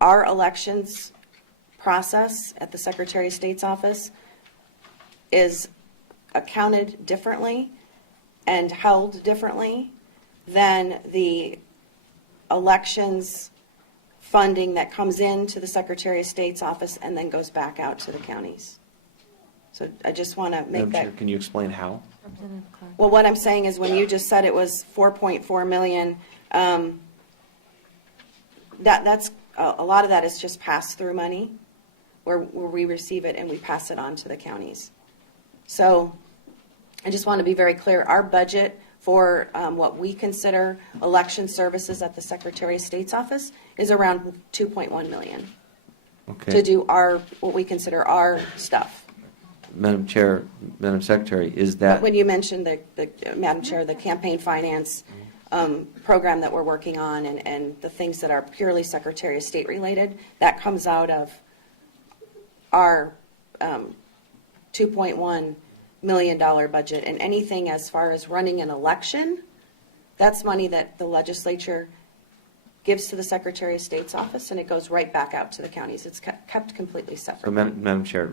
our elections process at the Secretary of State's office is accounted differently and held differently than the elections funding that comes into the Secretary of State's office and then goes back out to the counties. So I just want to make Madam that. Chair, can you explain how? Well, what I'm saying is when you just said it was 4.4 million, that's a lot of that is just pass-through money where we receive it and we pass it on to the counties. So I just want to be very clear. Our budget for what we consider election services at the Secretary of State's office is around 2.1 million to do what we consider our stuff. Madam Chair, Madam Secretary, is that... When you mentioned, Madam Chair, the campaign finance program that we're working on and the things that are purely Secretary of State related, that comes out of our $2.1 million budget. And anything as far as running an election, that's money that the legislature gives to the Secretary of State's office, and it goes right back out to the counties. It's kept completely separate. So, Madam Chair,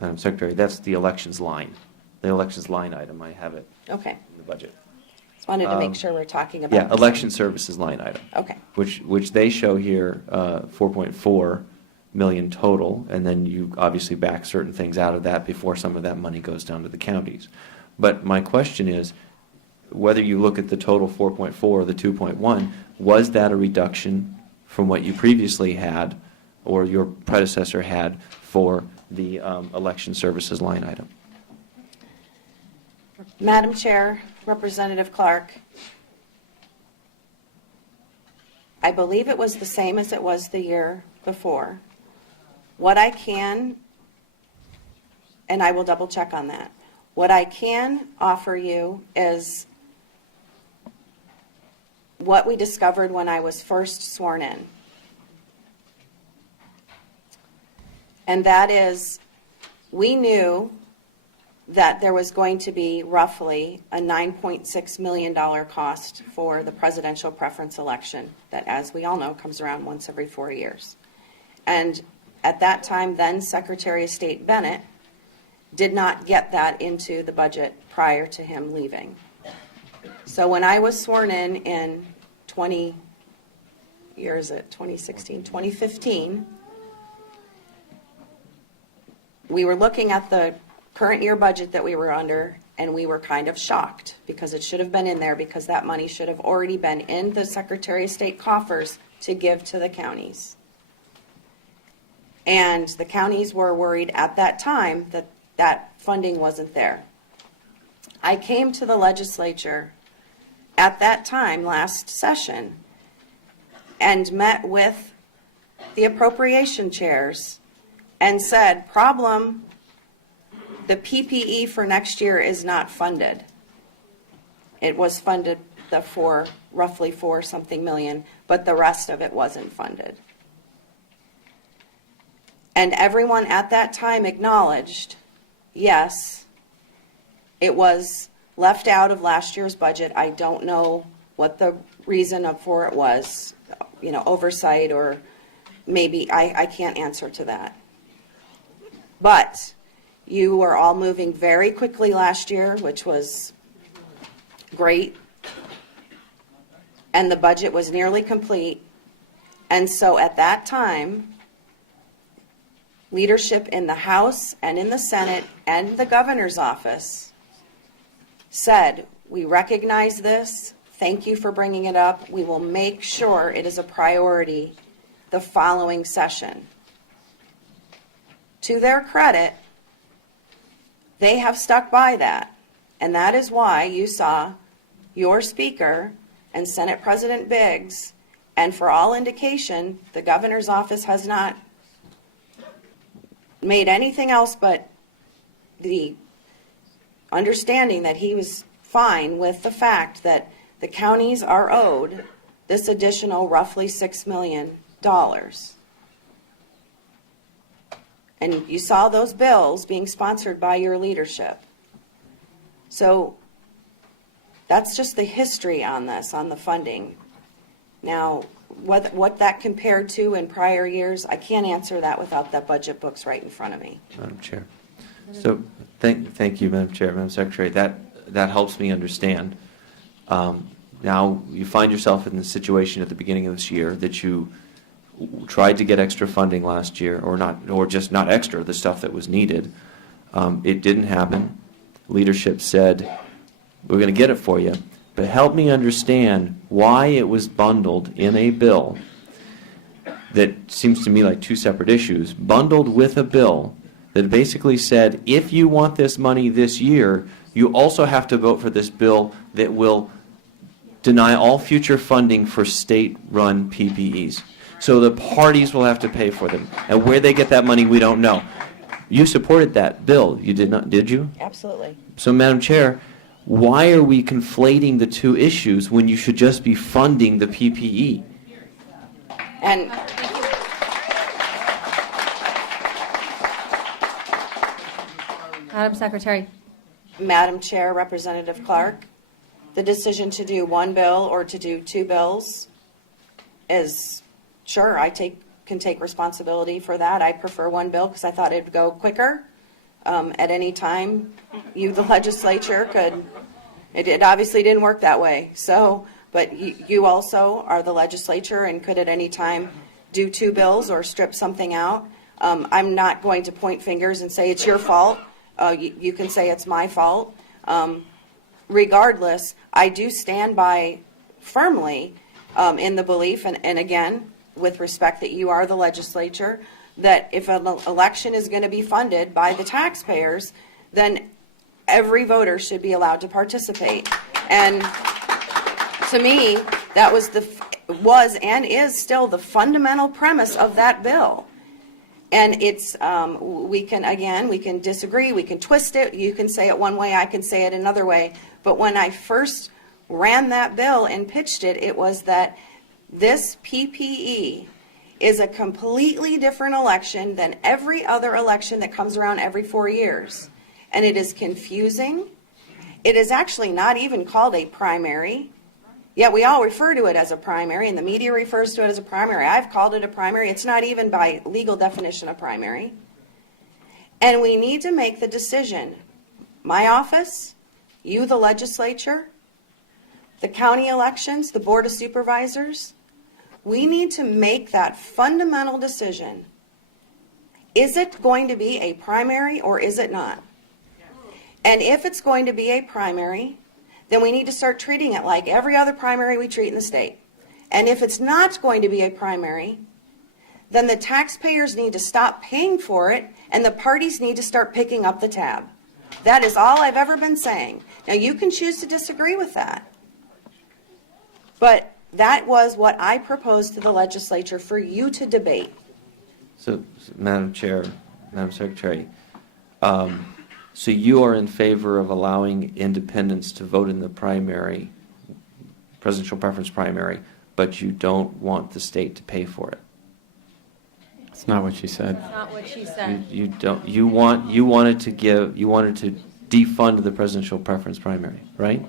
Madam Secretary, that's the elections line. The elections line item, I have it in the budget. Just wanted to make sure we're talking about Yeah, election services line item. Okay. Which they show here 4.4 million total, and then you obviously back certain things out of that before some of that money goes down to the counties. But my question is, whether you look at the total 4.4 or the 2.1, was that a reduction from what you previously had or your predecessor had for the election services line item? Madam Chair, Representative Clark, I believe it was the same as it was the year before. What I can, and I will double check on that, what I can offer you is what we discovered when I was first sworn in. And that is, we knew that there was going to be roughly a $9.6 million cost for the presidential preference election that, as we all know, comes around once every 4 years. And at that time, then Secretary of State Bennett did not get that into the budget prior to him leaving. So when I was sworn in 2015, we were looking at the current year budget that we were under, and we were kind of shocked because it should have been in there because that money should have already been in the Secretary of State coffers to give to the counties. And the counties were worried at that time that that funding wasn't there. I came to the legislature at that time last session and met with the appropriation chairs and said, problem, the PPE for next year is not funded. It was funded roughly four something million, but the rest of it wasn't funded. And everyone at that time acknowledged, yes, it was left out of last year's budget. I don't know what the reason for it was, oversight, or maybe I can't answer to that. But you were all moving very quickly last year, which was great. And the budget was nearly complete. And so at that time, leadership in the House and in the Senate and the governor's office said, we recognize this. Thank you for bringing it up. We will make sure it is a priority the following session. To their credit, they have stuck by that. And that is why you saw your Speaker and Senate President Biggs, and for all indication, the governor's office has not made anything else but the understanding that he was fine with the fact that the counties are owed this additional roughly $6 million. And you saw those bills being sponsored by your leadership. So that's just the history on this, on the funding. Now, what that compared to in prior years, I can't answer that without the budget books right in front of me. Madam Chair. So, thank you, Madam Chair, Madam Secretary. That helps me understand. Now, you find yourself in the situation at the beginning of this year that you tried to get extra funding last year, or just not extra, the stuff that was needed. It didn't happen. Leadership said, we're going to get it for you, but help me understand why it was bundled in a bill that seems to me like two separate issues, bundled with a bill that basically said, if you want this money this year, you also have to vote for this bill that will deny all future funding for state-run PPEs. So the parties will have to pay for them. And where they get that money, we don't know. You supported that bill. You did not, did you? Absolutely. So, Madam Chair, why are we conflating the two issues when you should just be funding the PPE? And Madam Secretary. Madam Chair, Representative Clark, the decision to do one bill or to do two bills is, sure, can take responsibility for that. I prefer one bill because I thought it'd go quicker. At any time, you, the legislature, could, it obviously didn't work that way. So, but you also are the legislature and could at any time do two bills or strip something out. I'm not going to point fingers and say it's your fault. You can say it's my fault. Regardless, I do stand by firmly in the belief, and again, with respect that you are the legislature, that if an election is going to be funded by the taxpayers, then every voter should be allowed to participate. And to me, that was and is still the fundamental premise of that bill. And it's, we can disagree, we can twist it, you can say it one way, I can say it another way. But when I first ran that bill and pitched it, it was that this PPE is a completely different election than every other election that comes around every 4 years. And it is confusing. It is actually not even called a primary. Yet we all refer to it as a primary, and the media refers to it as a primary. I've called it a primary. It's not even by legal definition a primary. And we need to make the decision. My office, you, the legislature, the county elections, the Board of Supervisors, we need to make that fundamental decision. Is it going to be a primary or is it not? And if it's going to be a primary, then we need to start treating it like every other primary we treat in the state. And if it's not going to be a primary, then the taxpayers need to stop paying for it and the parties need to start picking up the tab. That is all I've ever been saying. Now you can choose to disagree with that. But that was what I proposed to the legislature for you to debate. So, Madam Chair, Madam Secretary, so you are in favor of allowing independents to vote in the primary, presidential preference primary, but you don't want the state to pay for it? That's not what she said. That's not what she said. You don't. You wanted to defund the presidential preference primary, right?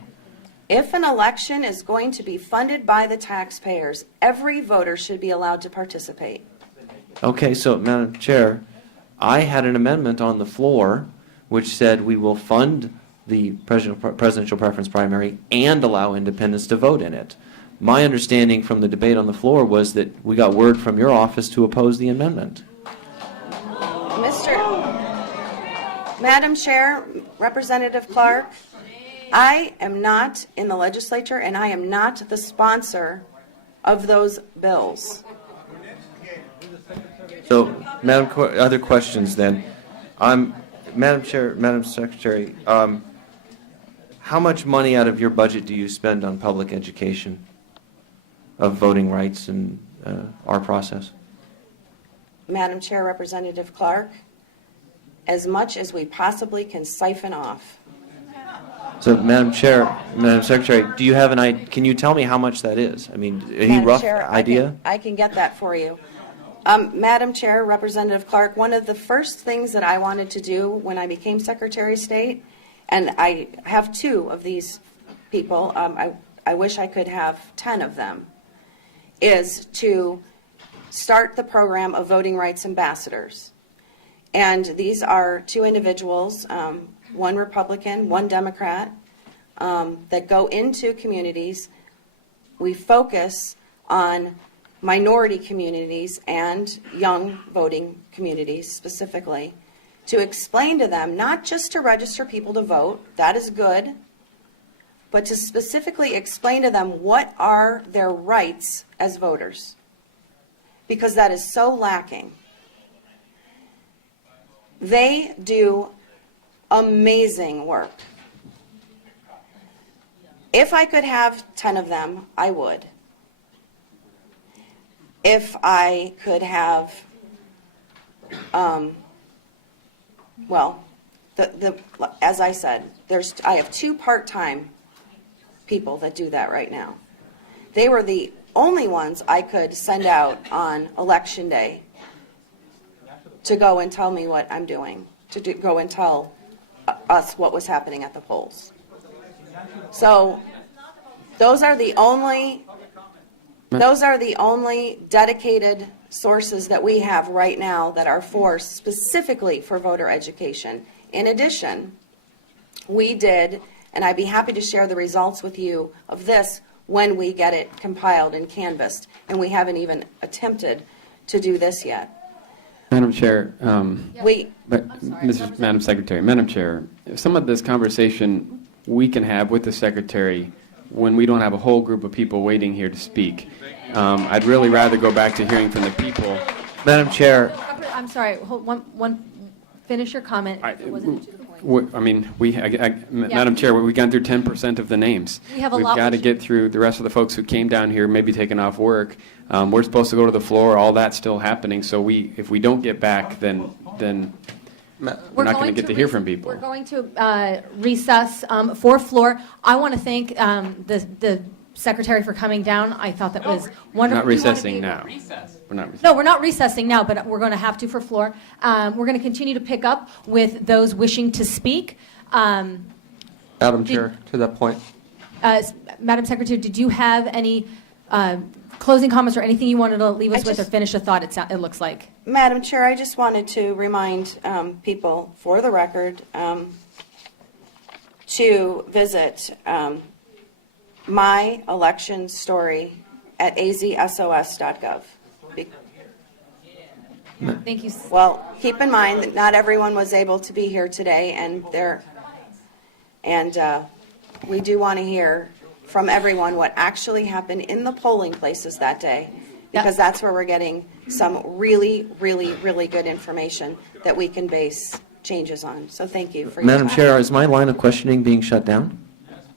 If an election is going to be funded by the taxpayers, every voter should be allowed to participate. Okay, so Madam Chair, I had an amendment on the floor which said we will fund the presidential preference primary and allow independents to vote in it. My understanding from the debate on the floor was that we got word from your office to oppose the amendment. Madam Chair, Representative Clark, I am not in the legislature and I am not the sponsor of those bills. So, Madam, other questions then. Madam Chair, Madam Secretary, how much money out of your budget do you spend on public education of voting rights and our process? Madam Chair, Representative Clark, as much as we possibly can siphon off. So, Madam Chair, Madam Secretary, do you have can you tell me how much that is? I mean, any Madam rough Chair, idea? I can get that for you. Madam Chair, Representative Clark, one of the first things that I wanted to do when I became Secretary of State, and I have 2 of these people, I wish I could have 10 of them, is to start the program of voting rights ambassadors. And these are two individuals, one Republican, one Democrat, that go into communities. We focus on minority communities and young voting communities specifically, to explain to them, not just to register people to vote, that is good, but to specifically explain to them what are their rights as voters, because that is so lacking. They do amazing work. If I could have 10 of them, I would. If I could have, as I said, I have 2 part-time people that do that right now. They were the only ones I could send out on election day to go and tell me what I'm doing, go and tell us what was happening at the polls. So those are the only dedicated sources that we have right now that are specifically for voter education. In addition, we did, and I'd be happy to share the results with you of this when we get it compiled and canvassed, and we haven't even attempted to do this yet. Madam Chair, Mrs. Madam Secretary, Madam Chair, some of this conversation we can have with the Secretary when we don't have a whole group of people waiting here to speak. I'd really rather go back to hearing from the people. Madam Chair, I'm sorry, hold finish your comment. It wasn't to the point. Madam Chair, we've gone through 10% of the names. We have a We've lot got to we get through the rest of the folks who came down here, maybe taking off work. We're supposed to go to the floor. All that's still happening. So if we don't get back, then we're not going to get to hear from people. We're going to recess for floor. I want to thank the Secretary for coming down. I thought that was wonderful. We're not recessing now. We're not recessing. No, we're not recessing now, but we're going to have to for floor. We're going to continue to pick up with those wishing to speak. Madam Chair, to that point. Madam Secretary, did you have any closing comments or anything you wanted to leave us with or finish a thought, it looks like? Madam Chair, I just wanted to remind people, for the record, to visit my election story at azsos.gov. Thank you. Well, keep in mind that not everyone was able to be here today, and we do want to hear from everyone what actually happened in the polling places that day, because that's where we're getting some really, really, really good information that we can base changes on. So thank you for your Madam time. Chair, is my line of questioning being shut down?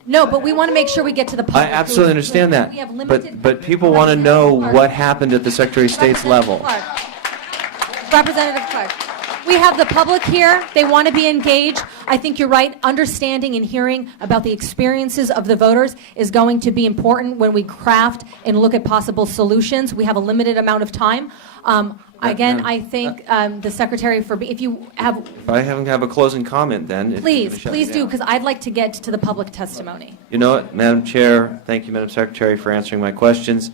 No, but we want to make sure we get to the public. I absolutely understand that. We have limited. But people want to know what happened at the Secretary of State's level. Representative Clark. We have the public here. They want to be engaged. I think you're right. Understanding and hearing about the experiences of the voters is going to be important when we craft and look at possible solutions. We have a limited amount of time. Again, I thank the Secretary for if you have. If I haven't have a closing comment, then Please do, because I'd like to get to the public testimony. You know what, Madam Chair, thank you, Madam Secretary, for answering my questions.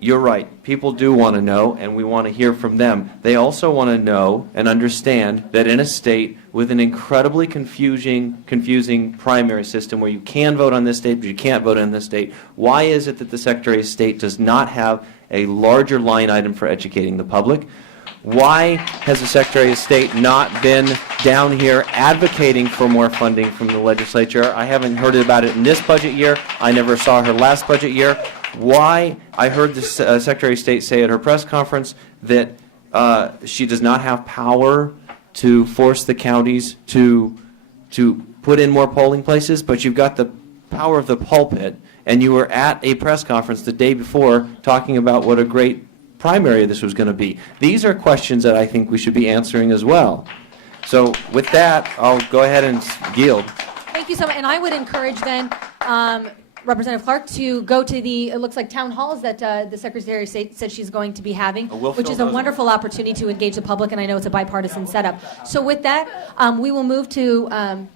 You're right. People do want to know, and we want to hear from them. They also want to know and understand that in a state with an incredibly confusing primary system where you can vote on this state, but you can't vote on this state, why is it that the Secretary of State does not have a larger line item for educating the public? Why has the Secretary of State not been down here advocating for more funding from the legislature? I haven't heard about it in this budget year. I never saw her last budget year. Why? I heard the Secretary of State say at her press conference that she does not have power to force the counties to put in more polling places, but you've got the power of the pulpit, and you were at a press conference the day before talking about what a great primary this was going to be. These are questions that I think we should be answering as well. So with that, I'll go ahead and yield. Thank you so much. And I would encourage then Representative Clark to go to it looks like town halls that the Secretary of State said she's going to be having, which is a wonderful opportunity to engage the public, and I know it's a bipartisan setup. So with that, we will move to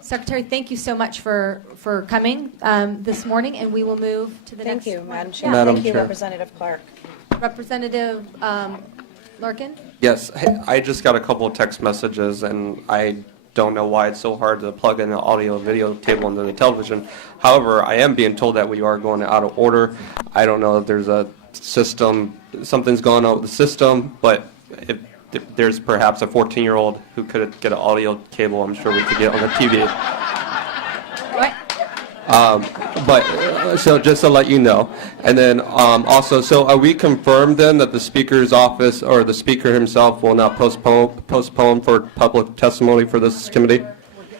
Secretary, thank you so much for coming this morning, and we will move to the next. Thank you, Madam one. Chair. Madam Thank you, Chair. Representative Clark. Representative Larkin? Yes, hey, I just got a couple of text messages, and I don't know why it's so hard to plug in an audio video table into the television. However, I am being told that we are going out of order. I don't know if there's a system, something's going on with the system, but if there's perhaps a 14-year-old who could get an audio cable, I'm sure we could get on the TV. What? So just to let you know, and then also, so are we confirmed then that the Speaker's office or the Speaker himself will not postpone for public testimony for this committee?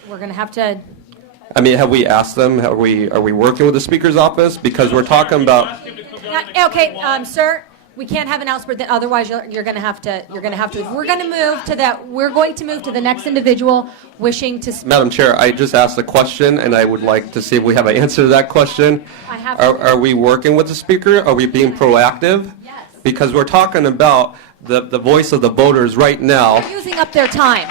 We're going to have to. I mean, have we asked them? Are we working with the Speaker's office? Because we're talking about. Okay, sir. We can't have an outspurt. Then otherwise, you're going to have to. We're going to move to that. We're going to move to the next individual wishing to speak. Madam Chair, I just asked a question, and I would like to see if we have an answer to that question. Are we working with the Speaker? Are we being proactive? Yes. Because we're talking about the voice of the voters right now. You're using up their time.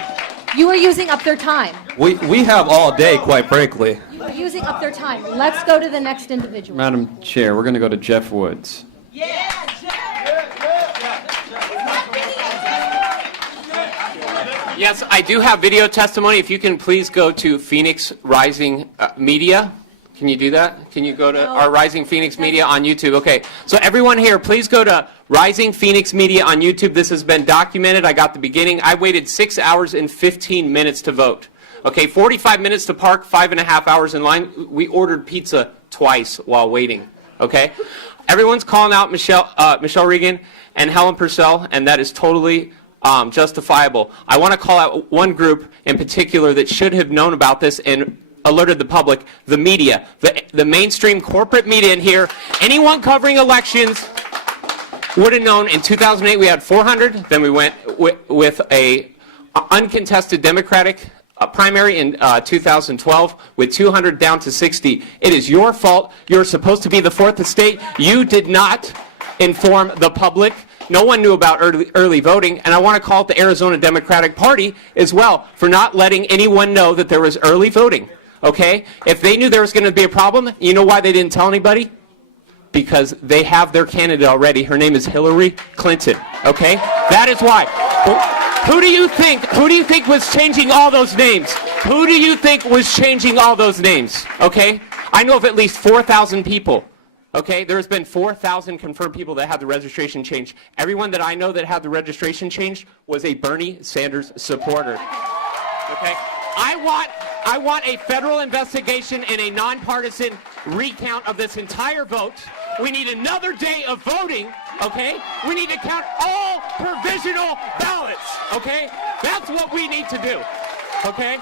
You are using up their time. We have all day, quite frankly. You are using up their time. Let's go to the next individual. Madam Chair, we're going to go to Jeff Woods. Yes, I do have video testimony. If you can please go to Phoenix Rising Media. Can you do that? Can you go to our Rising Phoenix Media on YouTube? Okay, so everyone here, please go to Rising Phoenix Media on YouTube. This has been documented. I got the beginning. I waited 6 hours and 15 minutes to vote. Okay, 45 minutes to park, 5.5 hours in line. We ordered pizza twice while waiting. Okay, everyone's calling out Michelle Regan and Helen Purcell, and that is totally justifiable. I want to call out one group in particular that should have known about this and alerted the public: the media, the mainstream corporate media in here. Anyone covering elections would have known. In 2008 we had 400, then we went with a uncontested Democratic primary in 2012 with 200 down to 60. It is your fault. You're supposed to be the fourth estate. You did not inform the public. No one knew about early voting, and I want to call it the Arizona Democratic Party as well for not letting anyone know that there was early voting, okay? If they knew there was going to be a problem, you know why they didn't tell anybody? Because they have their candidate already. Her name is Hillary Clinton, okay? That is why. Who do you think was changing all those names? Who do you think was changing all those names, okay? I know of at least 4,000 people. Okay, there's been 4,000 confirmed people that had the registration changed. Everyone that I know that had the registration changed was a Bernie Sanders supporter. Okay, I want a federal investigation and a nonpartisan recount of this entire vote. We need another day of voting. Okay, we need to count all provisional ballots. Okay, that's what we need to do. Okay.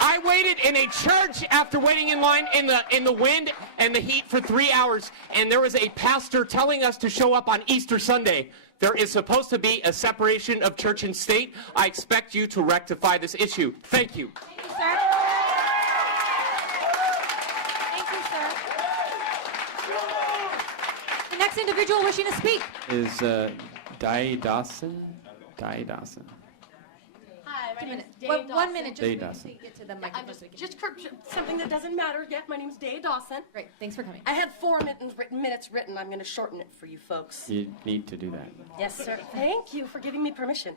I waited in a church after waiting in line in the wind and the heat for 3 hours, and there was a pastor telling us to show up on Easter Sunday. There is supposed to be a separation of church and state. I expect you to rectify this issue. Thank you. Thank you, sir. Thank you, sir. The next individual wishing to speak Is Di Dawson? Di Dawson. Hi, my name is Day 1 minute, just Day so Dawson. you get to the microphone. so we can- Just something that doesn't matter yet. My name is Day Dawson. Great, thanks for coming. I had 4 minutes written. I'm going to shorten it for you folks. You need to do that. Yes, sir. Thank you for giving me permission.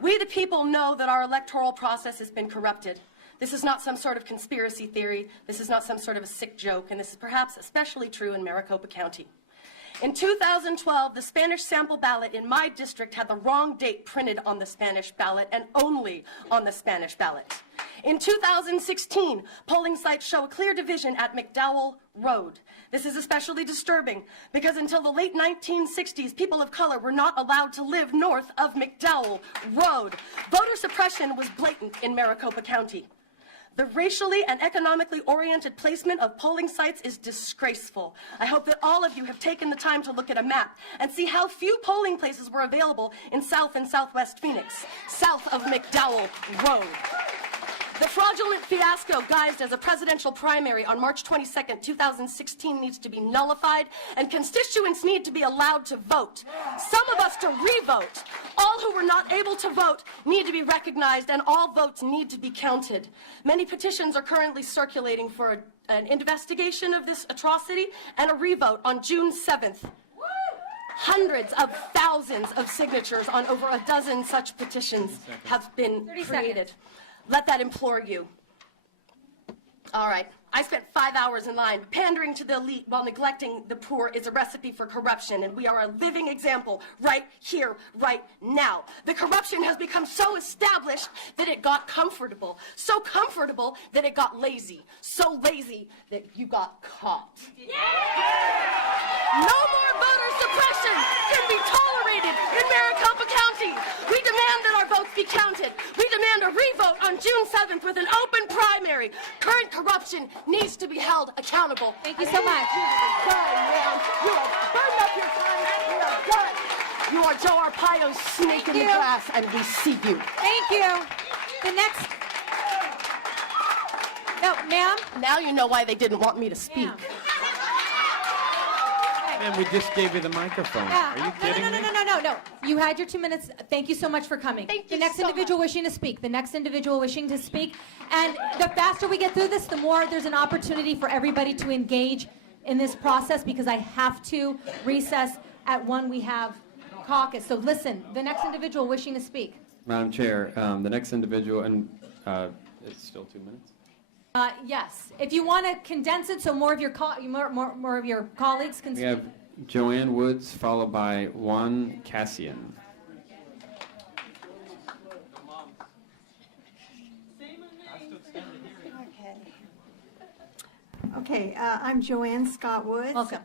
We, the people, know that our electoral process has been corrupted. This is not some sort of conspiracy theory. This is not some sort of a sick joke, and this is perhaps especially true in Maricopa County. In 2012, the Spanish sample ballot in my district had the wrong date printed on the Spanish ballot and only on the Spanish ballot. In 2016, polling sites show a clear division at McDowell Road. This is especially disturbing because until the late 1960s, people of color were not allowed to live north of McDowell Road. Voter suppression was blatant in Maricopa County. The racially and economically oriented placement of polling sites is disgraceful. I hope that all of you have taken the time to look at a map and see how few polling places were available in South and Southwest Phoenix, south of McDowell Road. The fraudulent fiasco guised as a presidential primary on March 22nd, 2016 needs to be nullified, and constituents need to be allowed to vote. Some of us to re-vote. All who were not able to vote need to be recognized, and all votes need to be counted. Many petitions are currently circulating for an investigation of this atrocity and a re-vote on June 7th. Hundreds of thousands of signatures on over a dozen such petitions have been 30 created. seconds. Let that implore you. All right. I spent 5 hours in line. Pandering to the elite while neglecting the poor is a recipe for corruption, and we are a living example right here, right now. The corruption has become so established that it got comfortable. So comfortable that it got lazy. So lazy that you got caught. No more voter suppression can be tolerated in Maricopa County. We demand that our votes be counted. We demand a re-vote on June 7th with an open primary. Current corruption needs to be held accountable. Thank you so much. You are done, man. You have burned up your time. You are done. You are Joe Arpaio's snake in the you. grass, and we see you. Thank you. The next. No, ma'am. Now you know why they didn't want me to speak. Ma'am. And we just gave you the microphone. Yeah. Are you kidding me? No. You had your 2 minutes. Thank you so much for coming. Thank the you next so individual wishing to speak. The next individual wishing to speak. And the faster we get through this, the more there's an opportunity for everybody to engage in this process, because I have to recess at 1. We have caucus. So listen, the next individual wishing to speak. Madam Chair, the next individual, and it's still 2 minutes? Yes. If you want to condense it so more of your more of your colleagues can We speak. have Joanne Woods, followed by Juan Cassian. Okay, I'm Joanne Scott Woods. Welcome.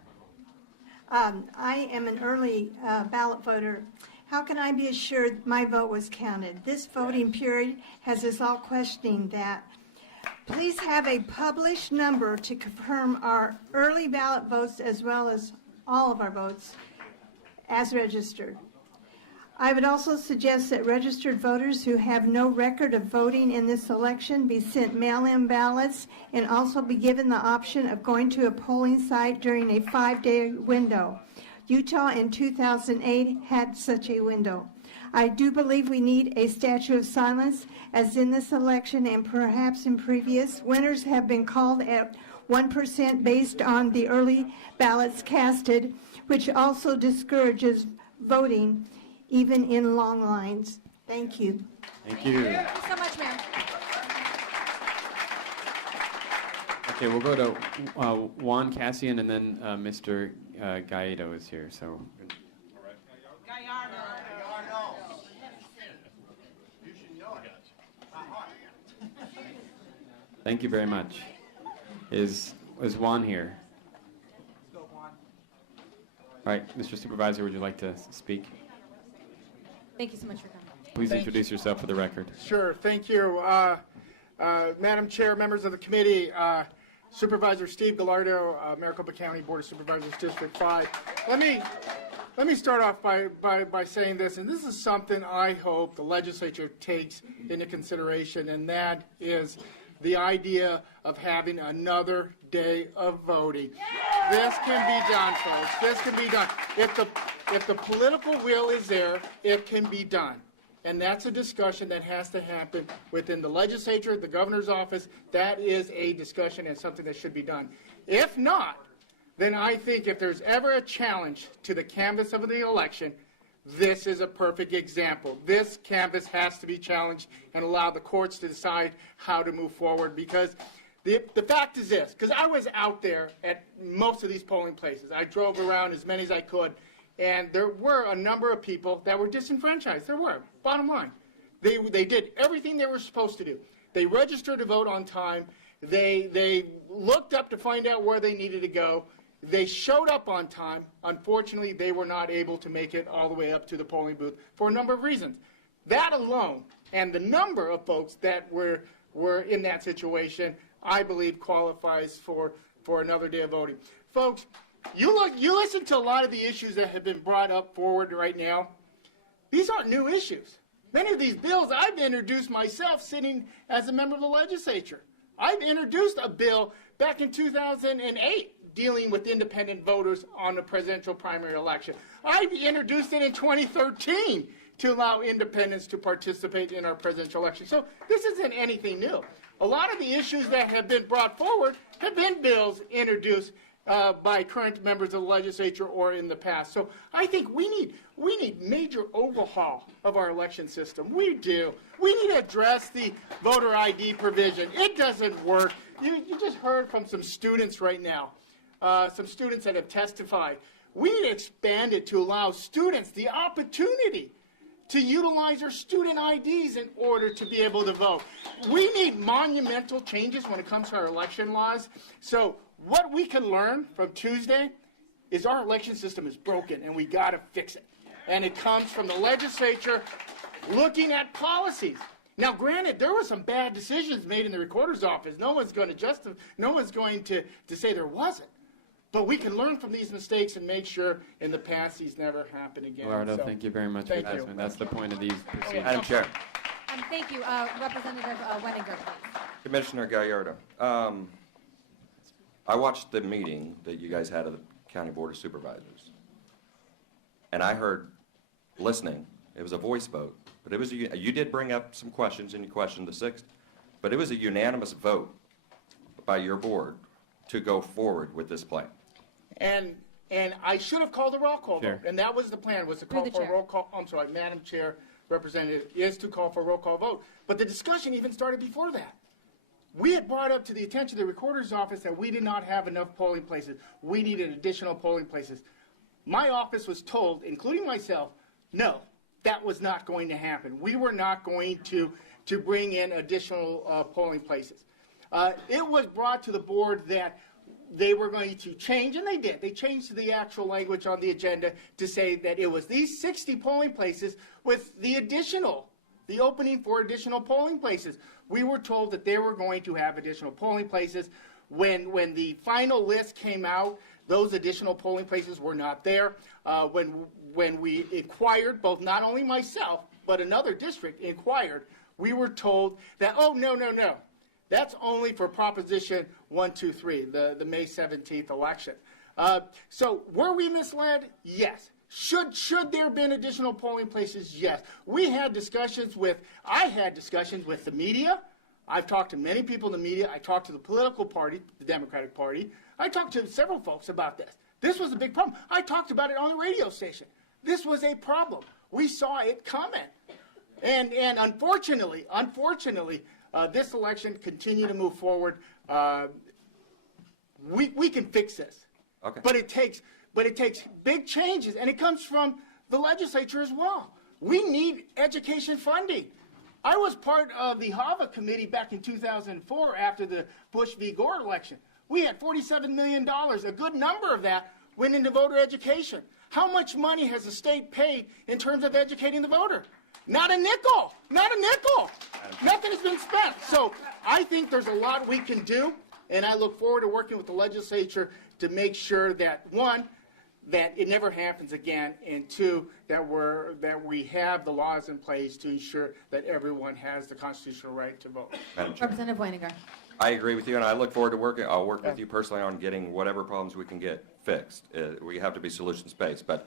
I am an early ballot voter. How can I be assured my vote was counted? This voting period has us all questioning that. Please have a published number to confirm our early ballot votes as well as all of our votes as registered. I would also suggest that registered voters who have no record of voting in this election be sent mail-in ballots and also be given the option of going to a polling site during a 5-day window. Utah in 2008 had such a window. I do believe we need a statute of silence, as in this election and perhaps in previous, winners have been called at 1% based on the early ballots casted, which also discourages voting, even in long lines. Thank you. Thank you. Thank you so much, ma'am. Okay, we'll go to Juan Cassian, and then Mr. Gallardo is here. So. Thank you very much. Is Juan here? All right, Mr. Supervisor, would you like to speak? Thank you so much for coming. Please introduce yourself for the record. Sure, thank you. Madam Chair, members of the committee, Supervisor Steve Gallardo, Maricopa County Board of Supervisors, District 5. Let me start off by saying this, and this is something I hope the legislature takes into consideration, and that is the idea of having another day of voting. This can be done, folks. This can be done. If the political will is there, it can be done. And that's a discussion that has to happen within the legislature, the governor's office. That is a discussion and something that should be done. If not, then I think if there's ever a challenge to the canvass of the election, this is a perfect example. This canvass has to be challenged and allow the courts to decide how to move forward, because the fact is this, because I was out there at most of these polling places. I drove around as many as I could, and there were a number of people that were disenfranchised. There were, bottom line. They did everything they were supposed to do. They registered to vote on time. They looked up to find out where they needed to go. They showed up on time. Unfortunately, they were not able to make it all the way up to the polling booth for a number of reasons. That alone, and the number of folks that were in that situation, I believe qualifies for another day of voting. Folks, you listen to a lot of the issues that have been brought up forward right now. These aren't new issues. Many of these bills I've introduced myself sitting as a member of the legislature. I've introduced a bill back in 2008 dealing with independent voters on the presidential primary election. I introduced it in 2013 to allow independents to participate in our presidential election. So this isn't anything new. A lot of the issues that have been brought forward have been bills introduced by current members of the legislature or in the past. So I think we need major overhaul of our election system. We do. We need to address the voter ID provision. It doesn't work. You just heard from some students right now, some students that have testified. We need to expand it to allow students the opportunity to utilize their student IDs in order to be able to vote. We need monumental changes when it comes to our election laws. So what we can learn from Tuesday is our election system is broken and we got to fix it. And it comes from the legislature looking at policies. Now, granted, there were some bad decisions made in the recorder's office. No one's going to say there wasn't. But we can learn from these mistakes and make sure in the past these never happen again. Gallardo, So, thank you very much for your thank you. testimony. That's the point of these proceedings. Madam Chair. Thank you. Representative Wenninger, please. Commissioner Gallardo, I watched the meeting that you guys had of the County Board of Supervisors. And I heard, listening, it was a voice vote, but it was you did bring up some questions and you questioned the sixth, but it was a unanimous vote by your board to go forward with this plan. And I should have called a roll call Sure. vote, and that was the plan, was to Through call the for a chair. roll call, I'm sorry, Madam Chair, Representative, is to call for a roll call vote. But the discussion even started before that. We had brought up to the attention of the recorder's office that we did not have enough polling places. We needed additional polling places. My office was told, including myself, no, that was not going to happen. We were not going to bring in additional polling places. It was brought to the board that they were going to change, and they did. They changed the actual language on the agenda to say that it was these 60 polling places with the opening for additional polling places. We were told that they were going to have additional polling places. When the final list came out, those additional polling places were not there. When we inquired, both not only myself, but another district inquired, we were told that, oh, no. That's only for Proposition 123, the May 17th election. So were we misled? Yes. Should there have been additional polling places? Yes. I had discussions with the media. I've talked to many people in the media. I talked to the political party, the Democratic Party. I talked to several folks about this. This was a big problem. I talked about it on the radio station. This was a problem. We saw it coming. And unfortunately, this election continued to move forward. We can fix this. Okay. But it takes big changes, and it comes from the legislature as well. We need education funding. I was part of the HAVA committee back in 2004 after the Bush v. Gore election. We had $47 million. A good number of that went into voter education. How much money has the state paid in terms of educating the voter? Not a nickel. Not a nickel. Nothing has been spent. So I think there's a lot we can do, and I look forward to working with the legislature to make sure that, one, that it never happens again, and two, that we have the laws in place to ensure that everyone has the constitutional right to vote. Madam Chair. Representative Wenninger. I agree with you, and I look forward to working. I'll work with you personally on getting whatever problems we can get fixed. We have to be solutions-based, but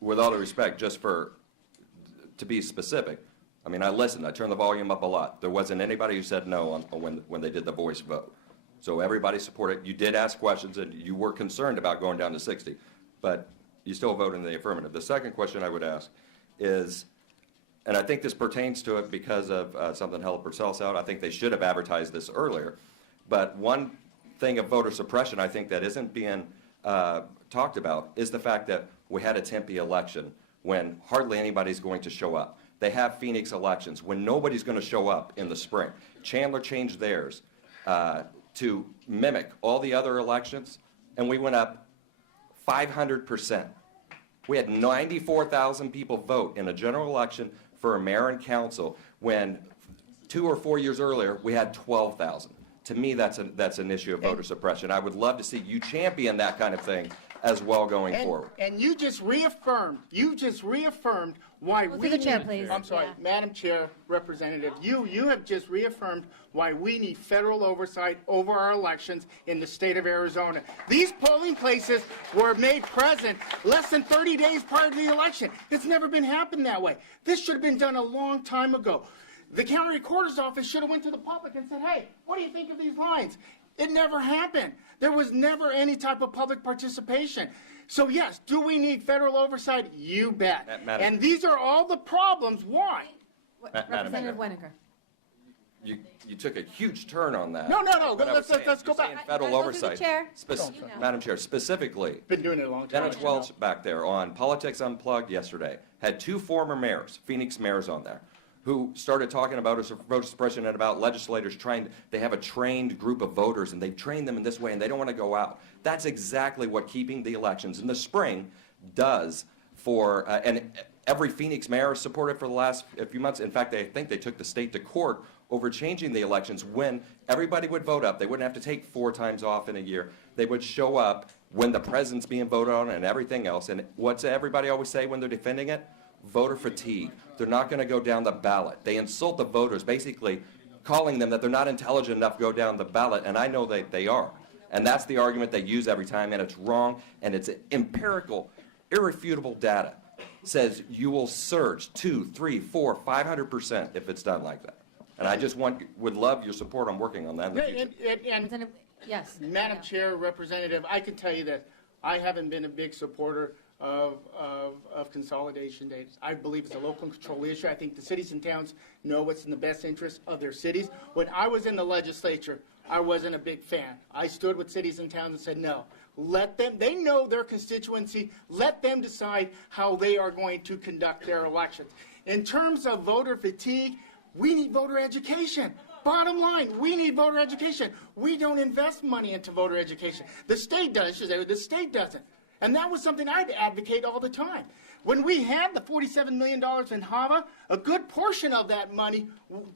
with all due respect, to be specific, I mean, I listened. I turned the volume up a lot. There wasn't anybody who said no when they did the voice vote. So everybody supported. You did ask questions, and you were concerned about going down to 60, but you still voted in the affirmative. The second question I would ask is, and I think this pertains to it because of something Helen Purcell out. I think they should have advertised this earlier. But one thing of voter suppression I think that isn't being talked about is the fact that we had a Tempe election when hardly anybody's going to show up. They have Phoenix elections when nobody's going to show up in the spring. Chandler changed theirs to mimic all the other elections, and we went up 500%. We had 94,000 people vote in a general election for a mayor and council when 2 or 4 years earlier we had 12,000. To me, that's an issue of voter suppression. I would love to see you champion that kind of thing as well going forward. And you just reaffirmed why Go we through the chair, need- please. I'm sorry, Yeah. Madam Chair, Representative, you have just reaffirmed why we need federal oversight over our elections in the state of Arizona. These polling places were made present less than 30 days prior to the election. It's never been happened that way. This should have been done a long time ago. The county recorder's office should have went to the public and said, hey, what do you think of these lines? It never happened. There was never any type of public participation. So yes, do we need federal oversight? You bet. Madam- And these are all the problems. Why? Madam Representative Chair. Winiger. You took a huge turn on that. No. But I was Let's saying- go you're saying back. Federal Go through the oversight. chair. Madam Chair, specifically, Been doing it a long time. Dennis Welch back there on Politics Unplugged yesterday had two former mayors, Phoenix mayors on there, who started talking about voter suppression and about legislators they have a trained group of voters and they've trained them in this way and they don't want to go out. That's exactly what keeping the elections in the spring does for, and every Phoenix mayor has supported for the last few months. In fact, I think they took the state to court over changing the elections when everybody would vote up. They wouldn't have to take 4 times off in a year. They would show up when the president's being voted on and everything else. And what's everybody always say when they're defending it? Voter fatigue. They're not going to go down the ballot. They insult the voters, basically calling them that they're not intelligent enough to go down the ballot, and I know that they are. And that's the argument they use every time, and it's wrong, and it's empirical, irrefutable data. Says you will surge 2, 3, 4, 500% if it's done like that. And I just would love your support on working on that in the future. And Representative, yes. Madam Chair, Representative, I can tell you that I haven't been a big supporter of consolidation dates. I believe it's a local control issue. I think the cities and towns know what's in the best interest of their cities. When I was in the legislature, I wasn't a big fan. I stood with cities and towns and said, no, let them, they know their constituency, let them decide how they are going to conduct their elections. In terms of voter fatigue, we need voter education. Bottom line, we need voter education. We don't invest money into voter education. The state does, the state doesn't. And that was something I'd advocate all the time. When we had the $47 million in HAVA, a good portion of that money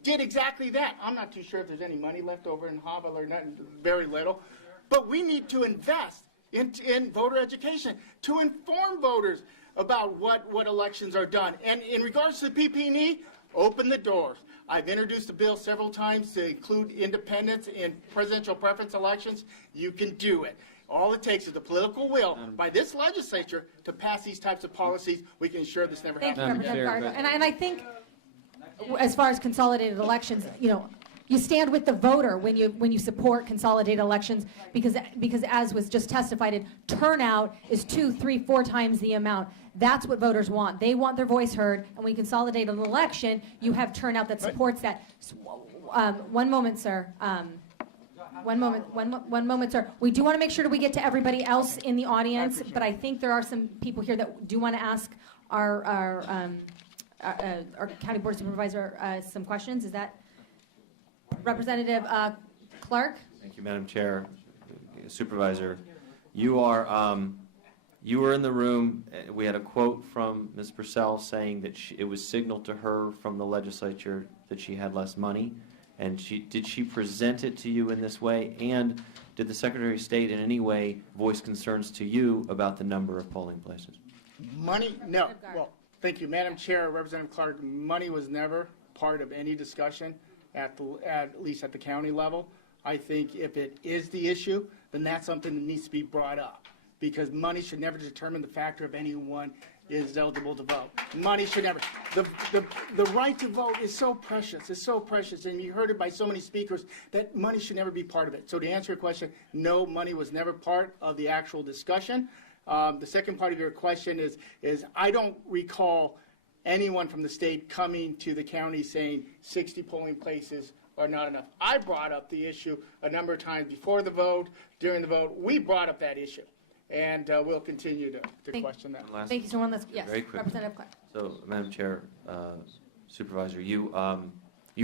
did exactly that. I'm not too sure if there's any money left over in HAVA or not, very little. But we need to invest in voter education to inform voters about what elections are done. And in regards to the PP&E, open the doors. I've introduced the bill several times to include independents in presidential preference elections. You can do it. All it takes is the political will by this legislature to pass these types of policies. We can ensure this never Thank you, happens. Representative Gargo. And I think, as far as consolidated elections, you stand with the voter when you support consolidated elections because as was just testified, turnout is 2, 3, 4 times the amount. That's what voters want. They want their voice heard, and when you consolidate an election, you have turnout that supports that. One moment, sir. One moment, sir. We do want to make sure that we get to everybody else in the audience, but I think there are some people here that do want to ask our county board supervisor some questions. Is that Representative Clark? Thank you, Madam Chair. Supervisor, you were in the room. We had a quote from Ms. Purcell saying that it was signaled to her from the legislature that she had less money. And did she present it to you in this way? And did the Secretary of State in any way voice concerns to you about the number of polling places? Money? No. Well, thank you, Madam Chair, Representative Clark. Money was never part of any discussion at least at the county level. I think if it is the issue, then that's something that needs to be brought up because money should never determine the factor of anyone is eligible to vote. Money should never. The right to vote is so precious. It's so precious, and you heard it by so many speakers that money should never be part of it. So to answer your question, no, money was never part of the actual discussion. The second part of your question is I don't recall anyone from the state coming to the county saying 60 polling places are not enough. I brought up the issue a number of times before the vote, during the vote. We brought up that issue. And we'll continue to question that. Thank you, sir. One last, yes, very quick. Representative Clark. So, Madam Chair, Supervisor, you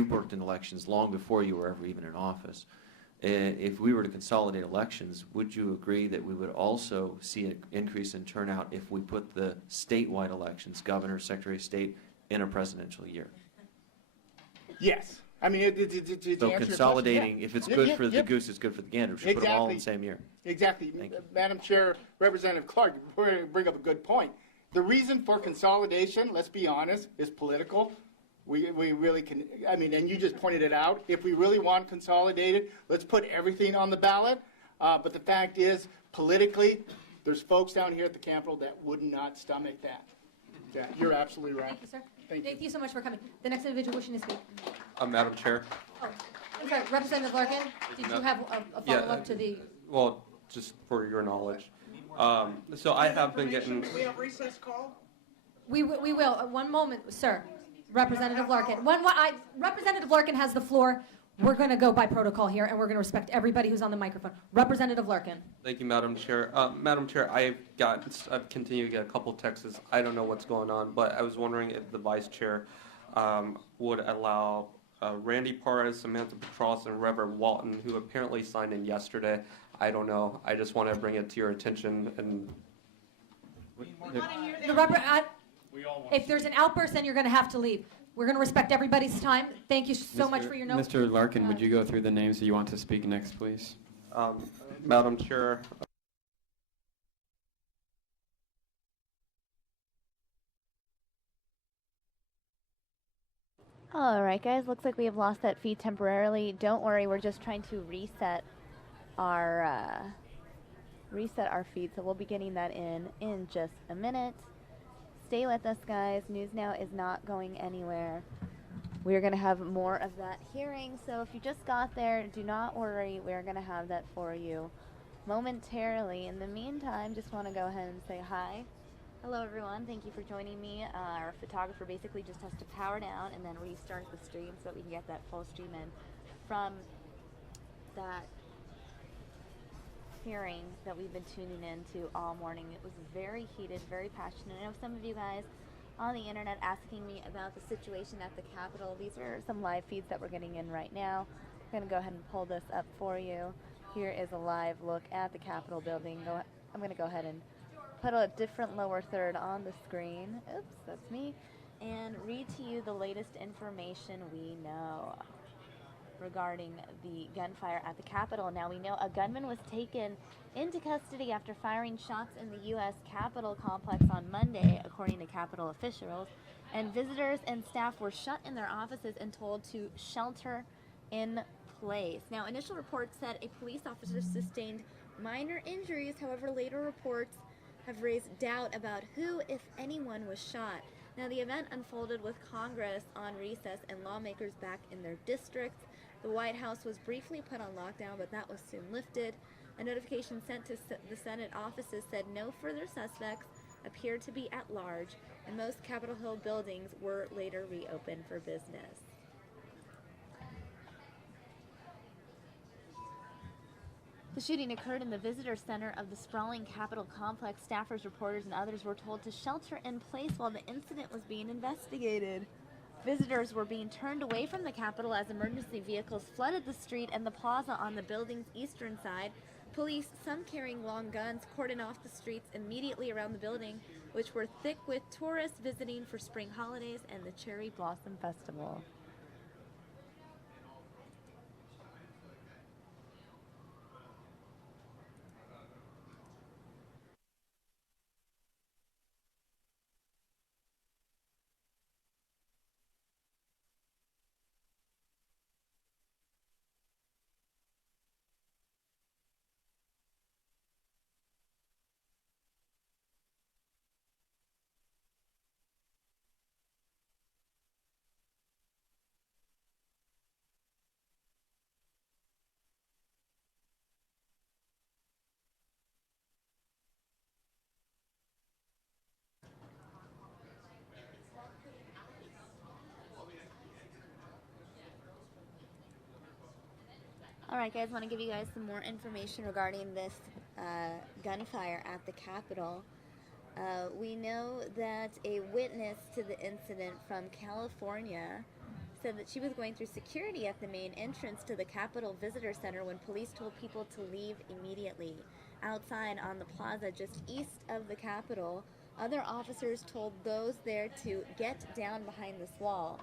worked in elections long before you were ever even in office. If we were to consolidate elections, would you agree that we would also see an increase in turnout if we put the statewide elections, governor, secretary of state, in a presidential year? Yes. I mean, to answer your So question, consolidating, yeah. if it's Yeah, good yeah, for the yeah. goose, it's good for the gander. We should put them all in the same year. Exactly. Thank you. Madam Chair, Representative Clark, bring up a good point. The reason for consolidation, let's be honest, is political. We really can, I mean, and you just pointed it out. If we really want consolidated, let's put everything on the ballot. But the fact is, politically, there's folks down here at the Capitol that would not stomach that. Yeah, you're absolutely right. Thank you, sir. Thank you. So much for coming. The next individual wishing to speak. Madam Chair? Oh, I'm sorry, Representative Larkin, did you have a follow-up to the? Well, just for your knowledge. So I have been getting, We have recess call? We will. One moment, sir. Representative Larkin. Representative Larkin has the floor. We're going to go by protocol here, and we're going to respect everybody who's on the microphone. Representative Larkin. thank you, Madam Chair. Madam Chair, I've continued to get a couple texts. I don't know what's going on, but I was wondering if the Vice Chair would allow Randy Perez, Samantha Petros, and Reverend Walton, who apparently signed in yesterday. I don't know. I just want to bring it to your attention. And If there's an outburst, then you're going to have to leave. We're going to respect everybody's time. Thank you so much for your note. Mr. Larkin, would you go through the names that you want to speak next, please? Madam Chair, All right, guys, looks like we have lost that feed temporarily. Don't worry, we're just trying to reset our feed, so we'll be getting that in just a minute. Stay with us, guys. News Now is not going anywhere. We're going to have more of that hearing, so if you just got there, do not worry. We're going to have that for you momentarily. In the meantime, just want to go ahead and say hi. Hello, everyone. Thank you for joining me. Our photographer basically just has to power down and then restart the stream so that we can get that full stream in from that hearing that we've been tuning into all morning. It was very heated, very passionate. I know some of you guys on the internet asking me about the situation at the Capitol. These are some live feeds that we're getting in right now. I'm going to go ahead and pull this up for you. Here is a live look at the Capitol building. I'm going to go ahead and put a different lower third on the screen. Oops, that's me. And read to you the latest information we know regarding the gunfire at the Capitol. Now, we know a gunman was taken into custody after firing shots in the U.S. Capitol complex on Monday, according to Capitol officials. And visitors and staff were shut in their offices and told to shelter in place. Now, initial reports said a police officer sustained minor injuries. However, later reports have raised doubt about who, if anyone, was shot. Now, the event unfolded with Congress on recess and lawmakers back in their districts. The White House was briefly put on lockdown, but that was soon lifted. A notification sent to the Senate offices said no further suspects appeared to be at large, and most Capitol Hill buildings were later reopened for business. The shooting occurred in the visitor center of the sprawling Capitol complex. Staffers, reporters, and others were told to shelter in place while the incident was being investigated. Visitors were being turned away from the Capitol as emergency vehicles flooded the street and the plaza on the building's eastern side. Police, some carrying long guns, cordoned off the streets immediately around the building, which were thick with tourists visiting for spring holidays and the Cherry Blossom Festival. All right, guys, want to give you guys some more information regarding this gunfire at the Capitol. We know that a witness to the incident from California said that she was going through security at the main entrance to the Capitol Visitor Center when police told people to leave immediately. Outside on the plaza just east of the Capitol, other officers told those there to get down behind this wall.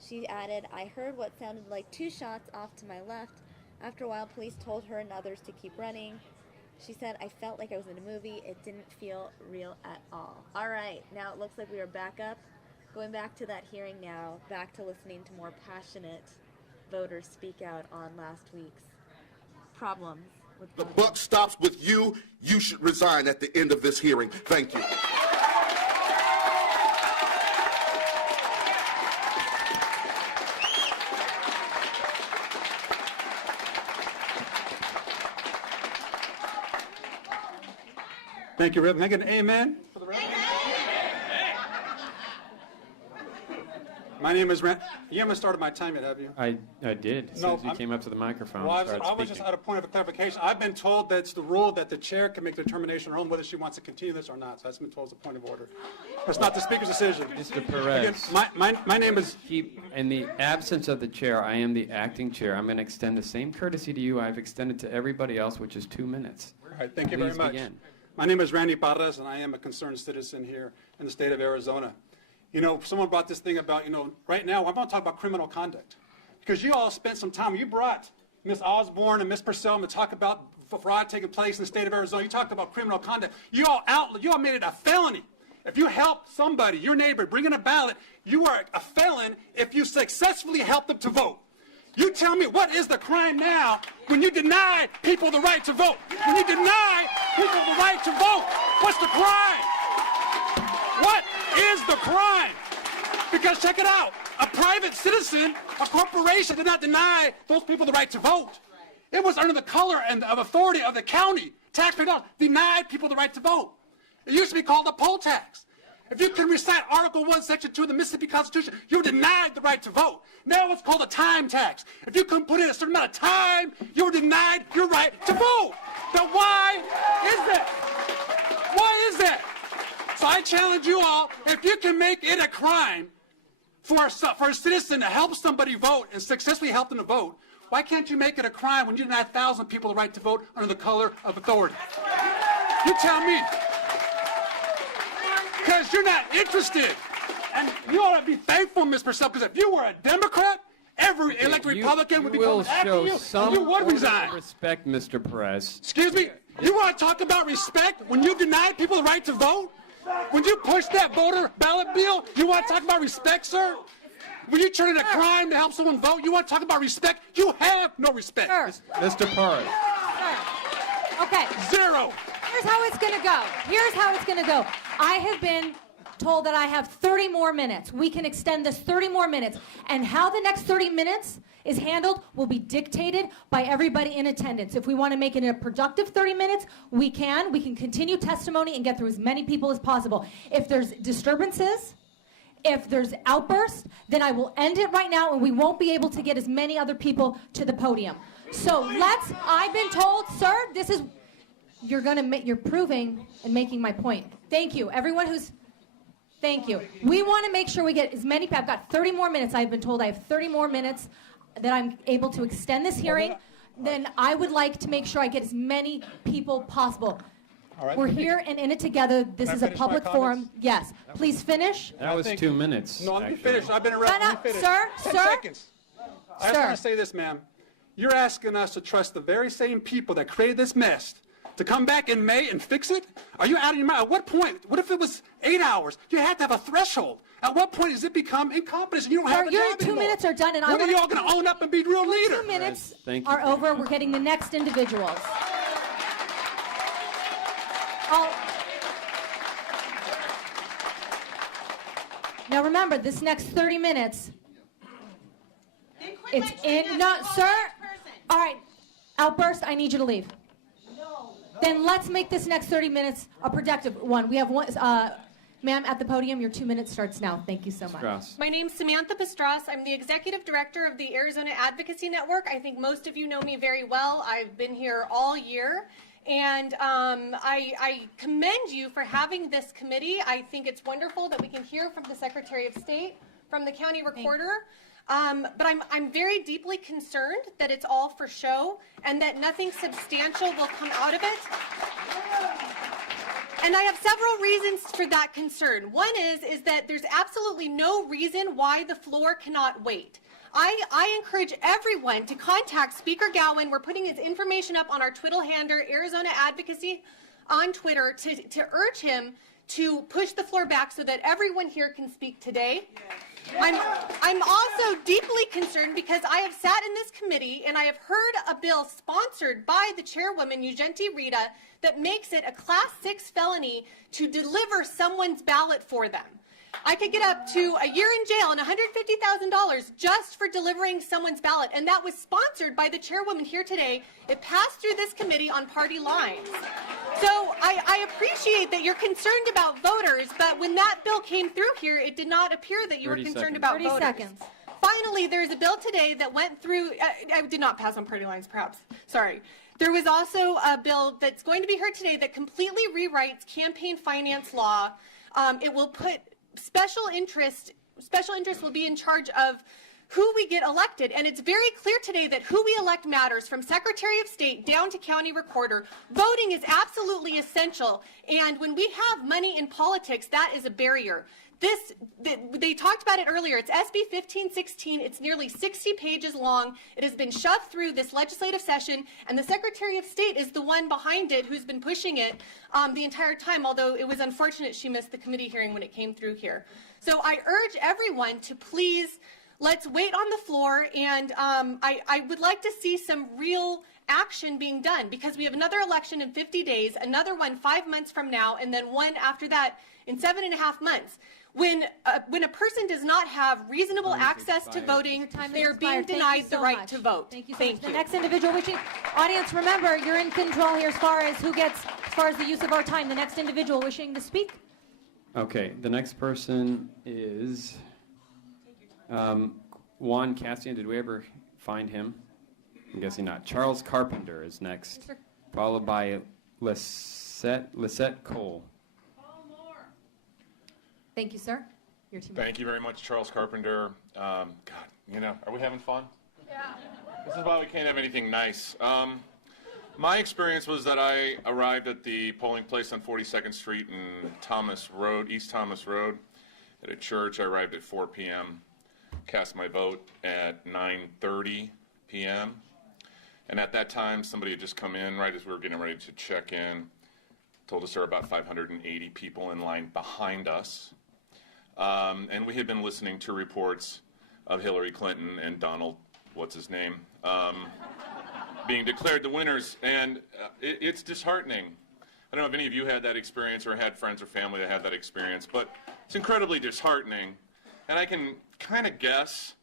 She added, I heard what sounded like 2 shots off to my left. After a while, police told her and others to keep running. She said, I felt like I was in a movie. It didn't feel real at all. All right, now it looks like we are back up. Going back to that hearing now, back to listening to more passionate voters speak out on last week's problems with The voting. buck stops with you. You should resign at the end of this hearing. Thank you. Thank you, Reverend. Can I get an amen for the Reverend? My name is Rand. You haven't started my time yet, have you? I did. As soon as you came up to the microphone, Well, I started was just speaking. at a point of clarification. I've been told that it's the rule that the chair can make the determination on her own whether she wants to continue this or not. So that's been told as a point of order. It's not the speaker's decision. Mr. Again, Perez, my name is. in the absence of the chair, I am the acting chair. I'm going to extend the same courtesy to you I've extended to everybody else, which is 2 minutes. All right, thank you very Please much. begin. My name is Randy Parras, and I am a concerned citizen here in the state of Arizona. You know, someone brought this thing about, right now, I'm going to talk about criminal conduct. Because you all spent some time, you brought Ms. Osborne and Ms. Purcell to talk about fraud taking place in the state of Arizona. You talked about criminal conduct. You all made it a felony. If you help somebody, your neighbor, bring in a ballot, you are a felon if you successfully help them to vote. You tell me, what is the crime now when you deny people the right to vote? When you deny people the right to vote, what's the crime? What is the crime? Because check it out, a private citizen, a corporation did not deny those people the right to vote. It was under the color and of authority of the county. Taxpayer dollars denied people the right to vote. It used to be called a poll tax. If you can recite Article 1, Section 2 of the Mississippi Constitution, you're denied the right to vote. Now it's called a time tax. If you can put in a certain amount of time, you're denied your right to vote. Now why is that? Why is that? So I challenge you all, if you can make it a crime for a citizen to help somebody vote and successfully help them to vote, why can't you make it a crime when you deny 1,000 people the right to vote under the color of authority? You tell me. Because you're not interested. And you ought to be thankful, Ms. Purcell, because if you were a Democrat, every elected Republican would be coming after you, and you would resign. Respect, Mr. Perez. Excuse me? You want to talk about respect when you deny people the right to vote? When you push that voter ballot bill, you want to talk about respect, sir? When you turn in a crime to help someone vote, you want to talk about respect? You have no respect. Mr. Perez. Okay. Zero. Here's how it's going to go. Here's how it's going to go. I have been told that I have 30 more minutes. We can extend this 30 more minutes. And how the next 30 minutes is handled will be dictated by everybody in attendance. If we want to make it a productive 30 minutes, we can. We can continue testimony and get through as many people as possible. If there's disturbances, if there's outbursts, then I will end it right now and we won't be able to get as many other people to the podium. So I've been told, sir, this is, you're proving and making my point. Thank you. Everyone thank you. We want to make sure we get as many, I've got 30 more minutes. I've been told I have 30 more minutes that I'm able to extend this hearing. Then I would like to make sure I get as many people possible. All right. We're here and in it together. This is a finish my public forum. Yes. Please finish. That was 2 minutes. No, let me actually. finish. I've been around. No, Let me finish. sir, 10 sir. seconds. I just Sir. want to say this, ma'am. You're asking us to trust the very same people that created this mess to come back in May and fix it? Are you out of your mind? At what point? What if it was 8 hours? You have to have a threshold. At what point does it become incompetence and you don't have a Your job 2 anymore? minutes are done, and When are you all going to own up and be real leaders? 2 minutes Thank you. are over. We're getting the next individuals. Now remember, this next 30 minutes, it's in, no, sir. All right, outburst, I need you to leave. Then let's make this next 30 minutes a productive one. We have one, ma'am, at the podium, your 2 minutes starts now. Thank you so much. Strauss. My name's Samantha Pastras. I'm the executive director of the Arizona Advocacy Network. I think most of you know me very well. I've been here all year. And I commend you for having this committee. I think it's wonderful that we can hear from the Secretary of State, from the county recorder. But I'm very deeply concerned that it's all for show and that nothing substantial will come out of it. And I have several reasons for that concern. One is that there's absolutely no reason why the floor cannot wait. I encourage everyone to contact Speaker Gowan. We're putting his information up on our Twitter handle, Arizona Advocacy, on Twitter, to urge him to push the floor back so that everyone here can speak today. I'm also deeply concerned because I have sat in this committee and I have heard a bill sponsored by the chairwoman, Ugenti Rita, that makes it a Class 6 felony to deliver someone's ballot for them. I could get up to a year in jail and $150,000 just for delivering someone's ballot, and that was sponsored by the chairwoman here today. It passed through this committee on party lines. So I appreciate that you're concerned about voters, but when that bill came through here, it did not appear that you were concerned about voters. 30 seconds. Finally, there's a bill today that went through, I did not pass on party lines, perhaps, sorry. There was also a bill that's going to be heard today that completely rewrites campaign finance law. It will put special interest will be in charge of who we get elected, and it's very clear today that who we elect matters, from Secretary of State down to County Recorder. Voting is absolutely essential, and when we have money in politics, that is a barrier. They talked about it earlier. It's SB 1516. It's nearly 60 pages long. It has been shoved through this legislative session, and the Secretary of State is the one behind it who's been pushing it the entire time, although it was unfortunate she missed the committee hearing when it came through here. So I urge everyone to please, let's wait on the floor, and I would like to see some real action being done, because we have another election in 50 days, another one 5 months from now, and then one after that in 7.5 months. When a person does not have reasonable access to voting, they are being denied the right to vote. Thank you so much. The next individual wishing, audience, remember, you're in control here as far as the use of our time. The next individual wishing to speak. Okay, the next person is Juan Cassian. Did we ever find him? I'm guessing not. Charles Carpenter is next, Yes, sir. followed by Lisette Cole. Thank you, sir. Your team. Thank you very much, Charles Carpenter. God, are we having fun? Yeah. This is why we can't have anything nice. My experience was that I arrived at the polling place on 42nd Street and East Thomas Road, at a church. I arrived at 4 p.m., cast my vote at 9:30 p.m., and at that time, somebody had just come in right as we were getting ready to check in, told us there were about 580 people in line behind us. And we had been listening to reports of Hillary Clinton and Donald, being declared the winners, and it's disheartening. I don't know if any of you had that experience or had friends or family that had that experience, but it's incredibly disheartening. And I can kind of guess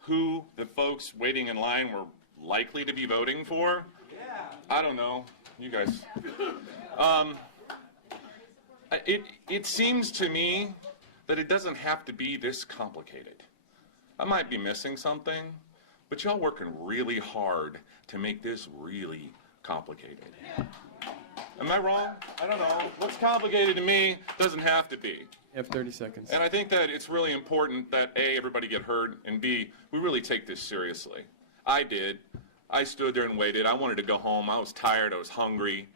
who the folks waiting in line were likely to be voting for. Yeah. I don't know. You guys. It seems to me that it doesn't have to be this complicated. I might be missing something, but y'all working really hard to make this really complicated. Am I wrong? I don't know. What's complicated to me doesn't have to be. You have 30 seconds. And I think that it's really important that A, everybody get heard, and B, we really take this seriously. I did. I stood there and waited. I wanted to go home. I was tired. I was hungry.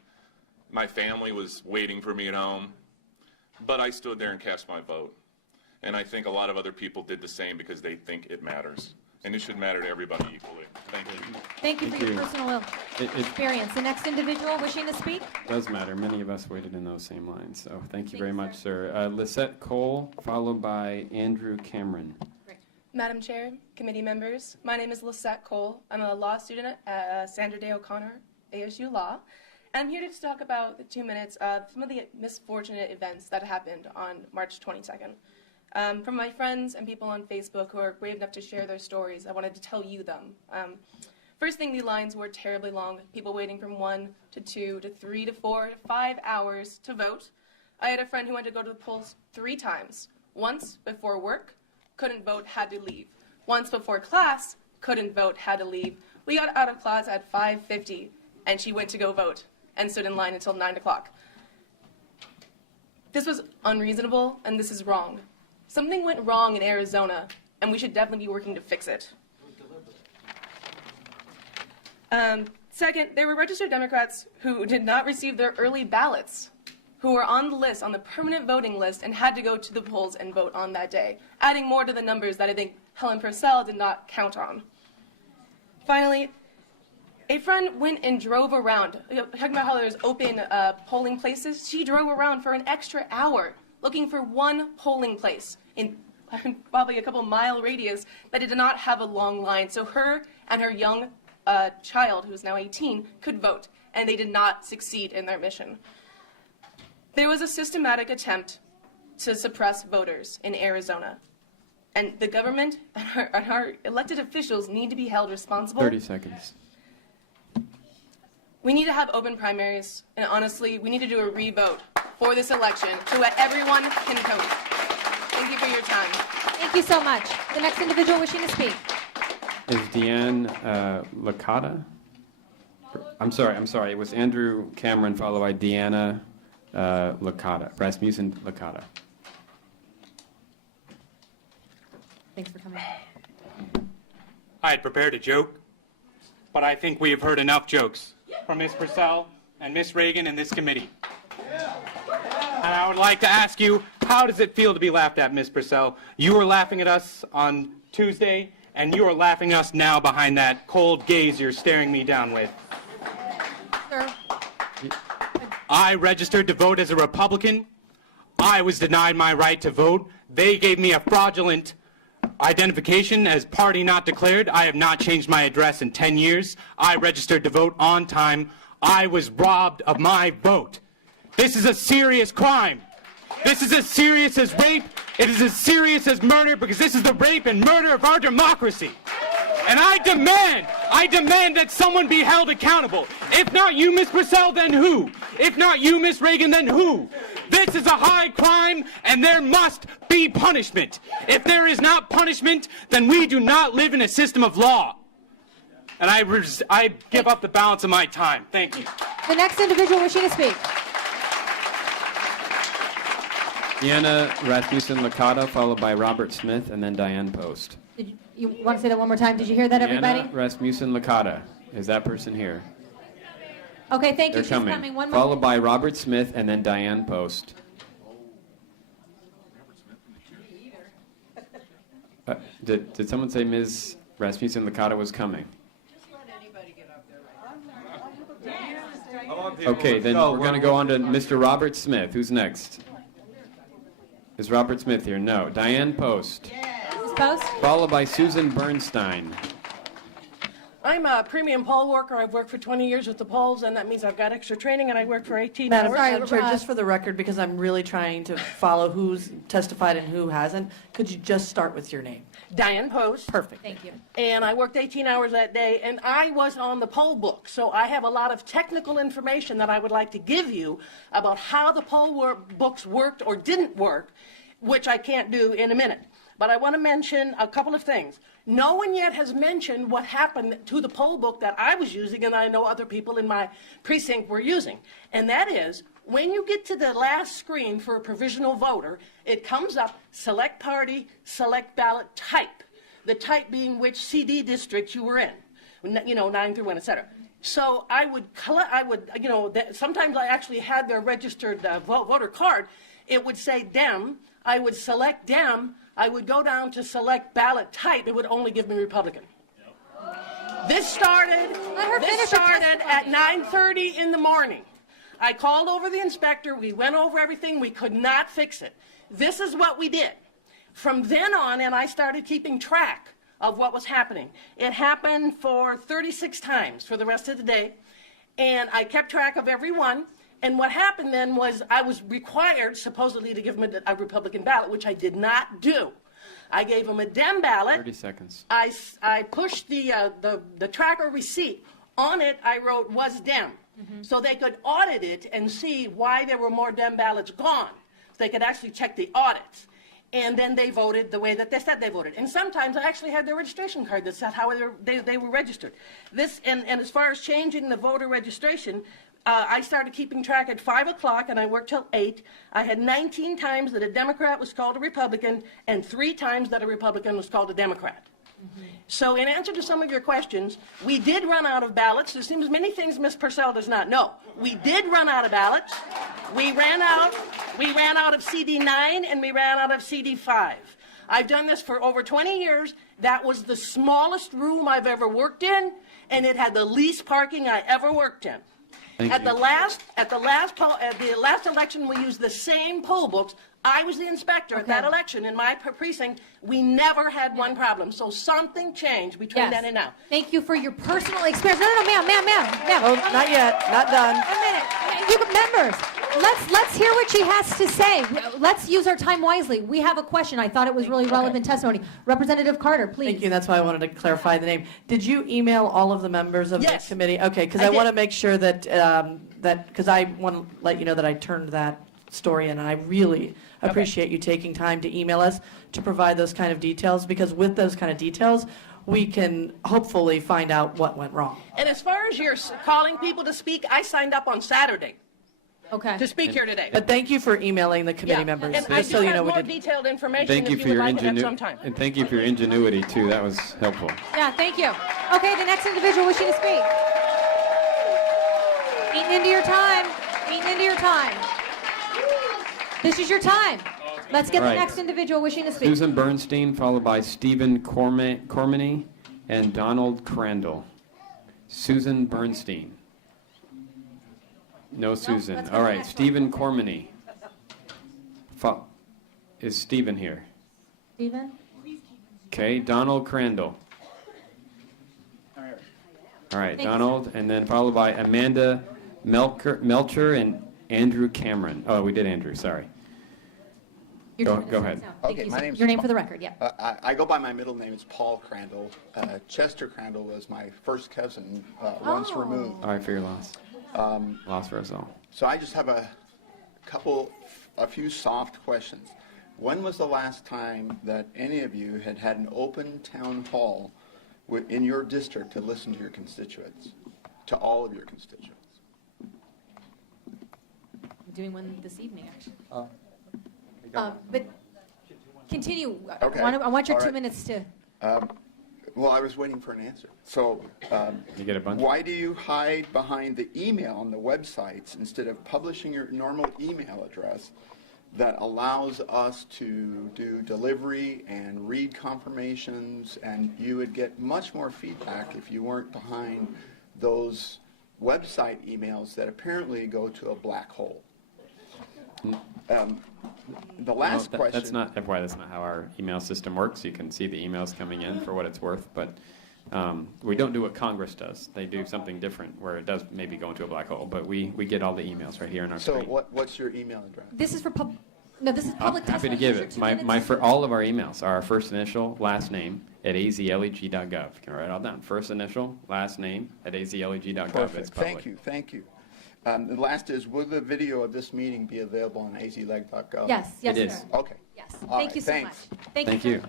My family was waiting for me at home. But I stood there and cast my vote. And I think a lot of other people did the same because they think it matters. And it should matter to everybody equally. Thank you. Thank you for your personal experience. The next individual wishing to speak. Does matter. Many of us waited in those same lines. So thank you very much, sir. Lisette Cole, followed by Andrew Cameron. Madam Chair, committee members, my name is Lisette Cole. I'm a law student at Sandra Day O'Connor, ASU Law. And I'm here to talk about the 2 minutes of some of the misfortunate events that happened on March 22nd. From my friends and people on Facebook who are brave enough to share their stories, I wanted to tell you them. First thing, the lines were terribly long, people waiting from 1 to 2 to 3 to 4 to 5 hours to vote. I had a friend who went to go to the polls 3 times. Once before work, couldn't vote, had to leave. Once before class, couldn't vote, had to leave. We got out of class at 5:50, and she went to go vote and stood in line until 9 o'clock. This was unreasonable, and this is wrong. Something went wrong in Arizona, and we should definitely be working to fix it. Second, there were registered Democrats who did not receive their early ballots. who were on the list, on the permanent voting list, and had to go to the polls and vote on that day, adding more to the numbers that I think Helen Purcell did not count on. Finally, a friend went and drove around, talking about how there's open polling places. She drove around for an extra hour looking for one polling place in probably a couple mile radius that did not have a long line, so her and her young child, who is now 18, could vote, and they did not succeed in their mission. There was a systematic attempt to suppress voters in Arizona, and the government and our elected officials need to be held responsible. 30 seconds. We need to have open primaries, and honestly, we need to do a re-vote for this election so that everyone can vote. Thank you for your time. Thank you so much. The next individual wishing to speak. Is Deanne Licata? I'm sorry. It was Andrew Cameron followed by Deanna Licata, Rasmussen Licata. Thanks for coming. I had prepared a joke, but I think we have heard enough jokes from Ms. Purcell and Ms. Reagan in this committee. And I would like to ask you, how does it feel to be laughed at, Ms. Purcell? You were laughing at us on Tuesday, and you are laughing at us now behind that cold gaze you're staring me down with. Sir. I registered to vote as a Republican. I was denied my right to vote. They gave me a fraudulent identification as party not declared. I have not changed my address in 10 years. I registered to vote on time. I was robbed of my vote. This is a serious crime. This is as serious as rape. It is as serious as murder, because this is the rape and murder of our democracy. And I demand that someone be held accountable. If not you, Ms. Purcell, then who? If not you, Ms. Reagan, then who? This is a high crime, and there must be punishment. If there is not punishment, then we do not live in a system of law. And I give up the balance of my time. Thank you. The next individual wishing to speak. Deanna Rasmussen Licata, followed by Robert Smith, and then Diane Post. Did you want to say that one more time? Did you hear that, everybody? Deanna Rasmussen Licata. Is that person here? Okay, thank you. They're She's coming. coming. One more. Followed by Robert Smith, and then Diane Post. Did someone say Ms. Rasmussen Licata was coming? Okay, then we're going to go on to Mr. Robert Smith. Who's next? Is Robert Smith here? No. Diane Post. Ms. Post? Followed by Susan Bernstein. I'm a premium poll worker. I've worked for 20 years with the polls, and that means I've got extra training, and I work for 18 Madam hours. Chair, just for the record, because I'm really trying to follow who's testified and who hasn't, could you just start with your name? Diane Post. Perfect. Thank you. And I worked 18 hours that day, and I was on the poll book, so I have a lot of technical information that I would like to give you about how the poll books worked or didn't work, which I can't do in a minute. But I want to mention a couple of things. No one yet has mentioned what happened to the poll book that I was using and I know other people in my precinct were using. And that is, when you get to the last screen for a provisional voter, it comes up, select party, select ballot type. The type being which CD district you were in, 9 through 1, etc. So I would, sometimes I actually had their registered voter card. It would say Dem. I would select Dem. I would go down to select ballot type. It would only give me Republican. This started at 9:30 in the morning. I called over the inspector. We went over everything. We could not fix it. This is what we did. From then on, and I started keeping track of what was happening. It happened for 36 times for the rest of the day, and I kept track of every one. And what happened then was I was required, supposedly, to give him a Republican ballot, which I did not do. I gave him a Dem ballot. 30 seconds. I pushed the tracker receipt. On it, I wrote, was Dem. So they could audit it and see why there were more Dem ballots gone. So they could actually check the audits. And then they voted the way that they said they voted. And sometimes I actually had their registration card that said how they were registered. And as far as changing the voter registration, I started keeping track at 5 o'clock, and I worked till 8. I had 19 times that a Democrat was called a Republican, and 3 times that a Republican was called a Democrat. So in answer to some of your questions, we did run out of ballots. There seems many things Ms. Purcell does not know. We did run out of ballots. We ran out of CD9 and we ran out of CD5. I've done this for over 20 years. That was the smallest room I've ever worked in, and it had the least parking I ever worked in. At the last election, we used the same poll books. I was the inspector at that election in my precinct. We never had one problem. So something changed between then and now. Thank you for your personal experience. No, ma'am. Oh, not yet. Not done. A minute. You members, let's hear what she has to say. Let's use our time wisely. We have a question. I thought it was really relevant testimony. Representative Carter, please. Thank you. That's why I wanted to clarify the name. Did you email all of the members of the committee? Okay, because I want to make sure that, because I want to let you know that I turned that story in, and I really appreciate you taking time to email us to provide those kind of details, because with those kind of details, we can hopefully find out what went wrong. And as far as your calling people to speak, I signed up on Saturday to speak here today. But thank you for emailing the committee members. And I just so you know have we more did. detailed information Thank you if for you your would like it at some ingenuity, time. and thank you for your ingenuity too. That was helpful. Yeah, thank you. Okay, the next individual wishing to speak. Eating into your time. Eating into your time. This is your time. Let's get the next individual wishing to speak. Susan Bernstein, followed by Stephen Cormany and Donald Crandall. Susan Bernstein. No Susan. let's go All to the right, next Stephen Cormany. Is Stephen here? Stephen? Okay, Donald Crandall. All right, Thank you, Donald, and then followed by Amanda Melcher and Andrew Cameron. Oh, we did Andrew, sorry. Go ahead. Thank Okay, you, my sir. name's Your name Paul. for the record, yeah. I go by my middle name. It's Paul Crandall. Chester Crandall was my first cousin, once removed. All right, for your loss. Loss for us all. So I just have a few soft questions. When was the last time that any of you had an open town hall in your district to listen to your constituents, to all of your constituents? We're doing one this evening, actually. But continue. Okay. I want your All 2 right. minutes to. Well, I was waiting for an answer. So, you get a bunch? Why do you hide behind the email on the websites instead of publishing your normal email address that allows us to do delivery and read confirmations, and you would get much more feedback if you weren't behind those website emails that apparently go to a black hole? The last question. That's not how our email system works. You can see the emails coming in for what it's worth, but we don't do what Congress does. They do something different where it does maybe go into a black hole, but we get all the emails right here in our So screen. what's your email address? This is for this is public I'm happy to testimony. give These it. are 2 minutes. For all of our emails are our first initial, last name at azleg.gov. You can write it all down. First initial, last name at azleg.gov. Perfect. It's public. Thank you. The last is, will the video of this meeting be available on azleg.gov? Yes, It is. sir. Okay. Yes. All Thank right, you so thanks. much. Thank Thank you. you.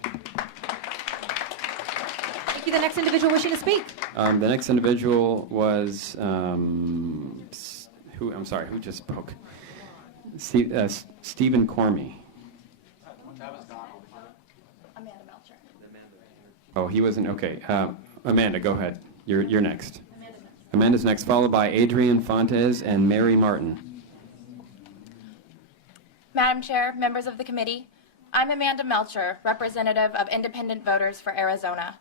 Thank you. The next individual wishing to speak. The next individual was who? I'm sorry, who just spoke? Stephen Cormie. Amanda Melcher. Oh, he wasn't. Okay, Amanda, go ahead. You're next. Amanda's next, followed by Adrian Fontes and Mary Martin. Madam Chair, members of the committee, I'm Amanda Melcher, representative of independent voters for Arizona.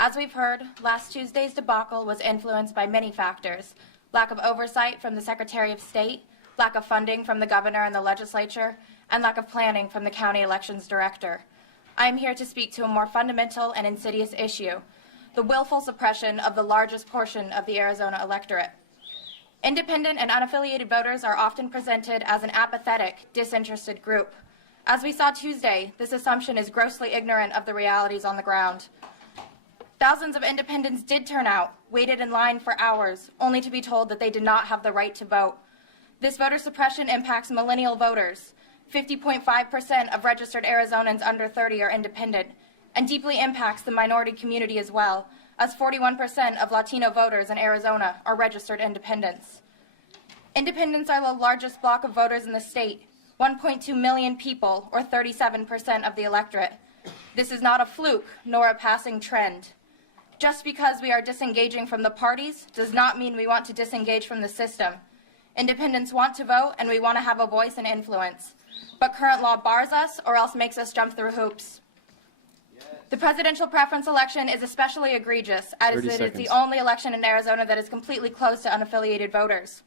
As we've heard, last Tuesday's debacle was influenced by many factors: lack of oversight from the Secretary of State, lack of funding from the governor and the legislature, and lack of planning from the county elections director. I am here to speak to a more fundamental and insidious issue: the willful suppression of the largest portion of the Arizona electorate. Independent and unaffiliated voters are often presented as an apathetic, disinterested group. As we saw Tuesday, this assumption is grossly ignorant of the realities on the ground. Thousands of independents did turn out, waited in line for hours, only to be told that they did not have the right to vote. This voter suppression impacts millennial voters. 50.5% of registered Arizonans under 30 are independent, and deeply impacts the minority community as well, as 41% of Latino voters in Arizona are registered independents. Independents are the largest block of voters in the state, 1.2 million people, or 37% of the electorate. This is not a fluke nor a passing trend. Just because we are disengaging from the parties does not mean we want to disengage from the system. Independents want to vote and we want to have a voice and influence. But current law bars us or else makes us jump through hoops. The presidential preference election is especially egregious as it is the only election in Arizona that is completely closed to unaffiliated voters.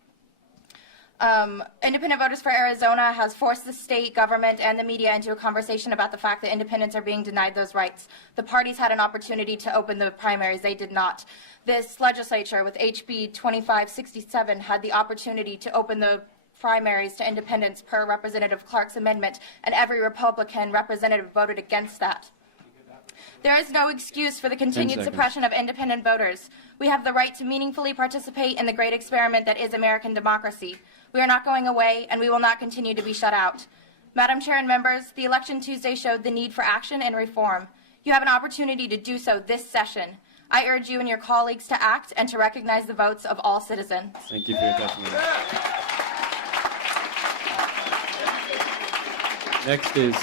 Independent Voters for Arizona has forced the state government and the media into a conversation about the fact that independents are being denied those rights. The parties had an opportunity to open the primaries. They did not. This legislature with HB 2567 had the opportunity to open the primaries to independents per Representative Clark's amendment, and every Republican representative voted against that. There is no excuse for the continued suppression of independent voters. We have the right to meaningfully participate in the great experiment that is American democracy. We are not going away, and we will not continue to be shut out. Madam Chair and members, the election Tuesday showed the need for action and reform. You have an opportunity to do so this session. I urge you and your colleagues to act and to recognize the votes of all citizens. Thank you for your testimony. Next is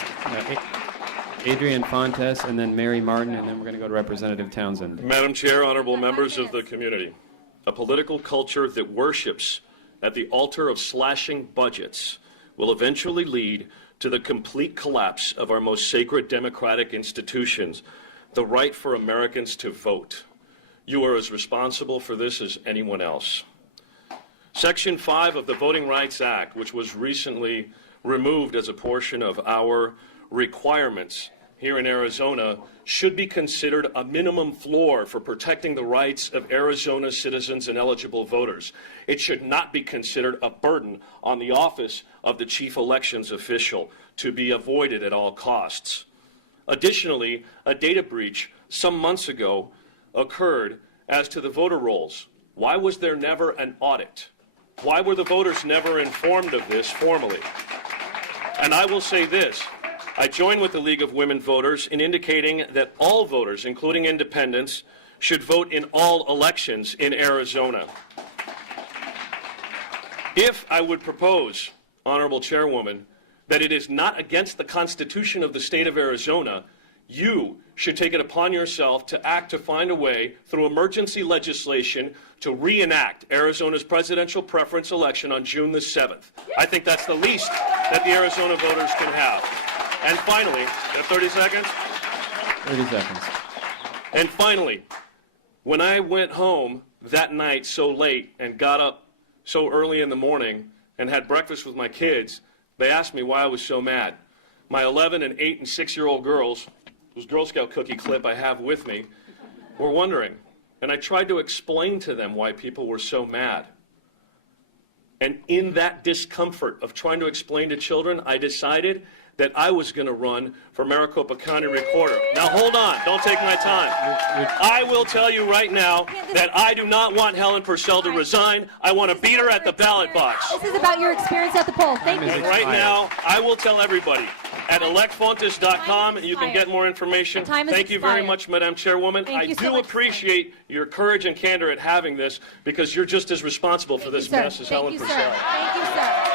Adrian Fontes, and then Mary Martin, and then we're going to go to Representative Townsend. Madam Chair, honorable members of the community, a political culture that worships at the altar of slashing budgets will eventually lead to the complete collapse of our most sacred democratic institutions, the right for Americans to vote. You are as responsible for this as anyone else. Section 5 of the Voting Rights Act, which was recently removed as a portion of our requirements here in Arizona, should be considered a minimum floor for protecting the rights of Arizona citizens and eligible voters. It should not be considered a burden on the office of the chief elections official to be avoided at all costs. Additionally, a data breach some months ago occurred as to the voter rolls. Why was there never an audit? Why were the voters never informed of this formally? And I will say this. I join with the League of Women Voters in indicating that all voters, including independents, should vote in all elections in Arizona. If I would propose, Honorable Chairwoman, that it is not against the Constitution of the state of Arizona, you should take it upon yourself to act to find a way through emergency legislation to reenact Arizona's presidential preference election on June the 7th. I think that's the least that the Arizona voters can have. And finally, 30 seconds? 30 seconds. And finally, when I went home that night so late and got up so early in the morning and had breakfast with my kids, they asked me why I was so mad. My 11 and 8 and 6-year-old girls, whose Girl Scout cookie clip I have with me, were wondering. And I tried to explain to them why people were so mad. And in that discomfort of trying to explain to children, I decided that I was going to run for Maricopa County Recorder. Now hold on, don't take my time. I will tell you right now that I do not want Helen Purcell to resign. I want to beat her at the ballot box. This is about your experience at the poll. Thank you. And right now, I will tell everybody at electfontes.com, you can get more information. Thank you very much, Madam Chairwoman. I do appreciate your courage and candor at having this, because you're just as responsible for this mess as Helen Purcell. Thank you, sir. Thank you.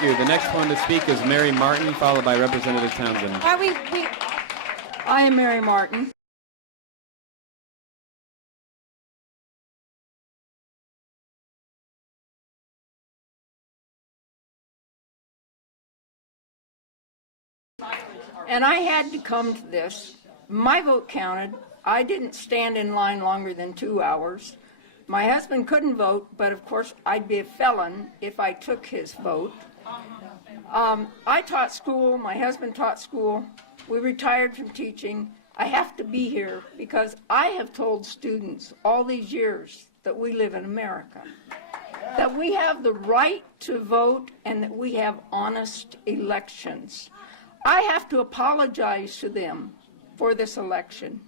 The next one to speak is Mary Martin, followed by Representative Townsend. I am Mary Martin. And I had to come to this. My vote counted. I didn't stand in line longer than 2 hours. My husband couldn't vote, but of course I'd be a felon if I took his vote. I taught school, my husband taught school, we retired from teaching. I have to be here because I have told students all these years that we live in America, that we have the right to vote and that we have honest elections. I have to apologize to them for this election.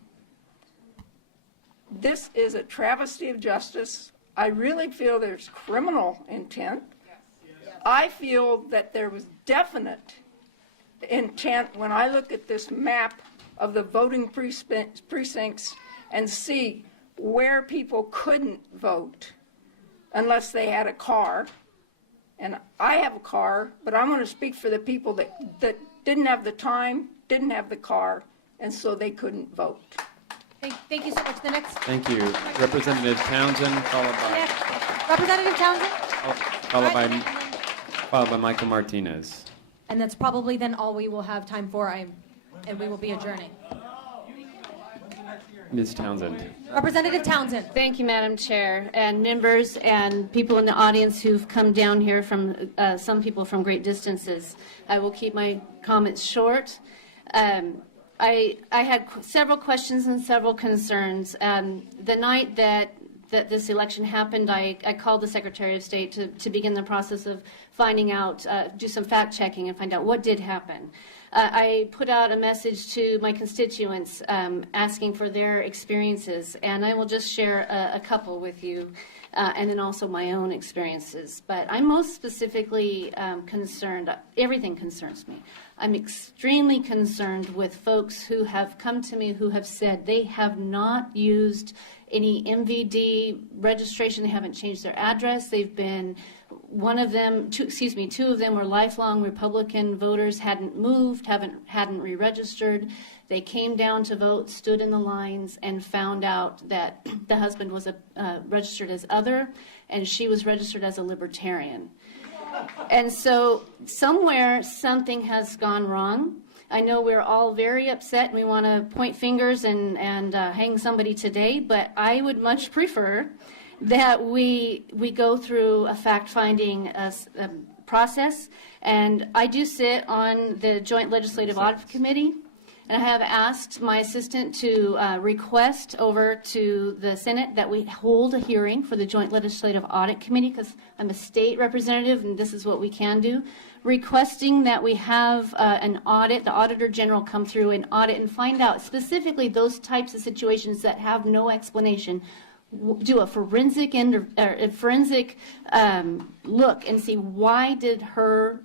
This is a travesty of justice. I really feel there's criminal intent. I feel that there was definite intent when I look at this map of the voting precincts and see where people couldn't vote unless they had a car. And I have a car, but I want to speak for the people that didn't have the time didn't have the car, and so they couldn't vote. Thank you so much. The next. Thank you. Representative Townsend, Representative Townsend? followed by Michael Martinez. And that's probably then all we will have time for, and we will be adjourning. Ms. Townsend. Representative Townsend. Thank you, Madam Chair, and members and people in the audience who've come down here from, some people from great distances. I will keep my comments short. I had several questions and several concerns. The night that this election happened, I called the Secretary of State to begin the process of finding out, do some fact checking and find out what did happen. I put out a message to my constituents asking for their experiences, and I will just share a couple with you, and then also my own experiences. But I'm most specifically concerned, everything concerns me. I'm extremely concerned with folks who have come to me who have said they have not used any MVD registration, they haven't changed their address, they've been, two of them were lifelong Republican voters, hadn't moved, hadn't re-registered. They came down to vote, stood in the lines, and found out that the husband was registered as other, and she was registered as a libertarian. And so somewhere something has gone wrong. I know we're all very upset and we want to point fingers and hang somebody today, but I would much prefer that we go through a fact-finding process. And I do sit on the Joint Legislative Audit Committee, and I have asked my assistant to request over to the Senate that we hold a hearing for the Joint Legislative Audit Committee, because I'm a state representative and this is what we can do, requesting that we have an audit, the Auditor General come through and audit and find out specifically those types of situations that have no explanation. Do a forensic look and see why did her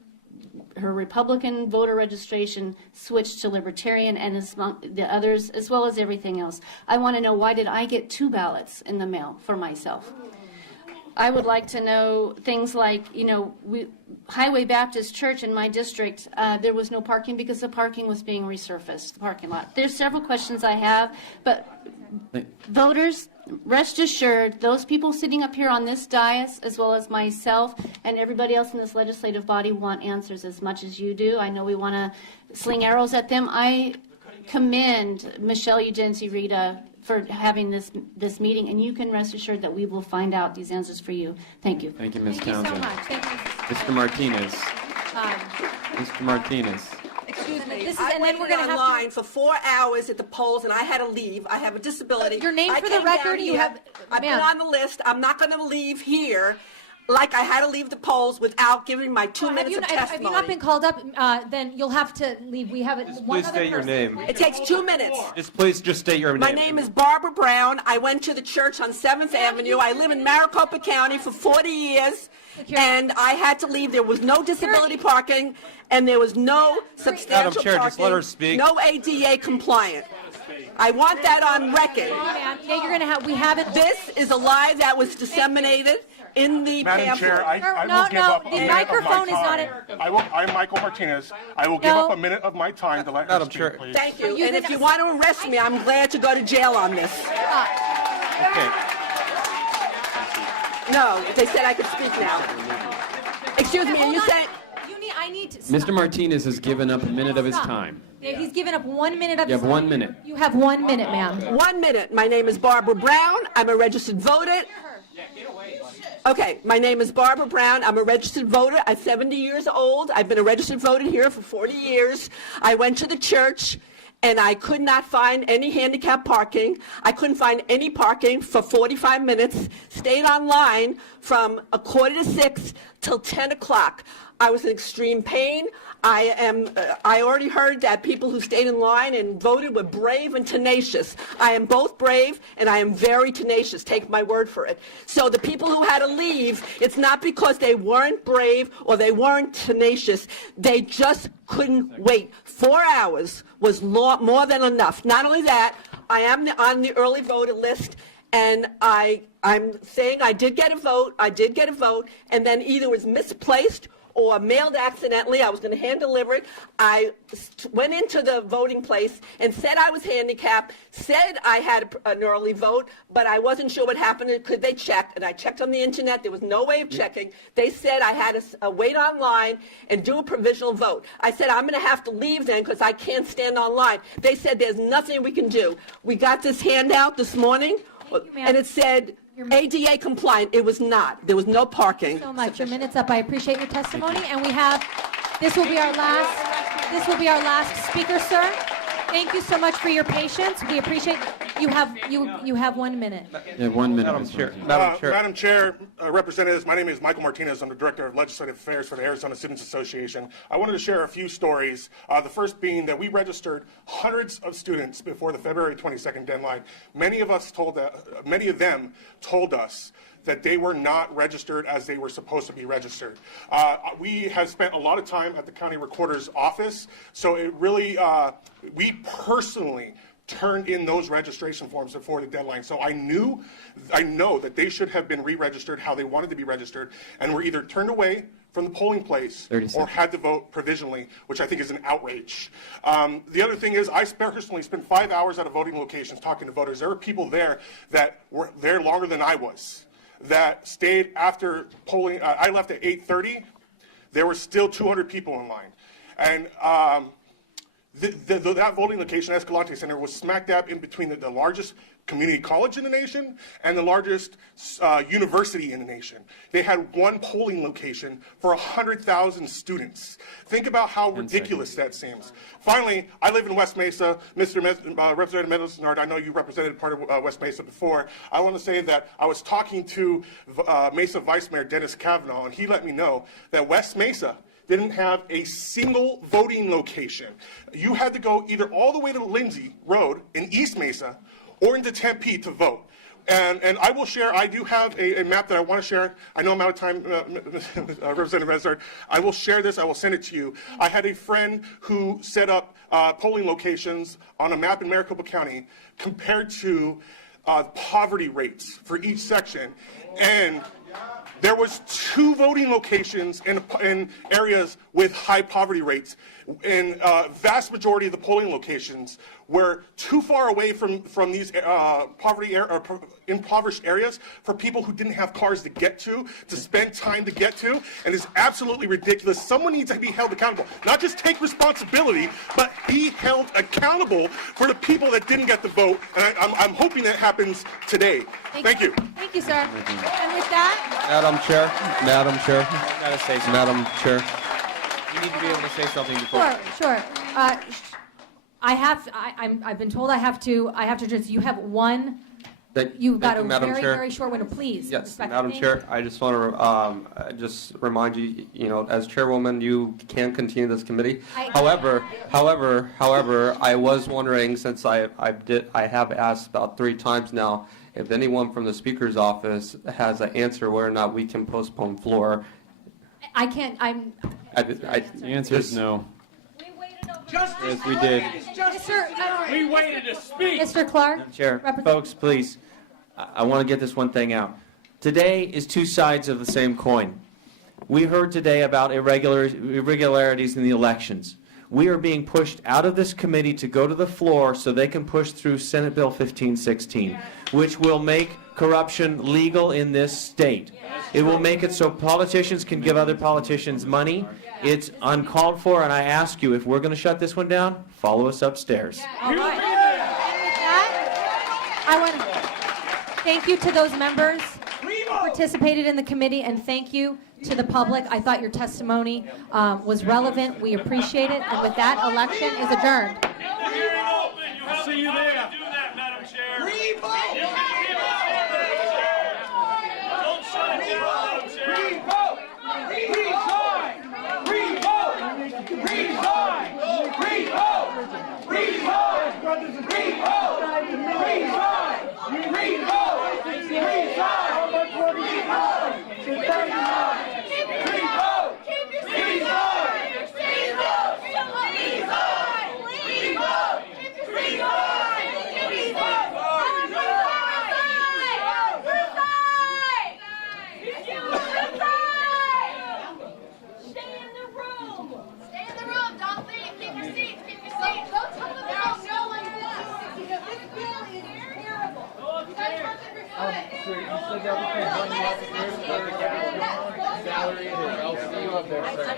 Republican voter registration switch to Libertarian, and the others, as well as everything else. I want to know, why did I get 2 ballots in the mail for myself? I would like to know things like, Highway Baptist Church in my district, there was no parking because the parking was being resurfaced, the parking lot. There's several questions I have, but voters, rest assured, those people sitting up here on this dais, as well as myself and everybody else in this legislative body, want answers as much as you do. I know we want to sling arrows at them. I commend Michelle Ugenzi-Rita for having this meeting, and you can rest assured that we will find out these answers for you. Thank you. Thank you, Ms. Thank you so Townsend. much. Thank you. Mr. Martinez. Mr. Martinez. Excuse me. This is, I and then waited we're going to have online for 4 hours at the polls, and I had to leave. I have a disability. Your name I for the came record, down you here. have- I've been ma'am. on the list. I'm not going to leave here like I had to leave the polls without giving my 2 minutes of If testimony. you've not been called up, then you'll have to leave. We have one please other state your person. name. It takes 2 minutes. Please just state your name. My name is Barbara Brown. I went to the church on 7th Avenue. I live in Maricopa County for 40 years, and I had to leave. There was no disability parking, and there was no substantial Madam Chair, parking. just let her speak. No ADA compliant. I want that on record. Yeah, you're going to have. We have it. This is a lie that was disseminated in the Madam pamphlet. Chair, I will give up a the minute microphone of is my not time. in. I'm Michael Martinez. I will give No. up a minute of my time to let her speak, please. Thank you. You And then- if you want to arrest me, I'm glad to go to jail on this. Okay. No, they said I could speak now. Excuse me, are you saying? I need to. Mr. Martinez has given up a minute of his time. Yeah, he's given up 1 minute of You his have time. 1 minute. You have 1 minute, ma'am. 1 minute. My name is Barbara Brown. I'm a registered voter. Okay, my name is Barbara Brown. I'm a registered voter. I'm 70 years old. I've been a registered voter here for 40 years. I went to the church, and I could not find any handicap parking. I couldn't find any parking for 45 minutes. Stayed online from 5:45 till 10 o'clock. I was in extreme pain. I already heard that people who stayed in line and voted were brave and tenacious. I am both brave and I am very tenacious. Take my word for it. So the people who had to leave, it's not because they weren't brave or they weren't tenacious. They just couldn't wait. 4 hours was more than enough. Not only that, I am on the early voter list, and I'm saying I did get a vote, and then either it was misplaced or mailed accidentally. I was going to hand deliver it. I went into the voting place and said I was handicapped, said I had an early vote, but I wasn't sure what happened. Could they check? And I checked on the internet. There was no way of checking. They said I had to wait online and do a provisional vote. I said, I'm going to have to leave then because I can't stand online. They said there's nothing we can do. We got this handout this morning, and it said ADA compliant. It was not. There was no parking. So much. Your minute's up. I appreciate your testimony, and we have. This will be our last. This will be our last speaker, sir. Thank you so much for your patience. We appreciate you have 1 minute. Yeah, 1 minute. Madam Chair, Representatives, my name is Michael Martinez. I'm the Director of Legislative Affairs for the Arizona Students Association. I wanted to share a few stories. The first being that we registered hundreds of students before the February 22nd deadline. Many of them told us that they were not registered as they were supposed to be registered. We have spent a lot of time at the county recorder's office, so it really, we personally turned in those registration forms before the deadline. So I know that they should have been re-registered how they wanted to be registered, and were either turned away from the polling place or had to vote provisionally, which I think is an outrage. The other thing is, I personally spent 5 hours at a voting location talking to voters. There were people there that were there longer than I was, that stayed after polling. I left at 8:30. There were still 200 people in line. And that voting location, Escalante Center, was smack dab in between the largest community college in the nation and the largest university in the nation. They had one polling location for 100,000 students. Think about how ridiculous that seems. Finally, I live in West Mesa. Representative Meadows-Nard, I know you represented part of West Mesa before. I want to say that I was talking to Mesa Vice Mayor Dennis Kavanaugh, and he let me know that West Mesa didn't have a single voting location. You had to go either all the way to Lindsay Road in East Mesa or into Tempe to vote. And I will share, I do have a map that I want to share. I know I'm out of time, Representative Meadows-Nard. I will share this, I will send it to you. I had a friend who set up polling locations on a map in Maricopa County compared to poverty rates for each section. And there was 2 voting locations in areas with high poverty rates, and vast majority of the polling locations were too far away from these impoverished areas for people who didn't have cars to get to spend time to get to, and it's absolutely ridiculous. Someone needs to be held accountable. Not just take responsibility, but be held accountable for the people that didn't get the vote, and I'm hoping that happens today. Thank you. Thank you, sir. And with that, Madam Chair, Gotta say something. Madam Chair. You need to be able to say something before. sure. I've been told I have to just, you have one, you've got a very, very short window, please. Yes, Madam Chair, I just want to just remind you, as chairwoman, you can continue this committee. However, I was wondering, since I have asked about 3 times now, if anyone from the Speaker's office has an answer whether or not we can postpone floor. I can't, The answer is no. Yes, we did. We waited to speak. Mr. Clark? Chair, folks, please, I want to get this one thing out. Today is 2 sides of the same coin. We heard today about irregularities in the elections. We are being pushed out of this committee to go to the floor so they can push through Senate Bill 1516, which will make corruption legal in this state. It will make it so politicians can give other politicians money. It's uncalled for, and I ask you, if we're going to shut this one down, follow us upstairs. All right. And with that, I want to thank you to those members who participated in the committee, and thank you to the public. I thought your testimony was relevant. We appreciate it. And with that, election is adjourned. I'll see you there. Do that, Madam Chair. Don't shut it down, Madam Chair. job there, sir.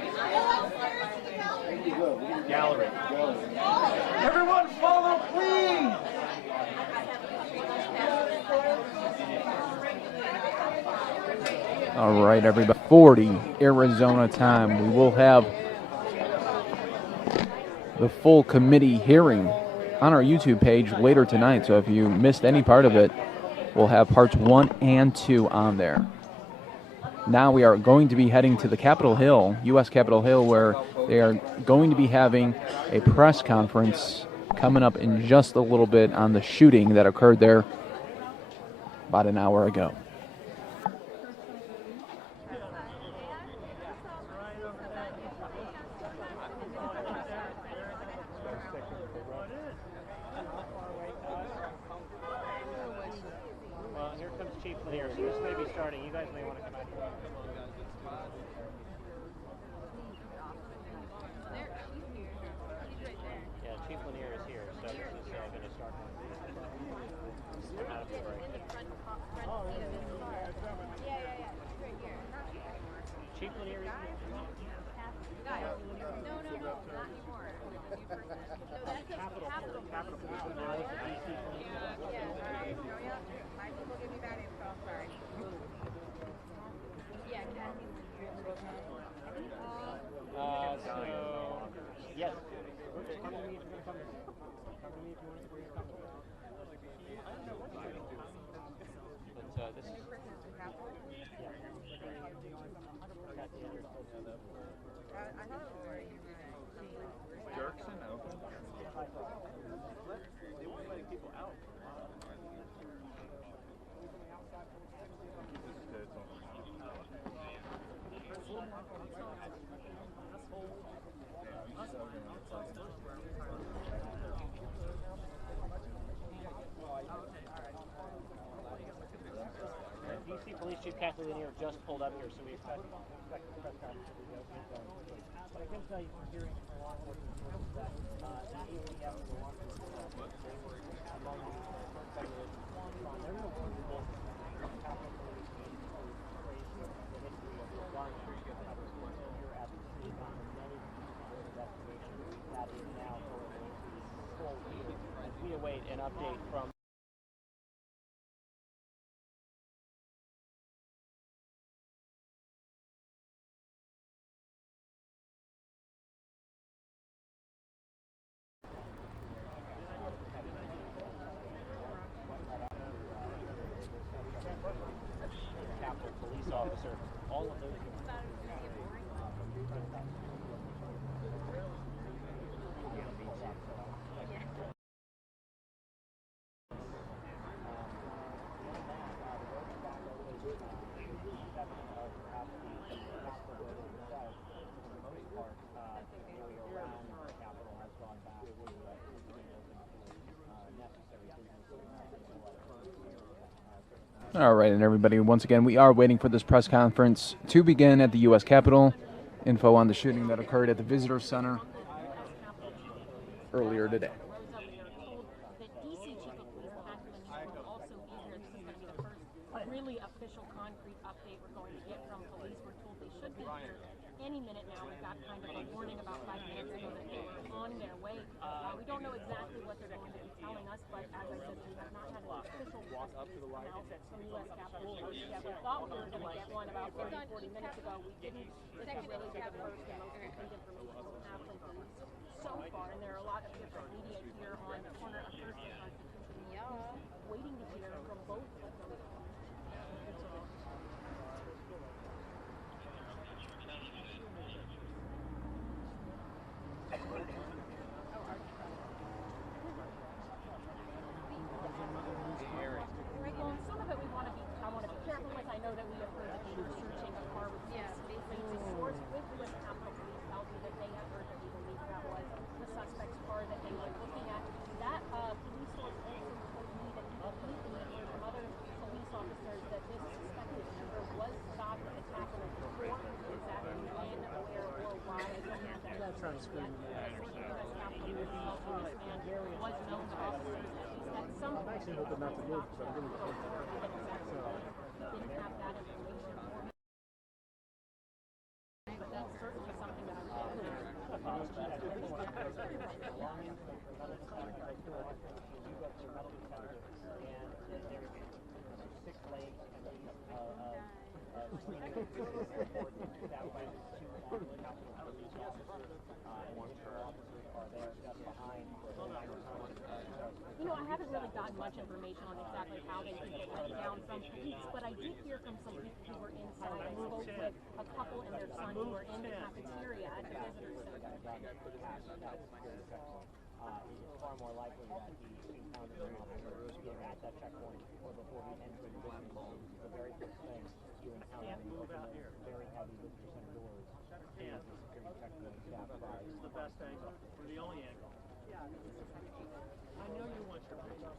Gallery. Everyone follow, please. All right, everybody. 40 Arizona time. We will have the full committee hearing on our YouTube page later tonight. So if you missed any part of it, we'll have parts 1 and 2 on there. Now we are going to be heading to the Capitol Hill, U.S. Capitol Hill, where they are going to be having a press conference coming up in just a little bit on the shooting that occurred there about an hour ago. Well, here comes Chief Lanier. So this may be starting. You guys may want to come out here. Yeah, Chief Lanier is here, so this is going to start. Out of the break. Chief Lanier is here. So, yes. Come to me if you're going to come. Come to me if you want to come. But this is. Yeah. Dirksen open. They weren't letting people out. DC Police Chief Kathy Lanier just pulled up here, so we expect the press conference to be going quickly. But I can tell you from hearing from law enforcement sources that the AODF and the law enforcement they were among the speculation from everyone who was Capitol Police and traced the history of the gun here at the city on the many investigations that is now going to full here as we await an update from. Capitol police officer, all of those. All right, and everybody, once again, we are waiting for this press conference to begin at the U.S. Capitol. Info on the shooting that occurred at the Visitor Center earlier today. Really official, concrete update we're going to get from police. We're told they should be here any minute now. We got kind of a warning about 5 minutes ago that they were on their way. We don't know exactly what they're going to be telling us, but as I said, we have not had an official announcement from U.S. Capitol Police yet. We thought we were going to get one about 30, 40 minutes ago. We didn't. This is really the first and most complete information we have from police so far, and there are a lot of different media here on the corner of First and Constitution, waiting to hear from both of them. Some of it I want to be careful with. I know that we have heard that they were searching a car with basically a source with U.S. Capitol Police tells me that they have heard that we believe that was the suspect's car that they were looking at. That police source also told me that he heard from other police officers that this suspected shooter was stopped at the Capitol before exactly when, where, or why. I don't have that. That's on screen. U.S. Capitol Police man was known to officers at some point. I'm actually hoping not to move because I'm really close. Didn't have that information. But that's elections is you go to their metal detectors and there's 6 legs and these screening report that went to the Capitol Police officer, and additional officers are there just behind the microphone. You know, I haven't really gotten much information on exactly how they can get let down from police, but I did hear from some people who were inside. I spoke with a couple and their son who were in the cafeteria at the visitor center. It's far more likely that he encountered an officer either at that checkpoint or before he entered the visitor center. The very first thing you encounter when you open those very heavy visitor center doors is a security checkpoint staffed by. This is the best angle, or the only angle. I know you want your picture.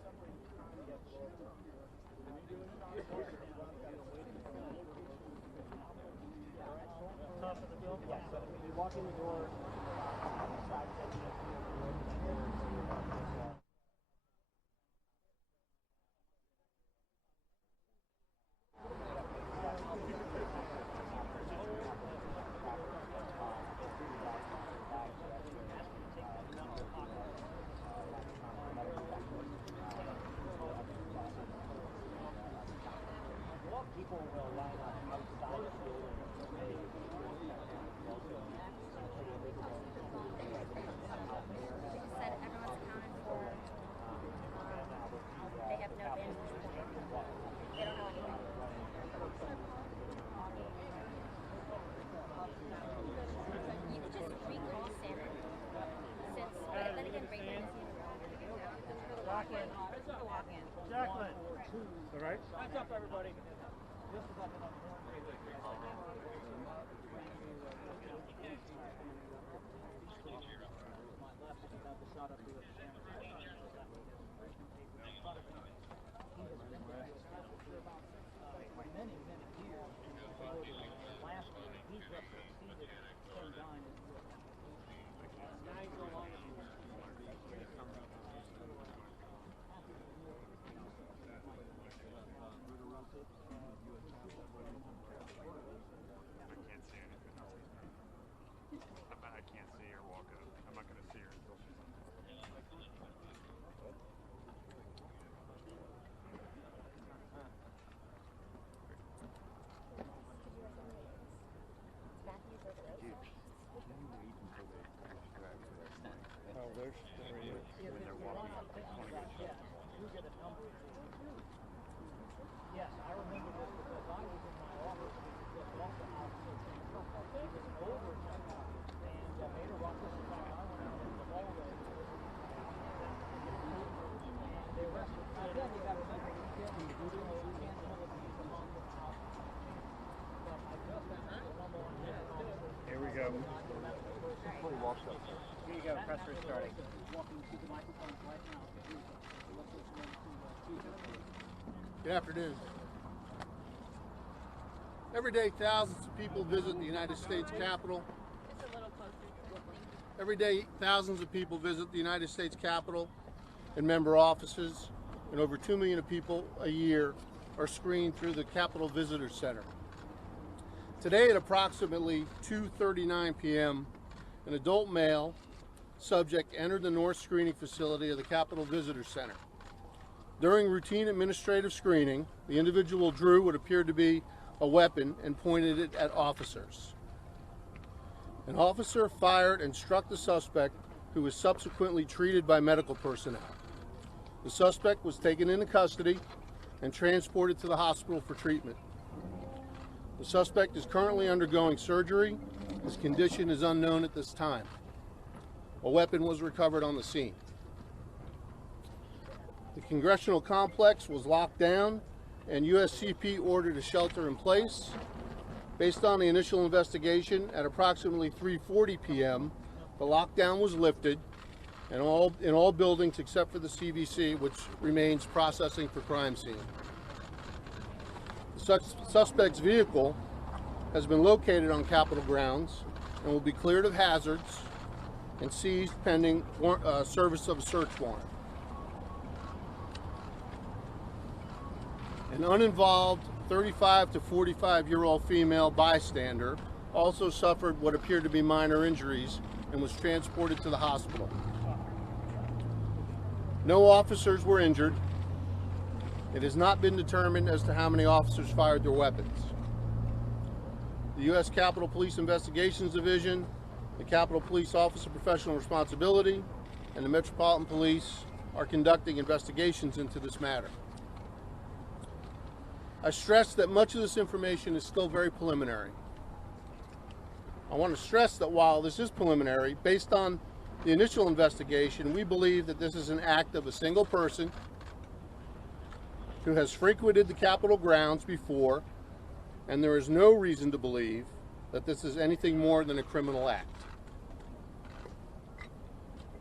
Top of the bill? Yeah, so if you walk in the door, people will line up outside the building. Said everyone's accounted for. They have no bandwidth. They don't know anything. You could just recall Santa. Since, then again, Reagan is Jacqueline. Jacqueline. All right. Hands up, everybody. This is like another shot up here. Many years. Last year, he just succeeded Tim Dunn. Now he's no longer. I can't see her walk up. I'm not going to see her until she's on. Oh, there he is. When they're walking up, they want to get shot. Yes, I remember this because I was in my office and just walked the officer. He was over and made a ruckus. In fact, I went out in the hallway and they arrested. Again, you got to remember, we can't tell if he's among the house. But I just happened to rumble on his officer. Here we go. Before he walks up there. Here you go. Press restarting. Walking to the microphone right now. Good afternoon. Every day, thousands of people visit the United States Capitol. Just a little closer. Every day, thousands of people visit the United States Capitol and member offices, and over 2 million people a year are screened through the Capitol Visitor Center. Today at approximately 2:39 p.m., an adult male subject entered the north screening facility of the Capitol Visitor Center. During routine administrative screening, the individual drew what appeared to be a weapon and pointed it at officers. An officer fired and struck the suspect, who was subsequently treated by medical personnel. The suspect was taken into custody and transported to the hospital for treatment. The suspect is currently undergoing surgery. His condition is unknown at this time. A weapon was recovered on the scene. The congressional complex was locked down and USCP ordered a shelter in place. Based on the initial investigation, at approximately 3:40 p.m., the lockdown was lifted and in all buildings except for the CVC, which remains processing for crime scene. The suspect's vehicle has been located on Capitol grounds and will be cleared of hazards and seized pending service of a search warrant. An uninvolved 35 to 45-year-old female bystander also suffered what appeared to be minor injuries and was transported to the hospital. No officers were injured. It has not been determined as to how many officers fired their weapons. The U.S. Capitol Police Investigations Division, the Capitol Police Office of Professional Responsibility, and the Metropolitan Police are conducting investigations into this matter. I stress that much of this information is still very preliminary. I want to stress that while this is preliminary, based on the initial investigation, we believe that this is an act of a single person who has frequented the Capitol grounds before, and there is no reason to believe that this is anything more than a criminal act.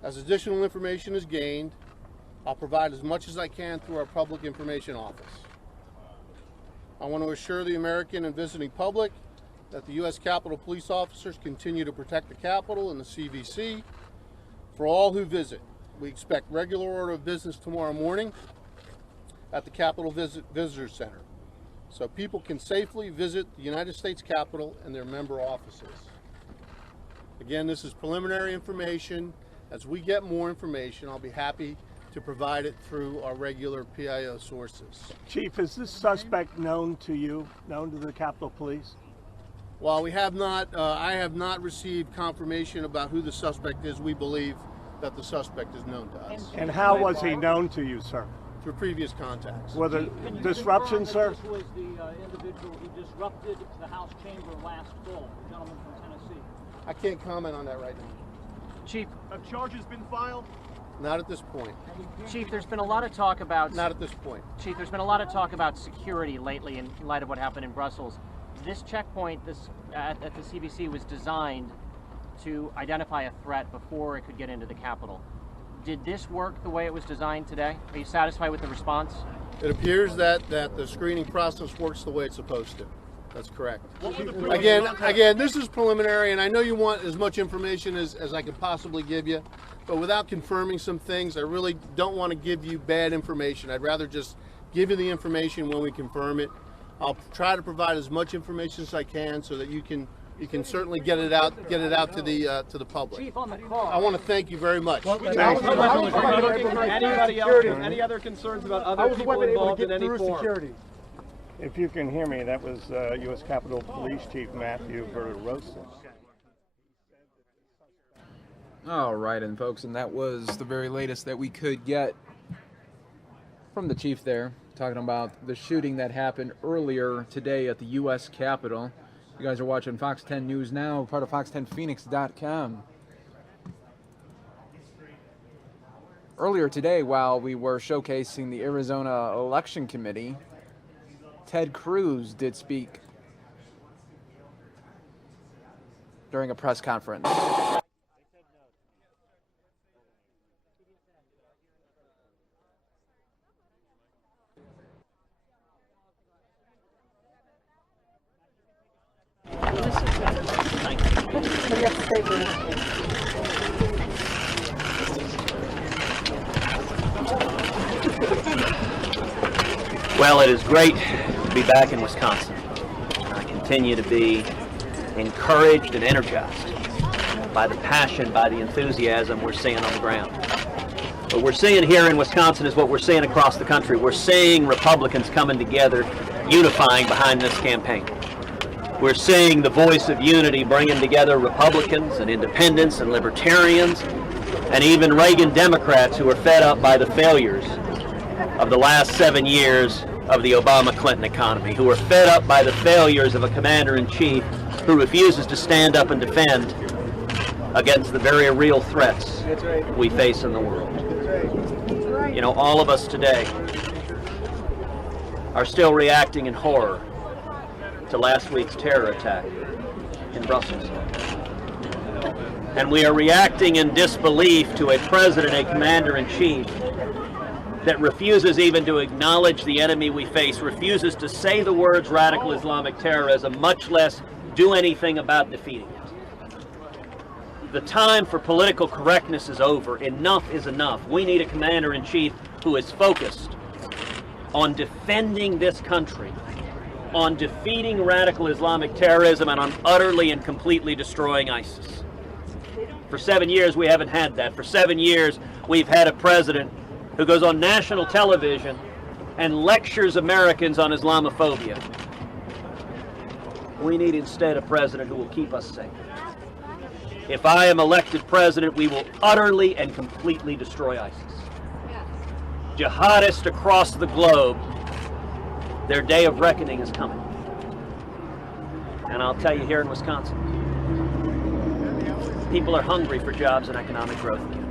As additional information is gained, I'll provide as much as I can through our Public Information Office. I want to assure the American and visiting public that the U.S. Capitol Police officers continue to protect the Capitol and the CVC. For all who visit, we expect regular order of business tomorrow morning at the Capitol Visitor Center, so people can safely visit the United States Capitol and their member offices. Again, this is preliminary information. As we get more information, I'll be happy to provide it through our regular PIO sources. Chief, is this suspect known to you, known to the Capitol Police? While we have not, I have not received confirmation about who the suspect is. We believe that the suspect is known to us. And how was he known to you, sir? Through previous contacts. Were there disruptions, sir? This was the individual who disrupted the House chamber last fall, the gentleman from Tennessee. I can't comment on that right now. Chief, have charges been filed? Not at this point. Chief, there's been a lot of talk about... Not at this point. Chief, there's been a lot of talk about security lately in light of what happened in Brussels. This checkpoint at the CBC was designed to identify a threat before it could get into the Capitol. Did this work the way it was designed today? Are you satisfied with the response? It appears that the screening process works the way it's supposed to. That's correct. Again, this is preliminary, and I know you want as much information as I could possibly give you, but without confirming some things, I really don't want to give you bad information. I'd rather just give you the information when we confirm it. I'll try to provide as much information as I can so that you can certainly get it out to the public. Chief, on the call. I want to thank you very much. Anybody else? Any other concerns about other people involved in any form? Security. If you can hear me, that was U.S. Capitol Police Chief Matthew Verderosa. All right, and folks, and that was the very latest that we could get from the chief there, talking about the shooting that happened earlier today at the U.S. Capitol. You guys are watching Fox 10 News Now, part of fox10phoenix.com. Earlier today, while we were showcasing the Arizona Election Committee, Ted Cruz did speak during a press conference. Well, it is great to be back in Wisconsin. I continue to be encouraged and energized by the passion, by the enthusiasm we're seeing on the ground. What we're seeing here in Wisconsin is what we're seeing across the country. We're seeing Republicans coming together, unifying behind this campaign. We're seeing the voice of unity bringing together Republicans and independents and libertarians and even Reagan Democrats who are fed up by the failures of the last 7 years of the Obama-Clinton economy, who are fed up by the failures of a commander-in-chief who refuses to stand up and defend against the very real threats we face in the world. You know, all of us today are still reacting in horror to last week's terror attack in Brussels. And we are reacting in disbelief to a president, a commander-in-chief, that refuses even to acknowledge the enemy we face, refuses to say the words radical Islamic terrorism, much less do anything about defeating it. The time for political correctness is over. Enough is enough. We need a commander-in-chief who is focused on defending this country, on defeating radical Islamic terrorism, and on utterly and completely destroying ISIS. For 7 years, we haven't had that. For 7 years, we've had a president who goes on national television and lectures Americans on Islamophobia. We need instead a president who will keep us safe. If I am elected president, we will utterly and completely destroy ISIS. Jihadists across the globe, their day of reckoning is coming. And I'll tell you, here in Wisconsin, people are hungry for jobs and economic growth again.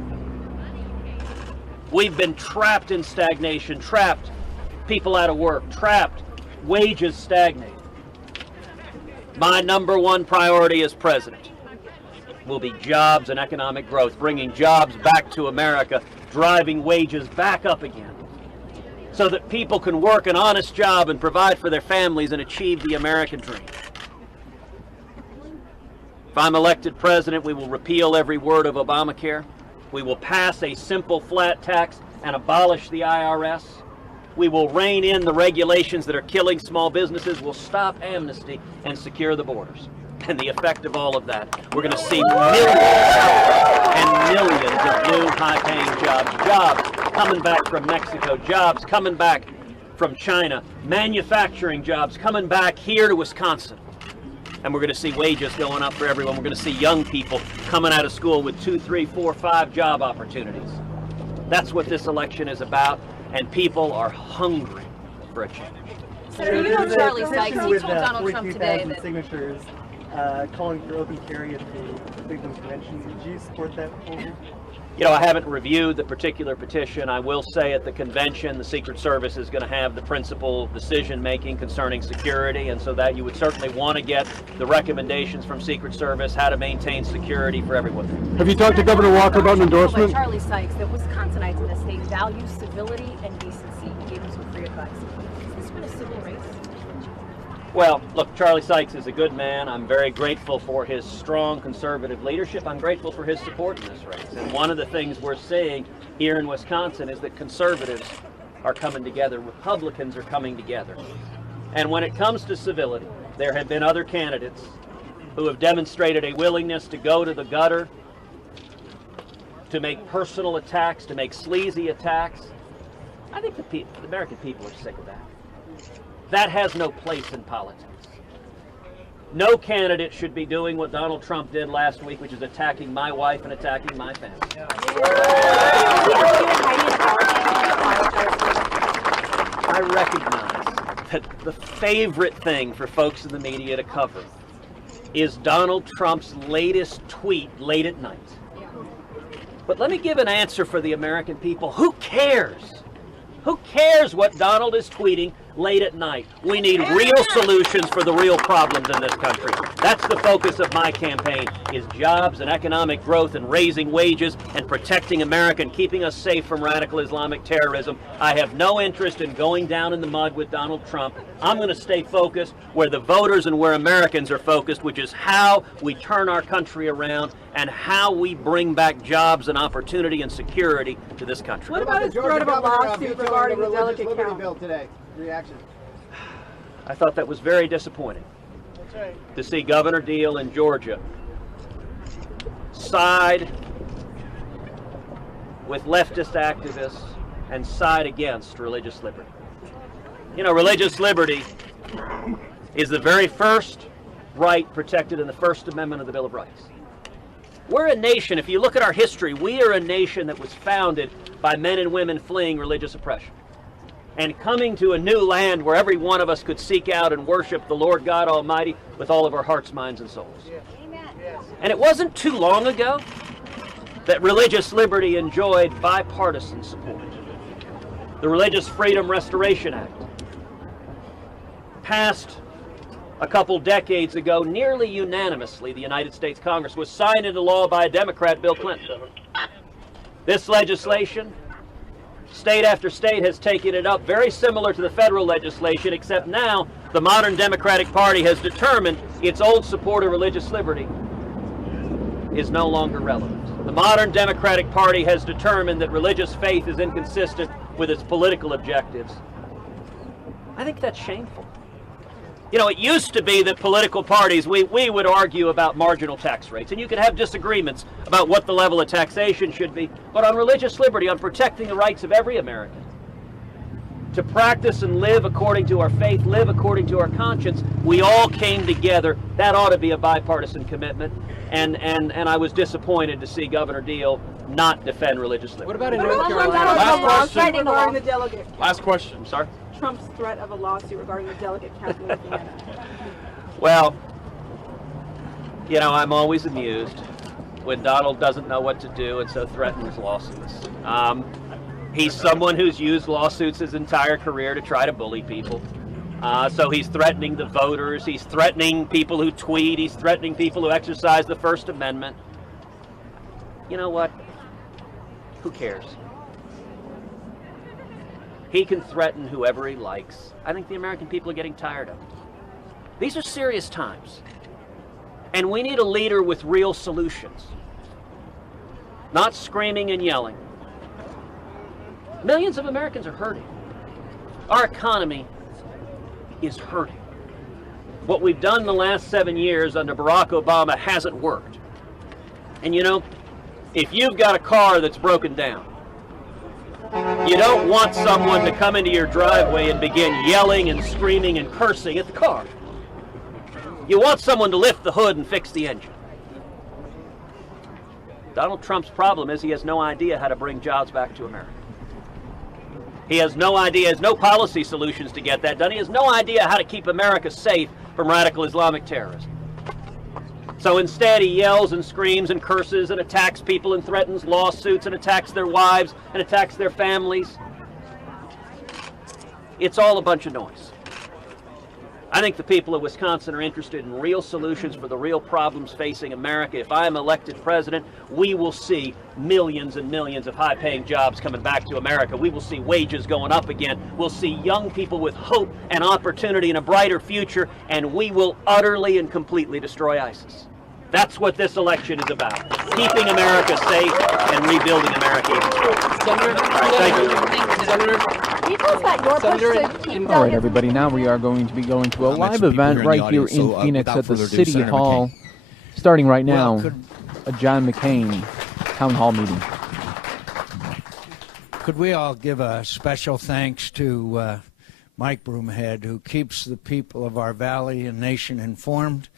We've been trapped in stagnation, trapped people out of work, trapped wages stagnating. My number one priority as president will be jobs and economic growth, bringing jobs back to America, driving wages back up again, so that people can work an honest job and provide for their families and achieve the American dream. If I'm elected president, we will repeal every word of Obamacare. We will pass a simple flat tax and abolish the IRS. We will rein in the regulations that are killing small businesses. We'll stop amnesty and secure the borders. And the effect of all of that, we're going to see millions and millions of new high-paying jobs coming back from Mexico, jobs coming back from China, manufacturing jobs coming back here to Wisconsin. And we're going to see wages going up for everyone. We're going to see young people coming out of school with 2, 3, 4, 5 job opportunities. That's what this election is about, and people are hungry for a change. Senator, you know Charlie Sykes, he told Donald Trump today that signatures calling for open carry at the Cleveland Convention. Did you support that proposal? You know, I haven't reviewed the particular petition. I will say at the convention, the Secret Service is going to have the principal decision-making concerning security, and so that you would certainly want to get the recommendations from Secret Service, how to maintain security for everyone. Have you talked to Governor Walker about an endorsement? Charlie Sykes, that Wisconsinites in the state value civility and decency, and gave him some free advice. Has this been a civil race? Well, look, Charlie Sykes is a good man. I'm very grateful for his strong conservative leadership. I'm grateful for his support in this race. And one of the things we're seeing here in Wisconsin is that conservatives are coming together. Republicans are coming together. And when it comes to civility, there have been other candidates who have demonstrated a willingness to go to the gutter, to make personal attacks, to make sleazy attacks. I think the American people are sick of that. That has no place in politics. No candidate should be doing what Donald Trump did last week, which is attacking my wife and attacking my family. I recognize that the favorite thing for folks in the media to cover is Donald Trump's latest tweet late at night. But let me give an answer for the American people. Who cares? Who cares what Donald is tweeting late at night? We need real solutions for the real problems in this country. That's the focus of my campaign, is jobs and economic growth and raising wages and protecting America and keeping us safe from radical Islamic terrorism. I have no interest in going down in the mud with Donald Trump. I'm going to stay focused where the voters and where Americans are focused, which is how we turn our country around and how we bring back jobs and opportunity and security to this country. What about his threat of a lawsuit regarding the delegate count? Bill today? Reaction? I thought that was very disappointing. That's right. To see Governor Deal in Georgia side with leftist activists and side against religious liberty. You know, religious liberty is the very first right protected in the First Amendment of the Bill of Rights. We're a nation, if you look at our history, we are a nation that was founded by men and women fleeing religious oppression and coming to a new land where every one of us could seek out and worship the Lord God Almighty with all of our hearts, minds, and souls. Amen. And it wasn't too long ago that religious liberty enjoyed bipartisan support. The Religious Freedom Restoration Act, passed a couple decades ago, nearly unanimously, the United States Congress, was signed into law by a Democrat, Bill Clinton. This legislation, state after state has taken it up, very similar to the federal legislation, except now the modern Democratic Party has determined its old support of religious liberty is no longer relevant. The modern Democratic Party has determined that religious faith is inconsistent with its political objectives. I think that's shameful. You know, it used to be that political parties, we would argue about marginal tax rates, and you could have disagreements about what the level of taxation should be, but on religious liberty, on protecting the rights of every American, to practice and live according to our faith, live according to our conscience, we all came together. That ought to be a bipartisan commitment, and I was disappointed to see Governor Deal not defend religious liberty. What about in North Carolina? Last question regarding the delegate. Last question. I'm sorry? Trump's threat of a lawsuit regarding the delegate count in Louisiana. Well, you know, I'm always amused when Donald doesn't know what to do and so threatens lawsuits. He's someone who's used lawsuits his entire career to try to bully people. So he's threatening the voters, he's threatening people who tweet, he's threatening people who exercise the First Amendment. You know what? Who cares? He can threaten whoever he likes. I think the American people are getting tired of it. These are serious times. And we need a leader with real solutions. Not screaming and yelling. Millions of Americans are hurting. Our economy is hurting. What we've done in the last 7 years under Barack Obama hasn't worked. And you know, if you've got a car that's broken down, you don't want someone to come into your driveway and begin yelling and screaming and cursing at the car. You want someone to lift the hood and fix the engine. Donald Trump's problem is he has no idea how to bring jobs back to America. He has no idea, has no policy solutions to get that done. He has no idea how to keep America safe from radical Islamic terrorism. So instead he yells and screams and curses and attacks people and threatens lawsuits and attacks their wives and attacks their families. It's all a bunch of noise. I think the people of Wisconsin are interested in real solutions for the real problems facing America. If I am elected president, we will see millions and millions of high-paying jobs coming back to America. We will see wages going up again. We'll see young people with hope and opportunity and a brighter future, and we will utterly and completely destroy ISIS. That's what this election is about. Keeping America safe and rebuilding America even stronger. Thank you. Senator, Can you tell us about your push to keep All right, everybody. Now we are going to be going to a live event right here in Phoenix at the City Hall. Starting right now, a John McCain town hall meeting. Could we all give a special thanks to Mike Broomhead, who keeps the people of our valley and nation informed.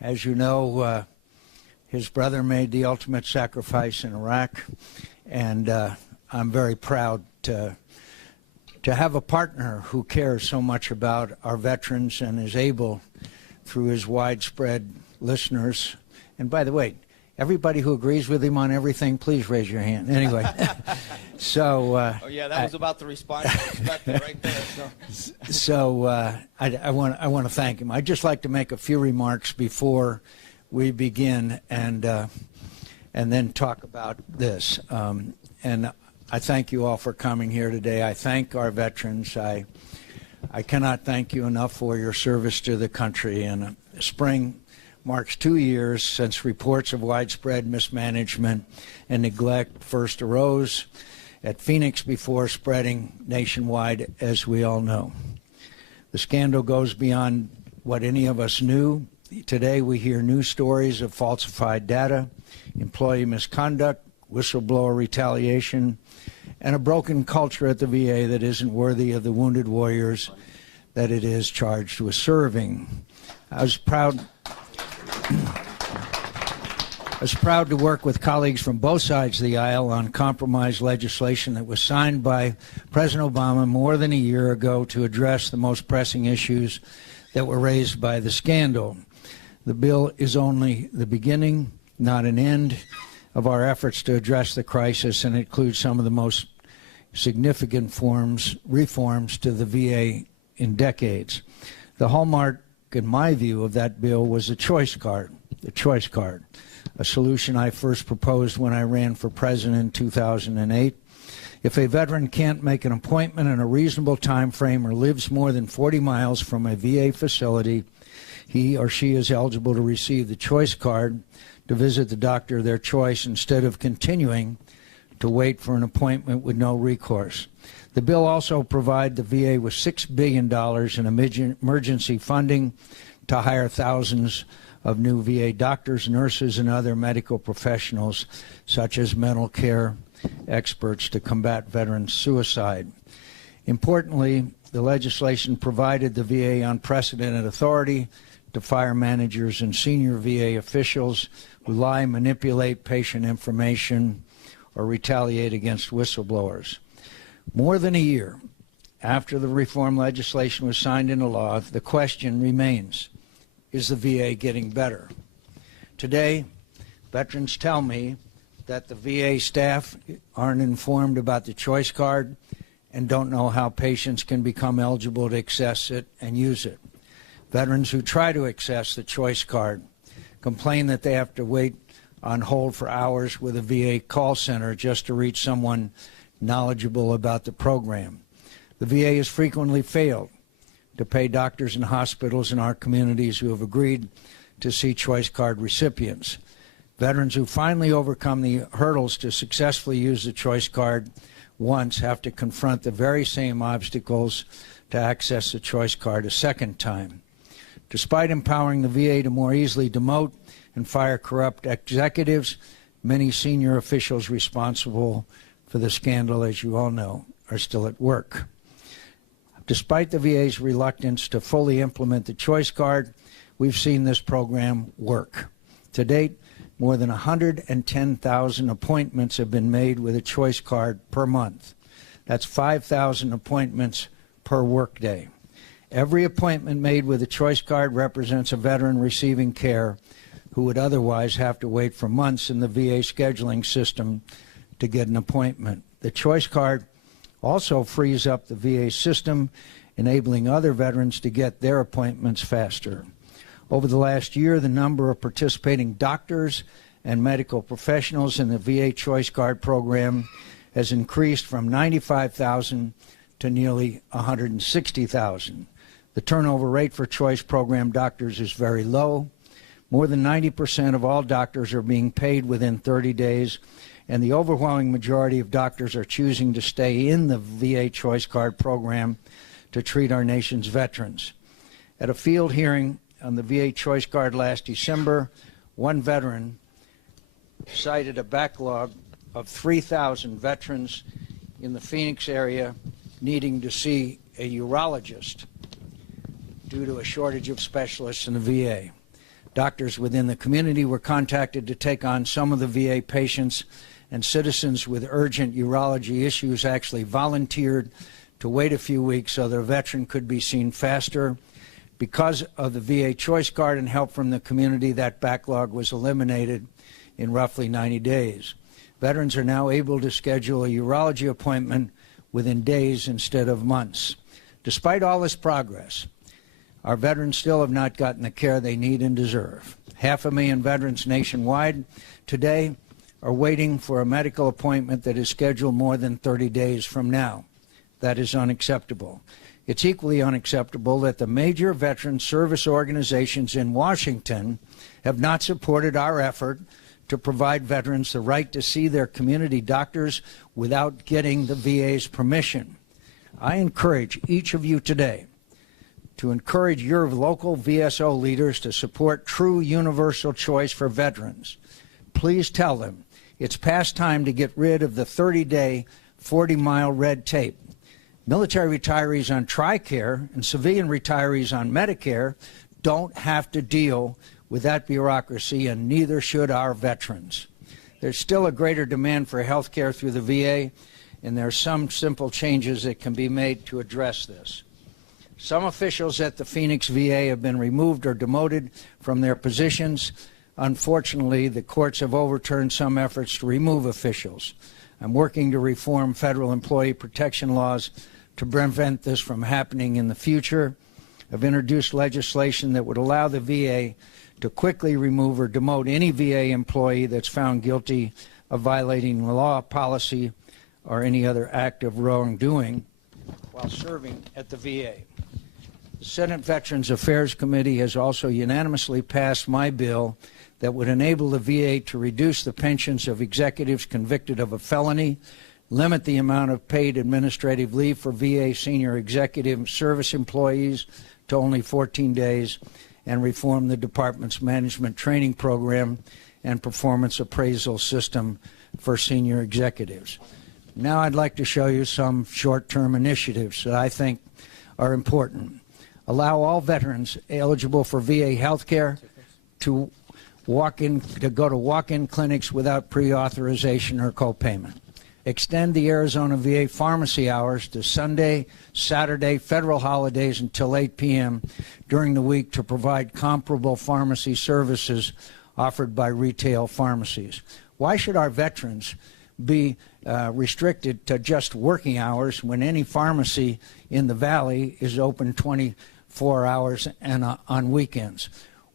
As you know, his brother made the ultimate sacrifice in Iraq, and I'm very proud to have a partner who cares so much about our veterans and is able, through his widespread listeners, and by the way, everybody who agrees with him on everything, please raise your hand. Anyway, so oh yeah, that was about the response I expected right there. So I want to thank him. I'd just like to make a few remarks before we begin, and then talk about this. And I thank you all for coming here today. I thank our veterans. I cannot thank you enough for your service to the country. And spring marks 2 years since reports of widespread mismanagement and neglect first arose at Phoenix before spreading nationwide, as we all know. The scandal goes beyond what any of us knew. Today we hear new stories of falsified data, employee misconduct, whistleblower retaliation, and a broken culture at the VA that isn't worthy of the wounded warriors that it is charged with serving. I was proud to work with colleagues from both sides of the aisle on compromise legislation that was signed by President Obama more than a year ago to address the most pressing issues that were raised by the scandal. The bill is only the beginning, not an end, of our efforts to address the crisis, and includes some of the most significant reforms to the VA in decades. The hallmark, in my view, of that bill was the choice card, a solution I first proposed when I ran for president in 2008. If a veteran can't make an appointment in a reasonable time frame or lives more than 40 miles from a VA facility, he or she is eligible to receive the choice card to visit the doctor of their choice instead of continuing to wait for an appointment with no recourse. The bill also provides the VA with $6 billion in emergency funding to hire thousands of new VA doctors, nurses, and other medical professionals, such as mental care experts, to combat veteran suicide. Importantly, the legislation provided the VA unprecedented authority to fire managers and senior VA officials who lie, manipulate patient information, or retaliate against whistleblowers. More than a year after the reform legislation was signed into law, the question remains, is the VA getting better? Today, veterans tell me that the VA staff aren't informed about the choice card and don't know how patients can become eligible to access it and use it. Veterans who try to access the choice card complain that they have to wait on hold for hours with a VA call center just to reach someone knowledgeable about the program. The VA has frequently failed to pay doctors and hospitals in our communities who have agreed to see choice card recipients. Veterans who finally overcome the hurdles to successfully use the choice card once have to confront the very same obstacles to access the choice card a second time. Despite empowering the VA to more easily demote and fire corrupt executives, many senior officials responsible for the scandal, as you all know, are still at work. Despite the VA's reluctance to fully implement the choice card, we've seen this program work. To date, more than 110,000 appointments have been made with a choice card per month. That's 5,000 appointments per workday. Every appointment made with a choice card represents a veteran receiving care who would otherwise have to wait for months in the VA scheduling system to get an appointment. The choice card also frees up the VA system, enabling other veterans to get their appointments faster. Over the last year, the number of participating doctors and medical professionals in the VA Choice Card program has increased from 95,000 to nearly 160,000. The turnover rate for choice program doctors is very low. More than 90% of all doctors are being paid within 30 days, and the overwhelming majority of doctors are choosing to stay in the VA Choice Card program to treat our nation's veterans. At a field hearing on the VA Choice Card last December, one veteran cited a backlog of 3,000 veterans in the Phoenix area needing to see a urologist due to a shortage of specialists in the VA. Doctors within the community were contacted to take on some of the VA patients, and citizens with urgent urology issues actually volunteered to wait a few weeks so their veteran could be seen faster. Because of the VA Choice Card and help from the community, that backlog was eliminated in roughly 90 days. Veterans are now able to schedule a urology appointment within days instead of months. Despite all this progress, our veterans still have not gotten the care they need and deserve. 500,000 veterans nationwide today are waiting for a medical appointment that is scheduled more than 30 days from now. That is unacceptable. It's equally unacceptable that the major veteran service organizations in Washington have not supported our effort to provide veterans the right to see their community doctors without getting the VA's permission. I encourage each of you today to encourage your local VSO leaders to support true universal choice for veterans. Please tell them it's past time to get rid of the 30-day, 40-mile red tape. Military retirees on TRICARE and civilian retirees on Medicare don't have to deal with that bureaucracy, and neither should our veterans. There's still a greater demand for health care through the VA, and there are some simple changes that can be made to address this. Some officials at the Phoenix VA have been removed or demoted from their positions. Unfortunately, the courts have overturned some efforts to remove officials. I'm working to reform federal employee protection laws to prevent this from happening in the future. I've introduced legislation that would allow the VA to quickly remove or demote any VA employee that's found guilty of violating the law, policy, or any other act of wrongdoing while serving at the VA. The Senate Veterans Affairs Committee has also unanimously passed my bill that would enable the VA to reduce the pensions of executives convicted of a felony, limit the amount of paid administrative leave for VA senior executive service employees to only 14 days, and reform the department's management training program and performance appraisal system for senior executives. Now I'd like to show you some short-term initiatives that I think are important. Allow all veterans eligible for VA health care to go to walk-in clinics without pre-authorization or co-payment. Extend the Arizona VA pharmacy hours to Sunday, Saturday, federal holidays until 8 p.m. during the week to provide comparable pharmacy services offered by retail pharmacies. Why should our veterans be restricted to just working hours when any pharmacy in the Valley is open 24 hours and on weekends?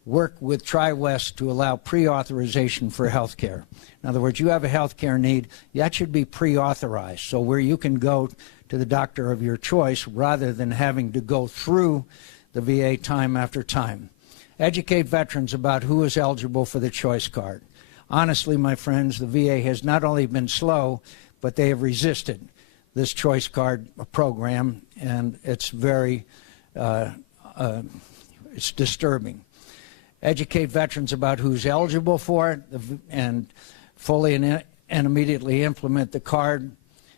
Work with Tri-West to allow pre-authorization for health care. In other words, you have a health care need, that should be pre-authorized, so where you can go to the doctor of your choice rather than having to go through the VA time after time. Educate veterans about who is eligible for the choice card. Honestly, my friends, the VA has not only been slow, but they have resisted this choice card program, and it's very, it's disturbing. Educate veterans about who's eligible for it and fully and immediately implement the card.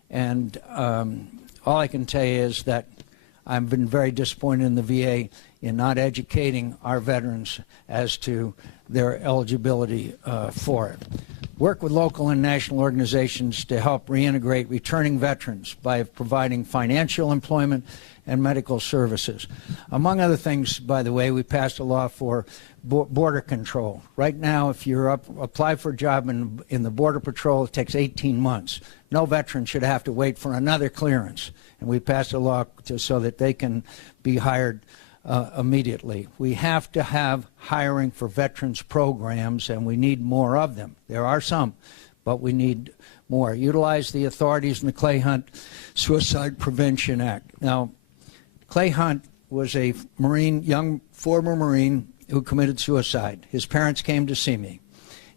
And all I can tell you is that I've been very disappointed in the VA in not educating our veterans as to their eligibility for it. Work with local and national organizations to help reintegrate returning veterans by providing financial employment and medical services. Among other things, by the way, we passed a law for border control. Right now, if you apply for a job in the Border Patrol, it takes 18 months. No veteran should have to wait for another clearance. And we passed a law so that they can be hired immediately. We have to have hiring for veterans programs, and we need more of them. There are some, but we need more. Utilize the authorities in the Clay Hunt Suicide Prevention Act. Now, Clay Hunt was a young former Marine who committed suicide. His parents came to see me,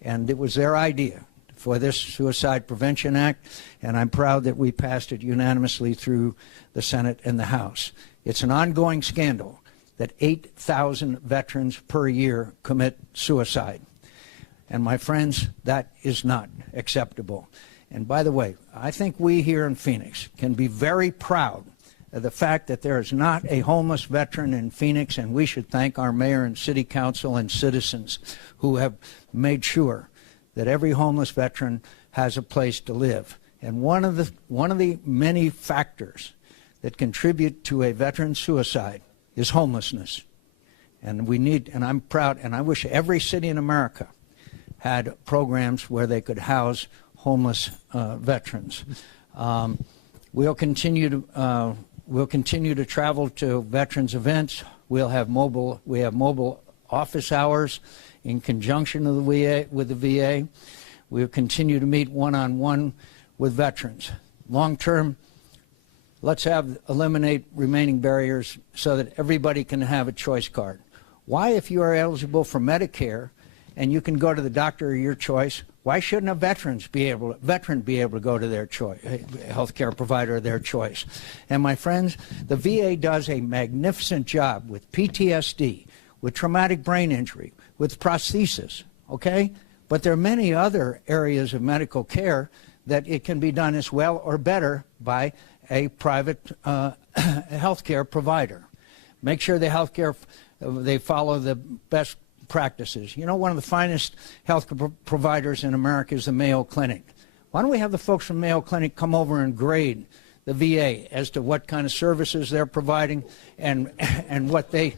and it was their idea for this Suicide Prevention Act, and I'm proud that we passed it unanimously through the Senate and the House. It's an ongoing scandal that 8,000 veterans per year commit suicide. And my friends, that is not acceptable. And by the way, I think we here in Phoenix can be very proud of the fact that there is not a homeless veteran in Phoenix, and we should thank our mayor and city council and citizens who have made sure that every homeless veteran has a place to live. And one of the many factors that contribute to a veteran's suicide is homelessness. And I'm proud, and I wish every city in America had programs where they could house homeless veterans. We'll continue to travel to veterans events. We have mobile office hours in conjunction with the VA. We'll continue to meet one-on-one with veterans. Long term, let's eliminate remaining barriers so that everybody can have a choice card. Why, if you are eligible for Medicare and you can go to the doctor of your choice, why shouldn't a veteran be able to go to their choice, health care provider of their choice? And my friends, the VA does a magnificent job with PTSD, with traumatic brain injury, with prosthesis, okay? But there are many other areas of medical care that it can be done as well or better by a private health care provider. Make sure they follow the best practices. You know, one of the finest health providers in America is the Mayo Clinic. Why don't we have the folks from Mayo Clinic come over and grade the VA as to what kind of services they're providing and what they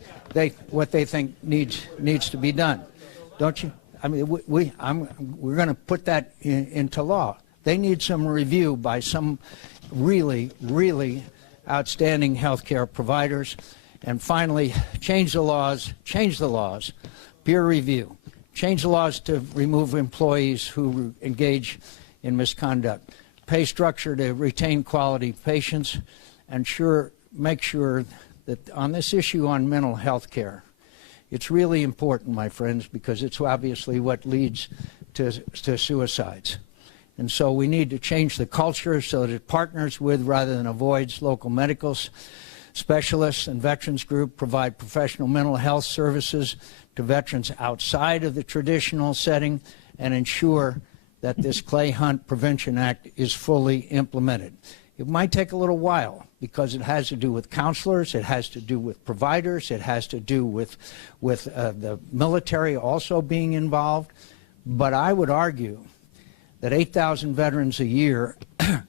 think needs to be done? Don't you? I mean, we're going to put that into law. They need some review by some really, really outstanding health care providers. And finally, change the laws, peer review, change the laws to remove employees who engage in misconduct, pay structure to retain quality patients, and make sure that on this issue on mental health care, it's really important, my friends, because it's obviously what leads to suicides. And so we need to change the culture so that it partners with rather than avoids local medical specialists and veterans group, provide professional mental health services to veterans outside of the traditional setting, and ensure that this Clay Hunt Prevention Act is fully implemented. It might take a little while because it has to do with counselors, it has to do with providers, it has to do with the military also being involved. But I would argue that 8,000 veterans a year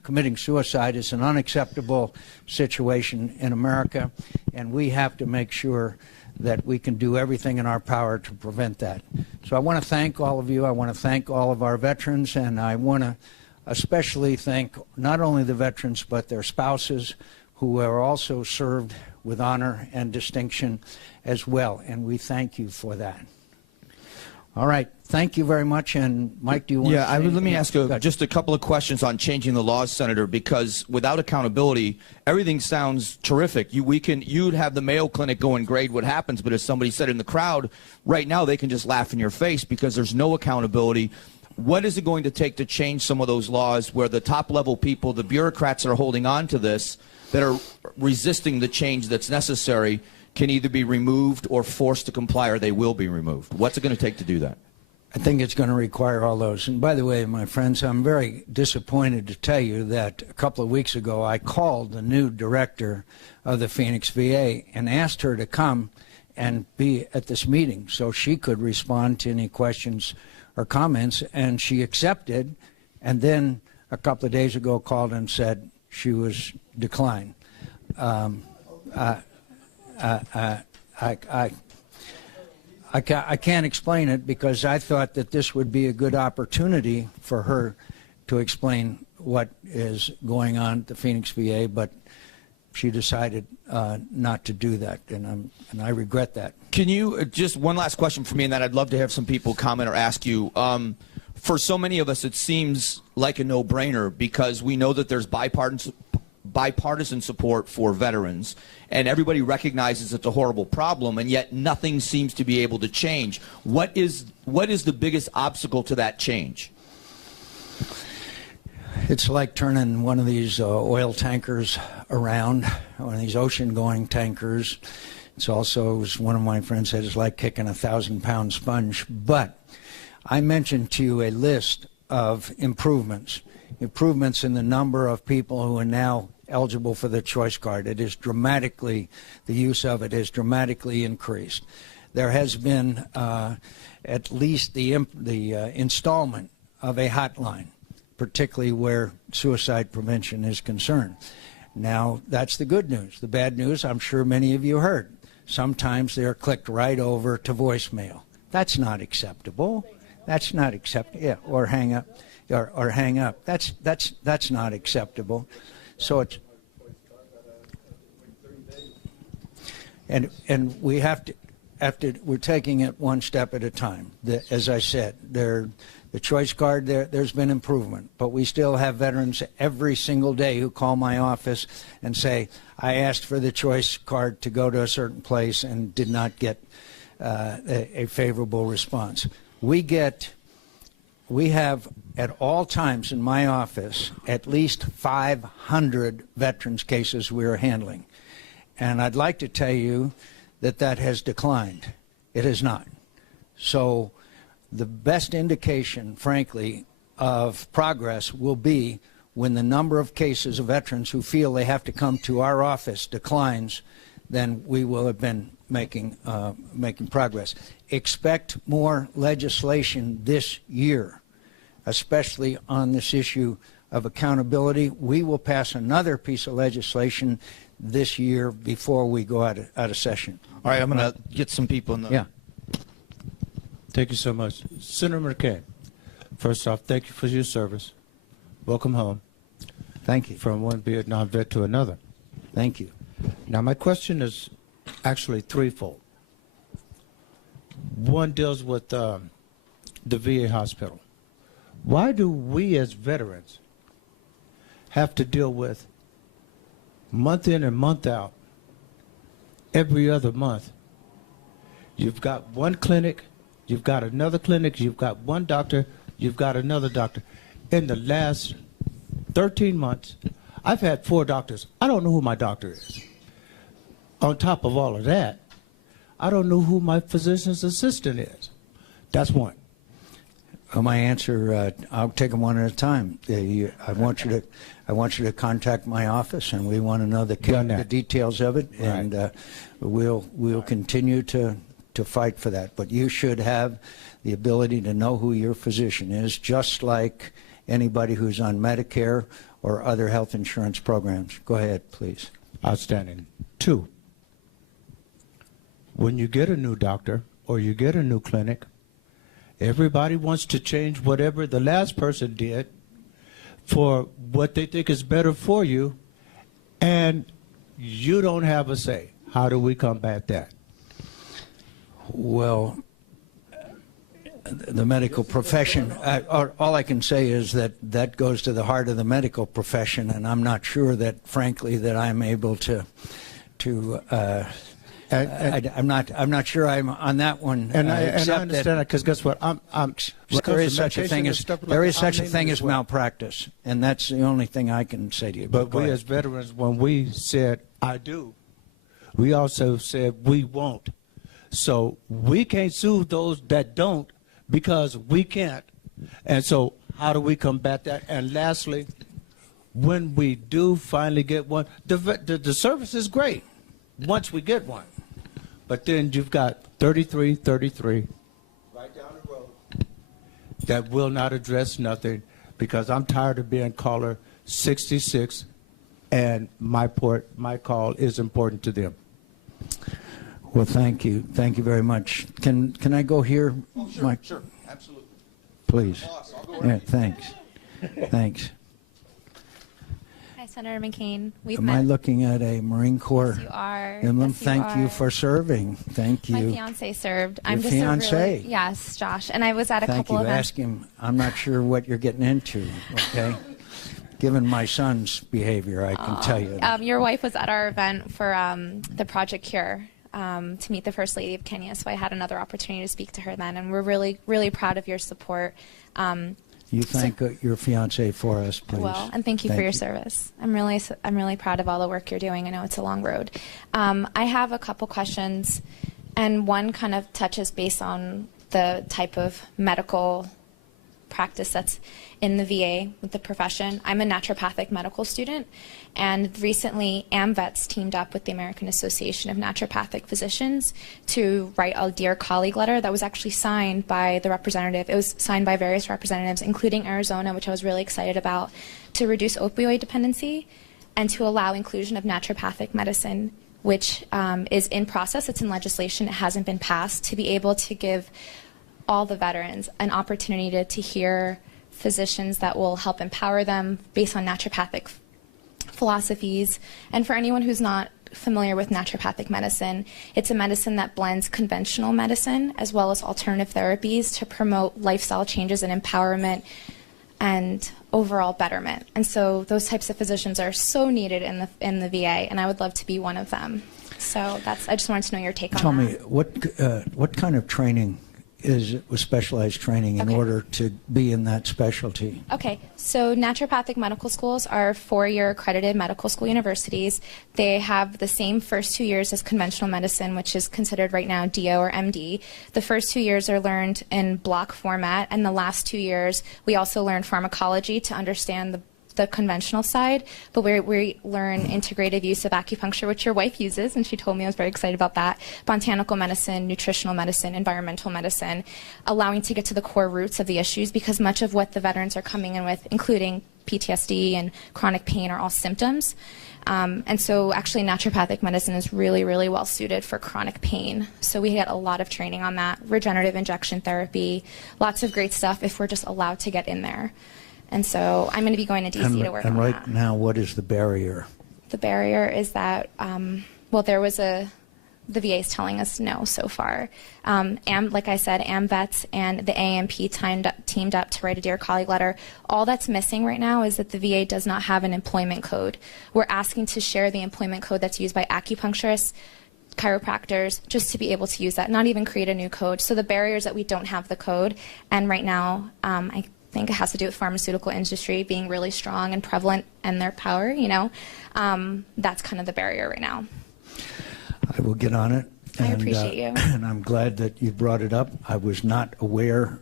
committing suicide is an unacceptable situation in America, and we have to make sure that we can do everything in our power to prevent that. So I want to thank all of you. I want to thank all of our veterans, and I want to especially thank not only the veterans but their spouses, who are also served with honor and distinction as well, and we thank you for that. All right, thank you very much. And Mike, do you want to say let me ask just a couple of questions on changing the laws, Senator, because without accountability, everything sounds terrific. You'd have the Mayo Clinic go and grade what happens, but as somebody said in the crowd, right now they can just laugh in your face because there's no accountability. What is it going to take to change some of those laws where the top-level people, the bureaucrats that are holding on to this, that are resisting the change that's necessary, can either be removed or forced to comply, or they will be removed? What's it going to take to do that? I think it's going to require all those. And by the way, my friends, I'm very disappointed to tell you that a couple of weeks ago I called the new director of the Phoenix VA and asked her to come and be at this meeting so she could respond to any questions or comments, and she accepted, and then a couple of days ago called and said she was declined. I can't explain it because I thought that this would be a good opportunity for her to explain what is going on at the Phoenix VA, but she decided not to do that, and I regret that. Can you, just one last question for me, and then I'd love to have some people comment or ask you. For so many of us, it seems like a no-brainer because we know that there's bipartisan support for veterans, and everybody recognizes it's a horrible problem, and yet nothing seems to be able to change. What is the biggest obstacle to that change? It's like turning one of these oil tankers around, one of these ocean-going tankers. It's also, as one of my friends said, it's like kicking a 1,000-pound sponge. But I mentioned to you a list of improvements in the number of people who are now eligible for the choice card. It is dramatically, the use of it has dramatically increased. There has been at least the installment of a hotline, particularly where suicide prevention is concerned. Now, that's the good news. The bad news, I'm sure many of you heard. Sometimes they're clicked right over to voicemail. That's not acceptable. That's not acceptable. Yeah, or hang up. Or hang up. That's not acceptable. So it's and we have to we're taking it one step at a time. As I said, the choice card, there's been improvement, but we still have veterans every single day who call my office and say, I asked for the choice card to go to a certain place and did not get a favorable response. We have at all times in my office at least 500 veterans cases we are handling. And I'd like to tell you that that has declined. It has not. So the best indication, frankly, of progress will be when the number of cases of veterans who feel they have to come to our office declines, then we will have been making progress. Expect more legislation this year, especially on this issue of accountability. We will pass another piece of legislation this year before we go out of session. All right, I'm going to get some people in the... Yeah. Thank you so much. Senator McCain, first off, thank you for your service. Welcome home. Thank you. From one Vietnam vet to another. Thank you. Now, my question is actually threefold. One deals with the VA hospital. Why do we as veterans have to deal with month in and month out every other month. You've got one clinic, you've got another clinic, you've got one doctor, you've got another doctor. In the last 13 months, I've had 4 doctors. I don't know who my doctor is. On top of all of that, I don't know who my physician's assistant is. That's one. Well, my answer, I'll take them one at a time. I want you to contact my office, and we want to know the details of it, Right. and we'll continue to fight for that. But you should have the ability to know who your physician is, just like anybody who's on Medicare or other health insurance programs. Go ahead, please. Outstanding. 2, when you get a new doctor or you get a new clinic, everybody wants to change whatever the last person did for what they think is better for you, and you don't have a say. How do we combat that? Well, the medical profession, all I can say is that goes to the heart of the medical profession, and I'm not sure that, frankly, that I'm able to I'm not sure I'm on that one. And I understand that, because guess what? There is such a thing as malpractice, and that's the only thing I can say to you. But we as veterans, when we said I do, we also said we won't. So we can't sue those that don't, because we can't. And so how do we combat that? And lastly, when we do finally get one, the service is great once we get one. But then you've got 3333 right down the road that will not address nothing, because I'm tired of being caller 66, and my call is important to them. Well, thank you. Thank you very much. Can I go here, Oh, sure, Mike? sure, absolutely. Please. Boss, I'll go Yeah, right thanks. Thanks. Hi, Senator McCain. We've Am met. I looking at a Marine Corps You are. emblem? Yes, you Thank you are. for serving. Thank you. My fiance served. Your I'm just fiancé? a really, yes, Josh. And I was at a Thank couple you. events. Ask him. I'm not sure what you're getting into, okay? Given my son's behavior, I can tell you. Your wife was at our event for the Project Cure to meet the First Lady of Kenya, so I had another opportunity to speak to her then, and we're really, really proud of your support. You thank your fiance for us, please. Well, and thank you for your service. I'm really proud of all the work you're doing. I know it's a long road. I have a couple questions, and one kind of touches base on the type of medical practice that's in the VA with the profession. I'm a naturopathic medical student, and recently AMVETS teamed up with the American Association of Naturopathic Physicians to write a Dear Colleague letter that was actually signed by the representative. It was signed by various representatives, including Arizona, which I was really excited about, to reduce opioid dependency and to allow inclusion of naturopathic medicine, which is in process. It's in legislation. It hasn't been passed, to be able to give all the veterans an opportunity to hear physicians that will help empower them based on naturopathic philosophies. And for anyone who's not familiar with naturopathic medicine, it's a medicine that blends conventional medicine as well as alternative therapies to promote lifestyle changes and empowerment and overall betterment. And so those types of physicians are so needed in the VA, and I would love to be one of them. So I just wanted to know your take on that. Tell me, what kind of training is it with specialized training in order to be in that specialty? Okay, so naturopathic medical schools are 4-year accredited medical school universities. They have the same first 2 years as conventional medicine, which is considered right now DO or MD. The first 2 years are learned in block format, and the last 2 years we also learn pharmacology to understand the conventional side, but we learn integrative use of acupuncture, which your wife uses, and she told me I was very excited about that, botanical medicine, nutritional medicine, environmental medicine, allowing to get to the core roots of the issues, because much of what the veterans are coming in with, including PTSD and chronic pain, are all symptoms. And so actually naturopathic medicine is really, really well suited for chronic pain. So we get a lot of training on that, regenerative injection therapy, lots of great stuff if we're just allowed to get in there. And so I'm going to be going to D.C. to work on that. And right now, what is the barrier? The barrier is that, well, the VA is telling us no so far. Like I said, AMVETS and the AMP teamed up to write a Dear Colleague letter. All that's missing right now is that the VA does not have an employment code. We're asking to share the employment code that's used by acupuncturists chiropractors just to be able to use that, not even create a new code. So the barriers that we don't have the code, and right now I think it has to do with pharmaceutical industry being really strong and prevalent and their power, you know, that's kind of the barrier right now. I will get on it. I appreciate you. And I'm glad that you brought it up. I was not aware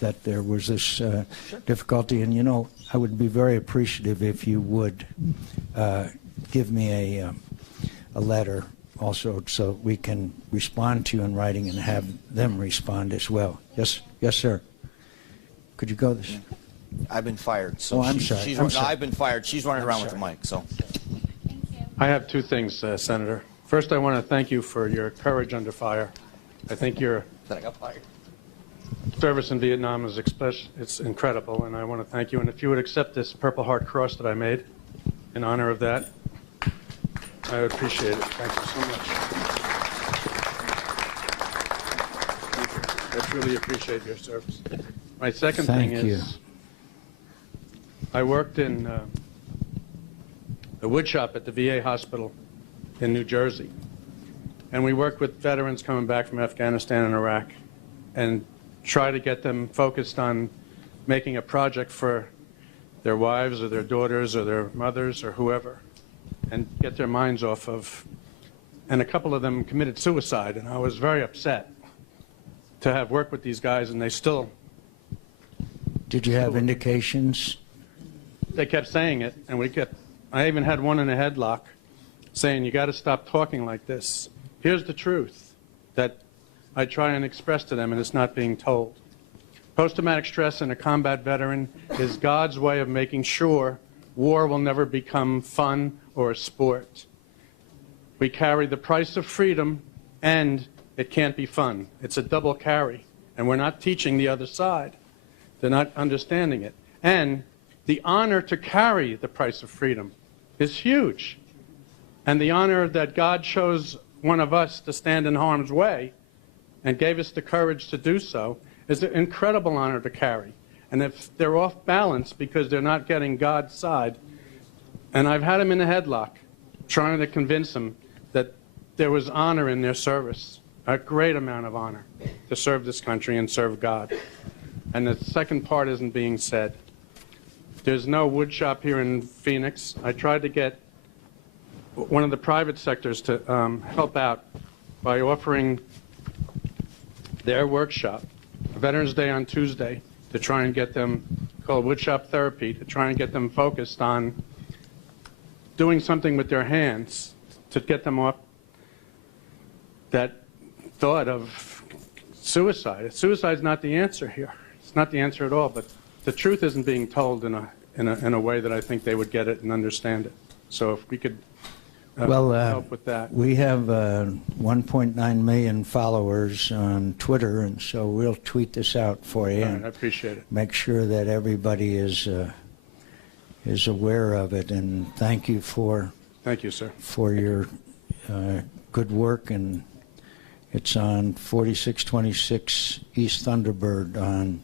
that there was this difficulty. And, you know, I would be very appreciative if you would give me a letter also so we can respond to you in writing and have them respond as well. Yes, yes, sir. Could you go this? I've been fired. So I'm sorry. No, I've been fired. She's running around with the mic. So. I have two things, Senator. First, I want to thank you for your courage under fire. I think your That I got fired. service in Vietnam is it's incredible, and I want to thank you. And if you would accept this Purple Heart cross that I made in honor of that, I would appreciate it. Thank you so much. Thank you. I truly appreciate your service. My second thing is, I worked in the wood shop at the VA hospital in New Jersey, and we worked with veterans coming back from Afghanistan and Iraq and try to get them focused on making a project for their wives or their daughters or their mothers or whoever, and get their minds off of, and a couple of them committed suicide, and I was very upset to have worked with these guys, and they still... Did you have indications? They kept saying it, and I even had one in a headlock saying, you got to stop talking like this. Here's the truth that I try and express to them, and it's not being told. Post-traumatic stress in a combat veteran is God's way of making sure war will never become fun or a sport. We carry the price of freedom, and it can't be fun. It's a double carry, and we're not teaching the other side. They're not understanding it. And the honor to carry the price of freedom is huge. And the honor that God chose one of us to stand in harm's way and gave us the courage to do so is an incredible honor to carry. And if they're off balance because they're not getting God's side, and I've had them in a headlock trying to convince them that there was honor in their service, a great amount of honor to serve this country and serve God. And the second part isn't being said. There's no wood shop here in Phoenix. I tried to get one of the private sectors to help out by offering their workshop, Veterans Day on Tuesday, to try and get them, called Woodshop Therapy, to try and get them focused on doing something with their hands to get them off that thought of suicide. Suicide's not the answer here. It's not the answer at all, but the truth isn't being told in a way that I think they would get it and understand it. So if we could help with that. We have 1.9 million followers on Twitter, and so we'll tweet this out for you. All right, I appreciate it. Make sure that everybody is aware of it, and thank you, sir, for your good work. And it's on 4626 East Thunderbird on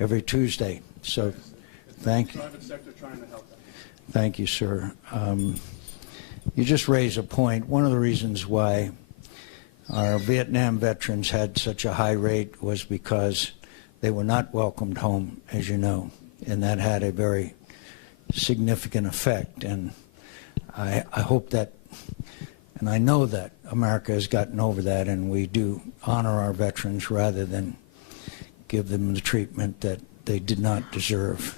every Tuesday. So, thank you. Private sector trying to help them. Thank you, sir. You just raise a point. One of the reasons why our Vietnam veterans had such a high rate was because they were not welcomed home, as you know, and that had a very significant effect. And I hope that, and I know that America has gotten over that, and we do honor our veterans rather than give them the treatment that they did not deserve.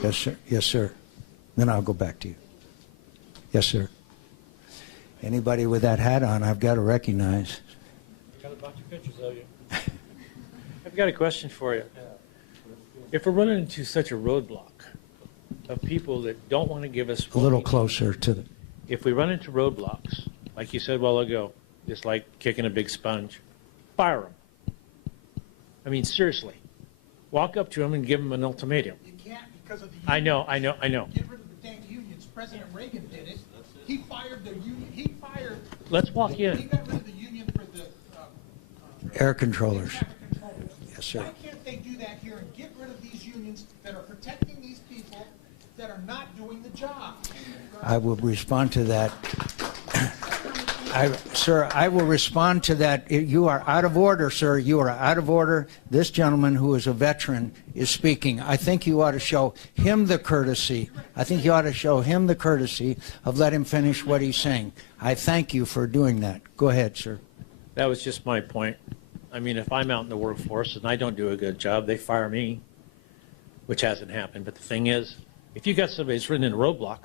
Yes, sir. Yes, sir. Then I'll go back to you. Yes, sir. Anybody with that hat on, I've got to recognize. Got a bunch of pictures of you. I've got a question for you. If we're running into such a roadblock of people that don't want to give us A little closer to the... If we run into roadblocks, like you said a while ago, it's like kicking a big sponge, fire them. I mean, seriously. Walk up to them and give them an ultimatum. You can't because of the union. I know. Get rid of the dang unions. President Reagan did it. He fired the union. Let's walk in. He got rid of the union for the Air controllers. Yes, sir. Why can't they do that here and get rid of these unions that are protecting these people that are not doing the job? I will respond to that. Sir, I will respond to that. You are out of order, sir. You are out of order. This gentleman, who is a veteran, is speaking. I think you ought to show him the courtesy. I think you ought to show him the courtesy of let him finish what he's saying. I thank you for doing that. Go ahead, sir. That was just my point. I mean, if I'm out in the workforce and I don't do a good job, they fire me, which hasn't happened. But the thing is, if you got somebody that's written in a roadblock,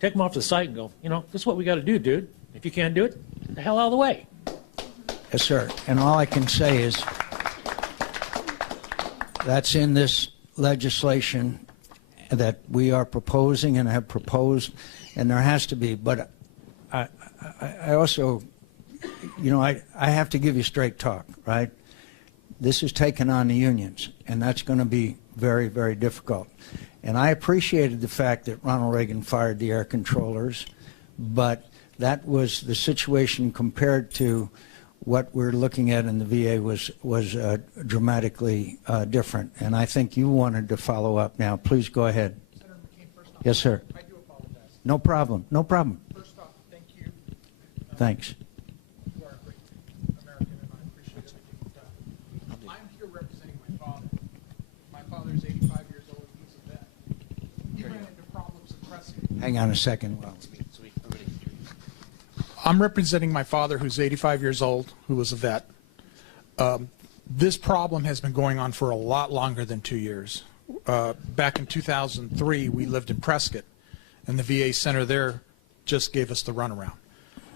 take them off the site and go, you know, this is what we got to do, dude. If you can't do it, get the hell out of the way. Yes, sir. And all I can say is that's in this legislation that we are proposing and have proposed, and there has to be. But I also, you know, I have to give you straight talk, right? This is taken on the unions, and that's going to be very, very difficult. And I appreciated the fact that Ronald Reagan fired the air controllers, but that was the situation compared to what we're looking at in the VA was dramatically different. And I think you wanted to follow up now. Please go ahead. Senator McCain, first off, Yes, sir. I do apologize. No problem. No problem. First off, thank you. Thanks. You are a great American, and I appreciate everything you've done. I'm here representing my father. My father is 85 years old. He's a vet. He ran into problems in Prescott. Hang on a second. Well, I'm representing my father, who's 85 years old, who was a vet. This problem has been going on for a lot longer than 2 years. Back in 2003, we lived in Prescott, and the VA center there just gave us the runaround.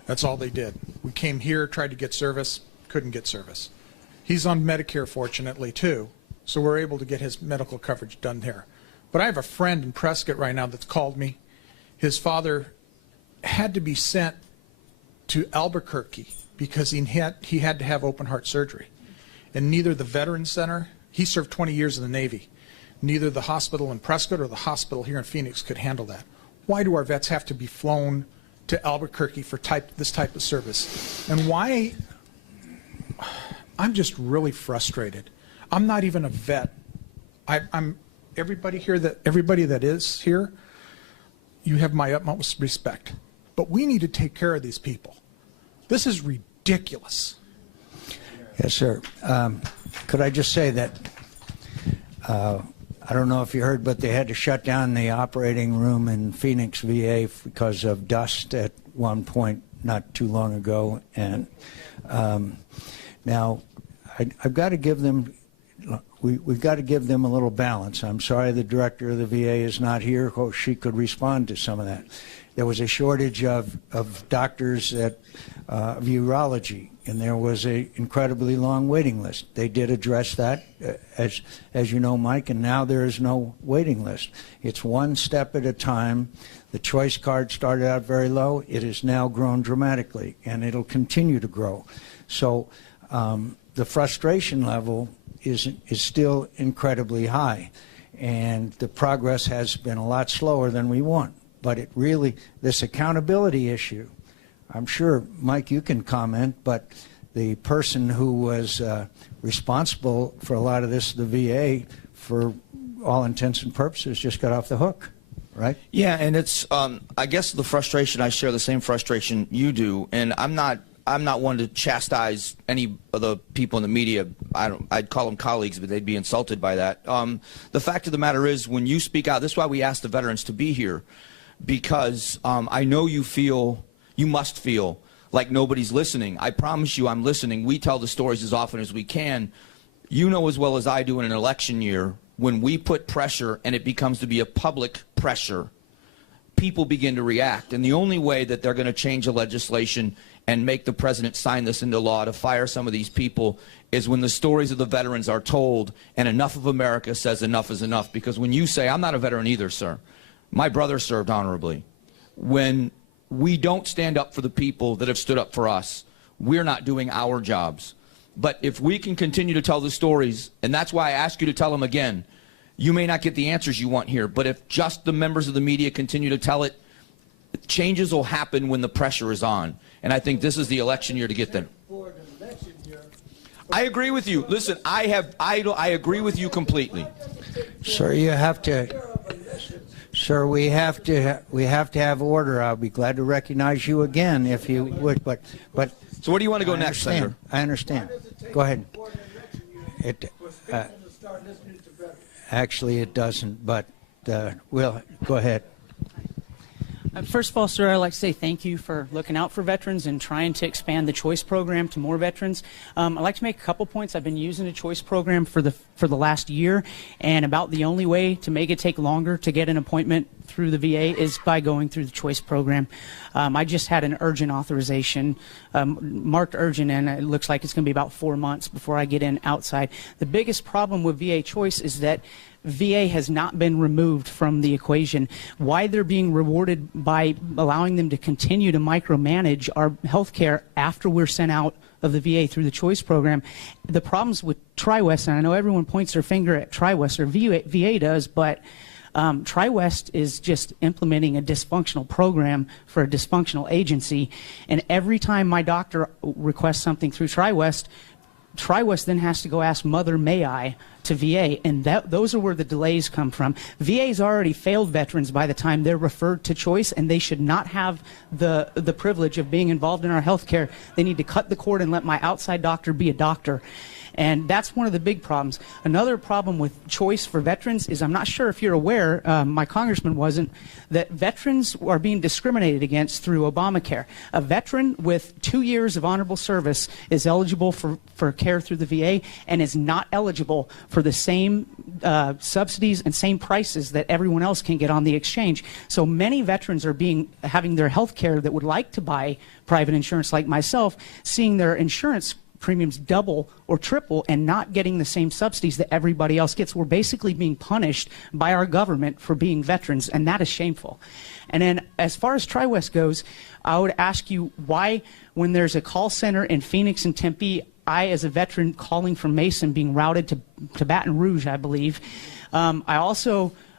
That's all they did. We came here, tried to get service, couldn't get service. He's on Medicare, fortunately, too, so we're able to get his medical coverage done there. But I have a friend in Prescott right now that's called me. His father had to be sent to Albuquerque because he had to have open heart surgery. And neither the Veterans Center, he served 20 years in the Navy, neither the hospital in Prescott or the hospital here in Phoenix could handle that. Why do our vets have to be flown to Albuquerque for this type of service? And why? I'm just really frustrated. I'm not even a vet. I'm everybody that is here, you have my utmost respect. But we need to take care of these people. This is ridiculous. Yes, sir. Could I just say that I don't know if you heard, but they had to shut down the operating room in Phoenix VA because of dust at one point not too long ago. And now I've got to give them, we've got to give them a little balance. I'm sorry the director of the VA is not here. She could respond to some of that. There was a shortage of doctors of urology, and there was an incredibly long waiting list. They did address that, as you know, Mike, and now there is no waiting list. It's one step at a time. The choice card started out very low. It has now grown dramatically, and it'll continue to grow. So the frustration level is still incredibly high, and the progress has been a lot slower than we want. But it really, this accountability issue, I'm sure, Mike, you can comment, but the person who was responsible for a lot of this, the VA, for all intents and purposes, just got off the hook, right? Yeah, and it's, I guess the frustration, I share the same frustration you do, and I'm not one to chastise any of the people in the media. I'd call them colleagues, but they'd be insulted by that. The fact of the matter is, when you speak out, this is why we asked the veterans to be here, because I know you must feel like nobody's listening. I promise you I'm listening. We tell the stories as often as we can. You know as well as I do in an election year, when we put pressure and it becomes to be a public pressure, people begin to react. And the only way that they're going to change the legislation and make the president sign this into law to fire some of these people is when the stories of the veterans are told and enough of America says enough is enough. Because when you say, I'm not a veteran either, sir. My brother served honorably. When we don't stand up for the people that have stood up for us, we're not doing our jobs. But if we can continue to tell the stories, and that's why I ask you to tell them again, you may not get the answers you want here, but if just the members of the media continue to tell it, changes will happen when the pressure is on. And I think this is the election year to get them. I agree with you. Listen, I agree with you completely. Sir, you have to Sir, we have to have order. I'll be glad to recognize you again if you would, but. So where do you want to go next, Senator? I understand. Go ahead. Actually, it doesn't, but we'll go ahead. First of all, sir, I'd like to say thank you for looking out for veterans and trying to expand the choice program to more veterans. I'd like to make a couple points. I've been using the choice program for the last year, and about the only way to make it take longer to get an appointment through the VA is by going through the choice program. I just had an urgent authorization, marked urgent, and it looks like it's going to be about 4 months before I get in outside. The biggest problem with VA choice is that VA has not been removed from the equation. Why they're being rewarded by allowing them to continue to micromanage our health care after we're sent out of the VA through the choice program. The problems with TriWest, and I know everyone points their finger at TriWest, or VA does, but TriWest is just implementing a dysfunctional program for a dysfunctional agency. And every time my doctor requests something through TriWest then has to go ask Mother May I to VA, and those are where the delays come from. VA's already failed veterans by the time they're referred to choice, and they should not have the privilege of being involved in our health care. They need to cut the cord and let my outside doctor be a doctor. And that's one of the big problems. Another problem with choice for veterans is, I'm not sure if you're aware, my congressman wasn't, that veterans are being discriminated against through Obamacare. A veteran with 2 years of honorable service is eligible for care through the VA and is not eligible for the same subsidies and same prices that everyone else can get on the exchange. So many veterans are having their health care that would like to buy private insurance like myself, seeing their insurance premiums double or triple and not getting the same subsidies that everybody else gets. We're basically being punished by our government for being veterans, and that is shameful. And then as far as TriWest goes, I would ask you why, when there's a call center in Phoenix and Tempe, I, as a veteran calling from Mason, being routed to Baton Rouge, I believe.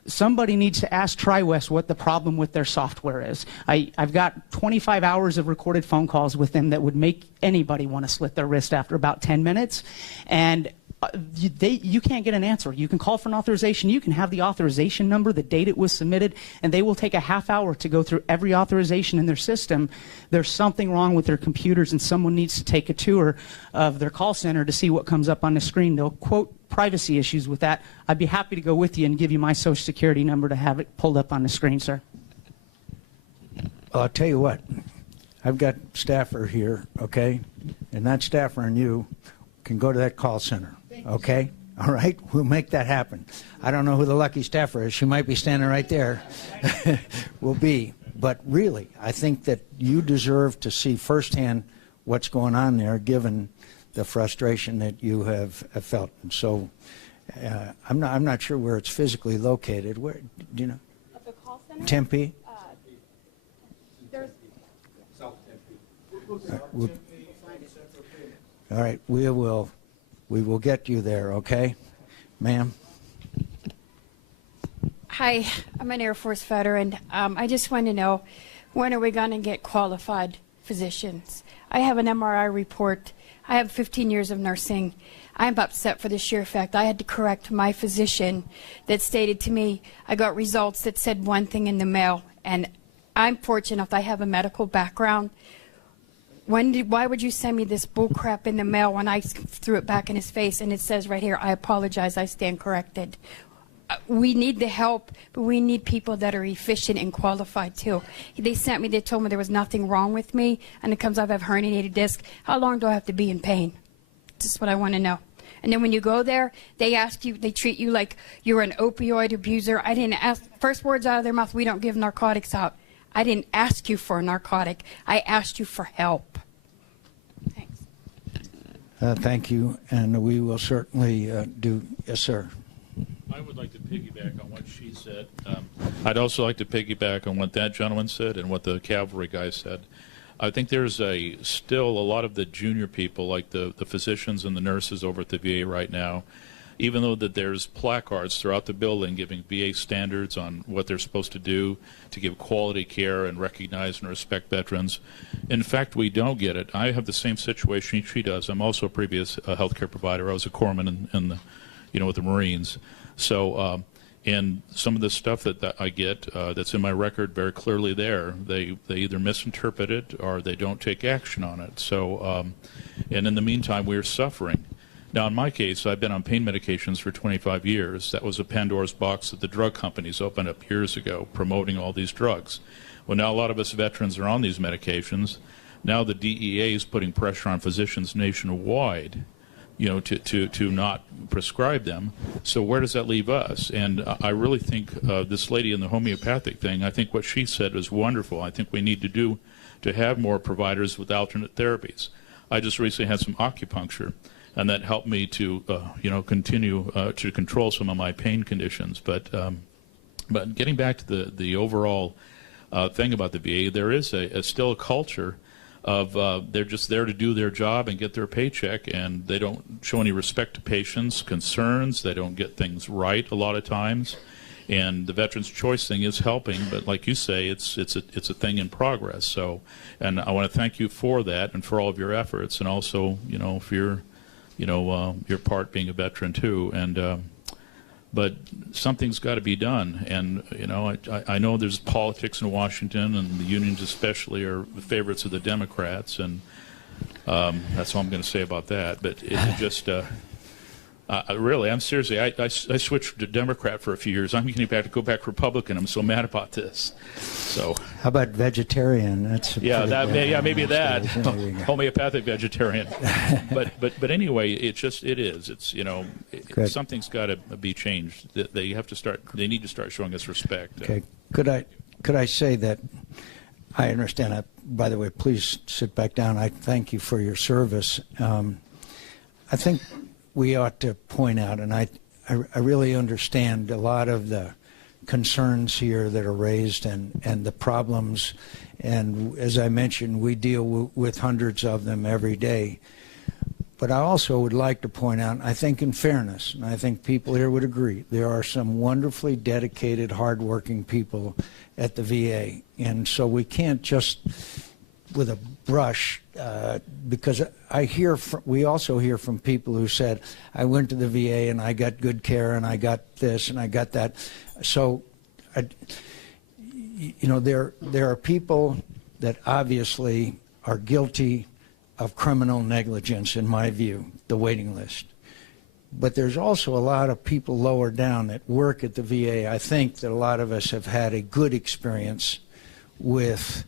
Somebody needs to ask TriWest what the problem with their software is. I've got 25 hours of recorded phone calls with them that would make anybody want to slit their wrist after about 10 minutes. And you can't get an answer. You can call for an authorization. You can have the authorization number, the date it was submitted, and they will take a half hour to go through every authorization in their system. There's something wrong with their computers, and someone needs to take a tour of their call center to see what comes up on the screen. They'll quote privacy issues with that. I'd be happy to go with you and give you my Social Security number to have it pulled up on the screen, sir. Well, I'll tell you what. I've got staffer here, okay? And that staffer and you can go to that call center, okay? All right? We'll make that happen. I don't know who the lucky staffer is. She might be standing right there. Will be. But really, I think that you deserve to see firsthand what's going on there, given the frustration that you have felt. And so I'm not sure where it's physically located. Where, do you know? At the call center? Tempe? There's South Tempe. All right, we will get you there, okay? Ma'am? Hi, I'm an Air Force veteran. I just want to know, when are we going to get qualified physicians? I have an MRI report. I have 15 years of nursing. I'm upset for the sheer fact I had to correct my physician that stated to me I got results that said one thing in the mail, and I'm fortunate enough I have a medical background. Why would you send me this bull crap in the mail when I threw it back in his face and it says right here, I apologize, I stand corrected? We need the help, but we need people that are efficient and qualified too. They told me there was nothing wrong with me, and it comes up I have herniated disc. How long do I have to be in pain? That's what I want to know. And then when you go there, they treat you like you're an opioid abuser. I didn't ask, first words out of their mouth, we don't give narcotics out. I didn't ask you for a narcotic. I asked you for help. Thanks. Thank you, and we will certainly do. Yes, sir. I would like to piggyback on what she said. I'd also like to piggyback on what that gentleman said and what the cavalry guy said. I think there's still a lot of the junior people, like the physicians and the nurses over at the VA right now, even though that there's placards throughout the building giving VA standards on what they're supposed to do to give quality care and recognize and respect veterans. In fact, we don't get it. I have the same situation she does. I'm also a previous healthcare provider. I was a corpsman in the, with the Marines. So And some of the stuff that I get that's in my record very clearly there, they either misinterpret it or they don't take action on it. So, and in the meantime, we're suffering. Now, in my case, I've been on pain medications for 25 years. That was a Pandora's box that the drug companies opened up years ago, promoting all these drugs. Well, now a lot of us veterans are on these medications. Now the DEA is putting pressure on physicians nationwide, you know, to not prescribe them. So where does that leave us? And I really think this lady in the homeopathic thing, I think what she said was wonderful. I think we need to have more providers with alternate therapies. I just recently had some acupuncture, and that helped me to, you know, continue to control some of my pain conditions. But getting back to the overall thing about the VA, there is still a culture of they're just there to do their job and get their paycheck, and they don't show any respect to patients' concerns. They don't get things right a lot of times, and the Veterans Choice thing is helping. But like you say, it's a thing in progress. So, and I want to thank you for that and for all of your efforts, and also, you know, for your part being a veteran too. And but something's got to be done, and you know, I know there's politics in Washington, and the unions especially are the favorites of the Democrats, and that's all I'm going to say about that. But it just, really, I'm seriously, I switched to Democrat for a few years. I'm getting back to go back Republican. I'm so mad about this. So how about vegetarian? That's maybe that homeopathic vegetarian. but anyway, it's you know, something's got to be changed. They need to start showing us respect. Okay, could I say that I understand? By the way, please sit back down. I thank you for your service. I think we ought to point out, and I really understand a lot of the concerns here that are raised and the problems. And as I mentioned, we deal with hundreds of them every day. But I also would like to point out, I think in fairness, and I think people here would agree, there are some wonderfully dedicated, hardworking people at the VA. And so we can't just, with a brush, because we also hear from people who said, I went to the VA and I got good care and I got this and I got that. So, you know, there are people that obviously are guilty of criminal negligence, in my view, the waiting list. But there's also a lot of people lower down that work at the VA. I think that a lot of us have had a good experience with,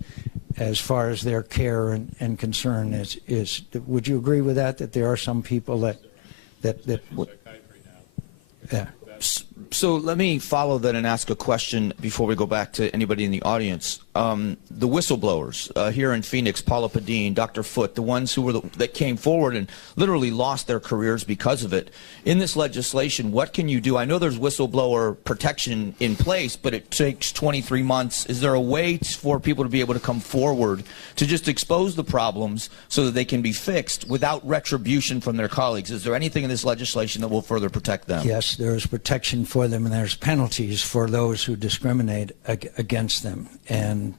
as far as their care and concern is. Would you agree with that? That there are some people that yeah. So let me follow that and ask a question before we go back to anybody in the audience. The whistleblowers here in Phoenix, Paula Padine, Dr. Foote, the ones who that came forward and literally lost their careers because of it. In this legislation, what can you do? I know there's whistleblower protection in place, but it takes 23 months. Is there a way for people to be able to come forward to just expose the problems so that they can be fixed without retribution from their colleagues? Is there anything in this legislation that will further protect them? Yes, there is protection for them, and there's penalties for those who discriminate against them. And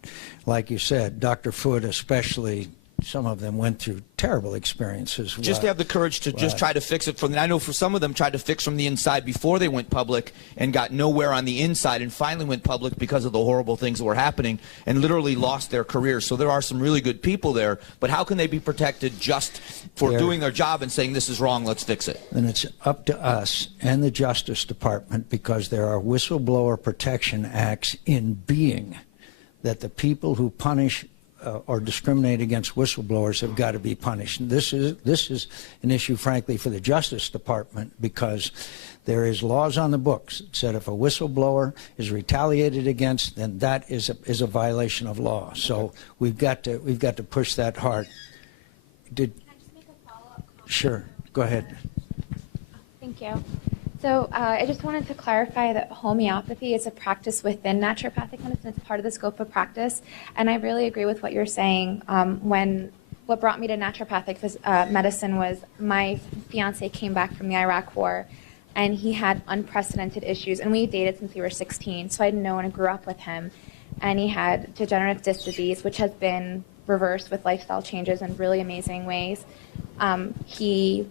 like you said, Dr. Foote especially, some of them went through terrible experiences. Just to have the courage to just try to fix it from, I know for some of them tried to fix from the inside before they went public and got nowhere on the inside and finally went public because of the horrible things that were happening and literally lost their careers. So there are some really good people there, but how can they be protected just for doing their job and saying this is wrong, let's fix it? Then it's up to us and the Justice Department, because there are whistleblower protection acts in being, that the people who punish or discriminate against whistleblowers have got to be punished. And this is an issue, frankly, for the Justice Department, because there is laws on the books that said if a whistleblower is retaliated against, then that is a violation of law. So we've got to push that hard. Can I just make a follow-up comment? Sure, go ahead. Thank you. So I just wanted to clarify that homeopathy is a practice within naturopathic medicine. It's part of the scope of practice. And I really agree with what you're saying. What brought me to naturopathic medicine was my fiance came back from the Iraq War, and he had unprecedented issues. And we dated since we were 16, so I'd known and grew up with him. And he had degenerative disc disease, which has been reversed with lifestyle changes in really amazing ways. He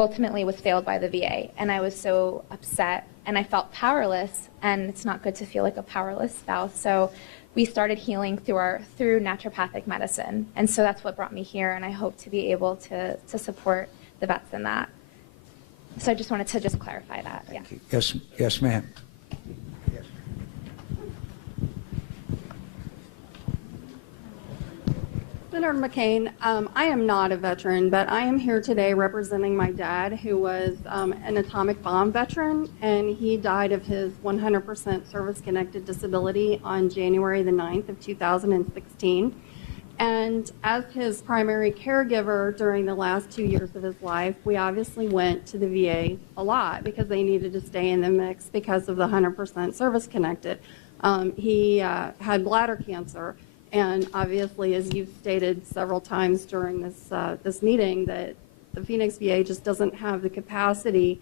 ultimately was failed by the VA. And I was so upset and I felt powerless, and it's not good to feel like a powerless spouse. So we started healing through naturopathic medicine. And so that's what brought me here, and I hope to be able to support the vets in that. So I just wanted to just clarify that. Yeah. Yes, yes, ma'am. Senator McCain, I am not a veteran, but I am here today representing my dad, who was an atomic bomb veteran, and he died of his 100% service-connected disability on January the 9th of 2016. And as his primary caregiver during the last 2 years of his life, we obviously went to the VA a lot because they needed to stay in the mix because of the 100% service-connected. He had bladder cancer. And obviously, as you've stated several times during this meeting, that the Phoenix VA just doesn't have the capacity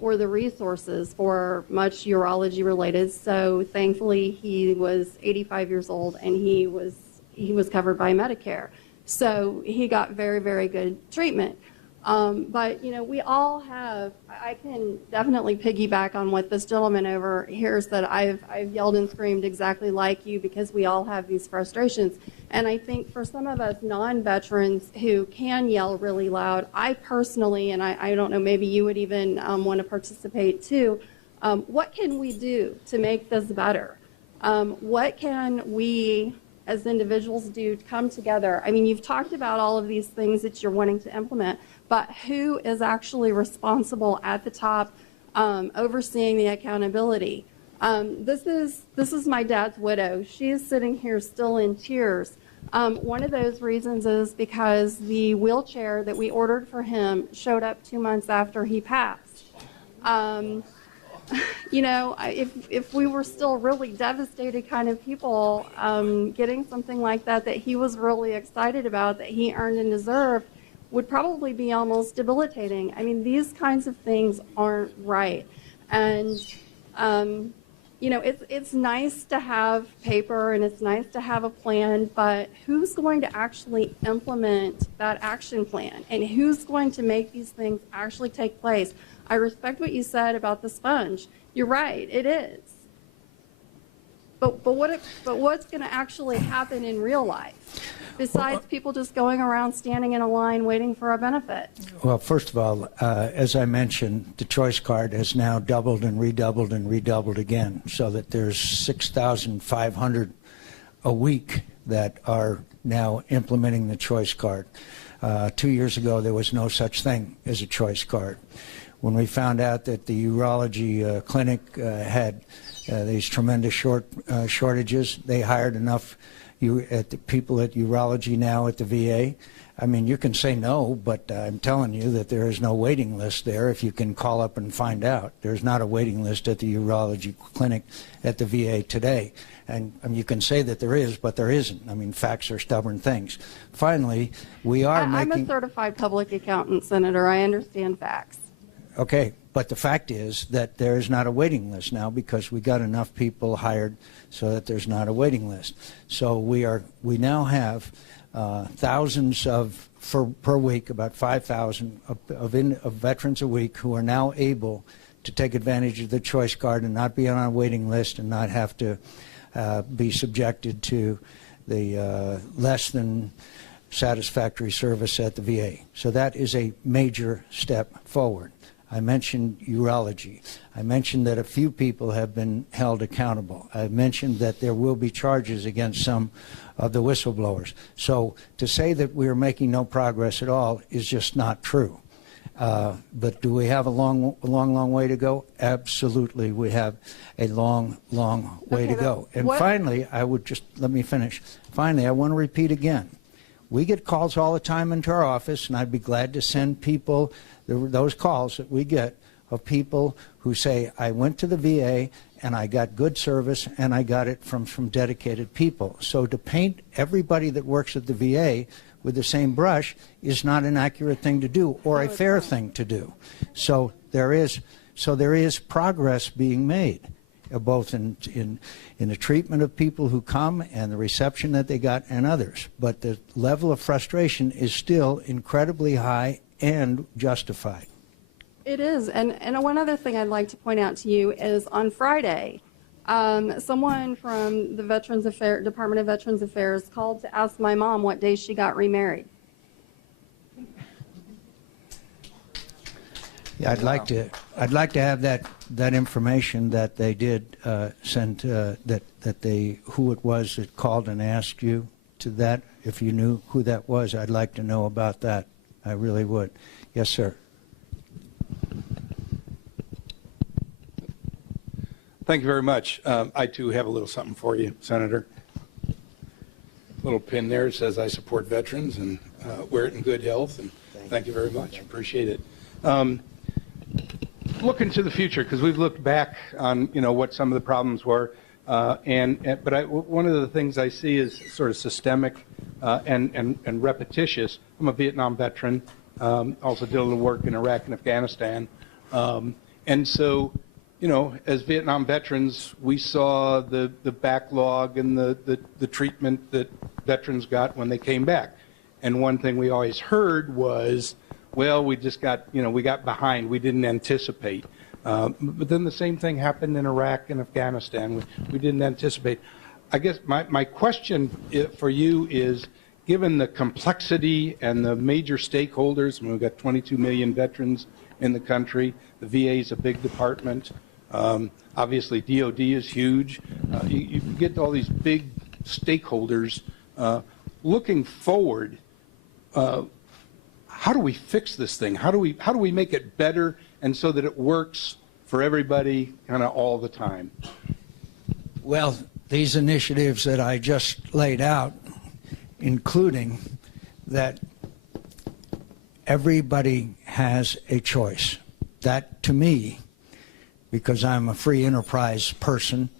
or the resources for much urology related. So thankfully, he was 85 years old and he was covered by Medicare. So he got very, very good treatment. But, you know, we all have, I can definitely piggyback on what this gentleman over here said. I've yelled and screamed exactly like you because we all have these frustrations. And I think for some of us non-veterans who can yell really loud, I personally, and I don't know, maybe you would even want to participate too, what can we do to make this better? What can we as individuals do to come together? I mean, you've talked about all of these things that you're wanting to implement, but who is actually responsible at the top overseeing the accountability? This is my dad's widow. She is sitting here still in tears. One of those reasons is because the wheelchair that we ordered for him showed up 2 months after he passed. You know, if we were still really devastated kind of people, getting something like that he was really excited about, that he earned and deserved, would probably be almost debilitating. I mean, these kinds of things aren't right. And, you know, it's nice to have paper and it's nice to have a plan, but who's going to actually implement that action plan? And who's going to make these things actually take place? I respect what you said about the sponge. You're right, it is. But what's going to actually happen in real life, besides people just going around standing in a line waiting for a benefit? Well, first of all, as I mentioned, the choice card has now doubled and redoubled again, so that there's 6,500 a week that are now implementing the choice card. 2 years ago, there was no such thing as a choice card. When we found out that the urology clinic had these tremendous shortages, they hired enough people at urology now at the VA. I mean, you can say no, but I'm telling you that there is no waiting list there if you can call up and find out. There's not a waiting list at the urology clinic at the VA today. And I mean, you can say that there is, but there isn't. I mean, facts are stubborn things. Finally, we are I'm a certified public accountant, Senator. I understand facts. Okay, but the fact is that there is not a waiting list now because we got enough people hired so that there's not a waiting list. So we now have thousands per week, about 5,000 of veterans a week who are now able to take advantage of the choice card and not be on a waiting list and not have to be subjected to the less than satisfactory service at the VA. So that is a major step forward. I mentioned urology. I mentioned that a few people have been held accountable. I mentioned that there will be charges against some of the whistleblowers. So to say that we're making no progress at all is just not true. But do we have a long way to go? Absolutely, we have a long way to go. And finally, let me finish. Finally, I want to repeat again. We get calls all the time into our office, and I'd be glad to send people those calls that we get of people who say, I went to the VA and I got good service and I got it from dedicated people. So to paint everybody that works at the VA with the same brush is not an accurate thing to do or a fair thing to do. So there is progress being made, both in the treatment of people who come and the reception that they got and others. But the level of frustration is still incredibly high and justified. It is, and one other thing I'd like to point out to you is on Friday, someone from the Department of Veterans Affairs called to ask my mom what day she got remarried. Yeah, I'd like to have that information that they did send who it was that called and asked you to that. If you knew who that was, I'd like to know about that. I really would. Yes, sir. Thank you very much. I too have a little something for you, Senator. Little pin there says I support veterans and wear it in good health. And thank you very much. Appreciate it. Looking to the future, because we've looked back on what some of the problems were, but one of the things I see is sort of systemic and repetitious. I'm a Vietnam veteran, also did a little work in Iraq and Afghanistan, and so as Vietnam veterans, we saw the backlog and the treatment that veterans got when they came back, and one thing we always heard was, well, we just got, we got behind. We didn't anticipate. But then the same thing happened in Iraq and Afghanistan. We didn't anticipate. I guess my question for you is, given the complexity and the major stakeholders, we've got 22 million veterans in the country. The VA is a big department. Obviously, DOD is huge. You get all these big stakeholders. Looking forward, how do we fix this thing? How do we make it better and so that it works for everybody kind of all the time? Well, these initiatives that I just laid out, including that everybody has a choice. That, to me, because I'm a free enterprise person,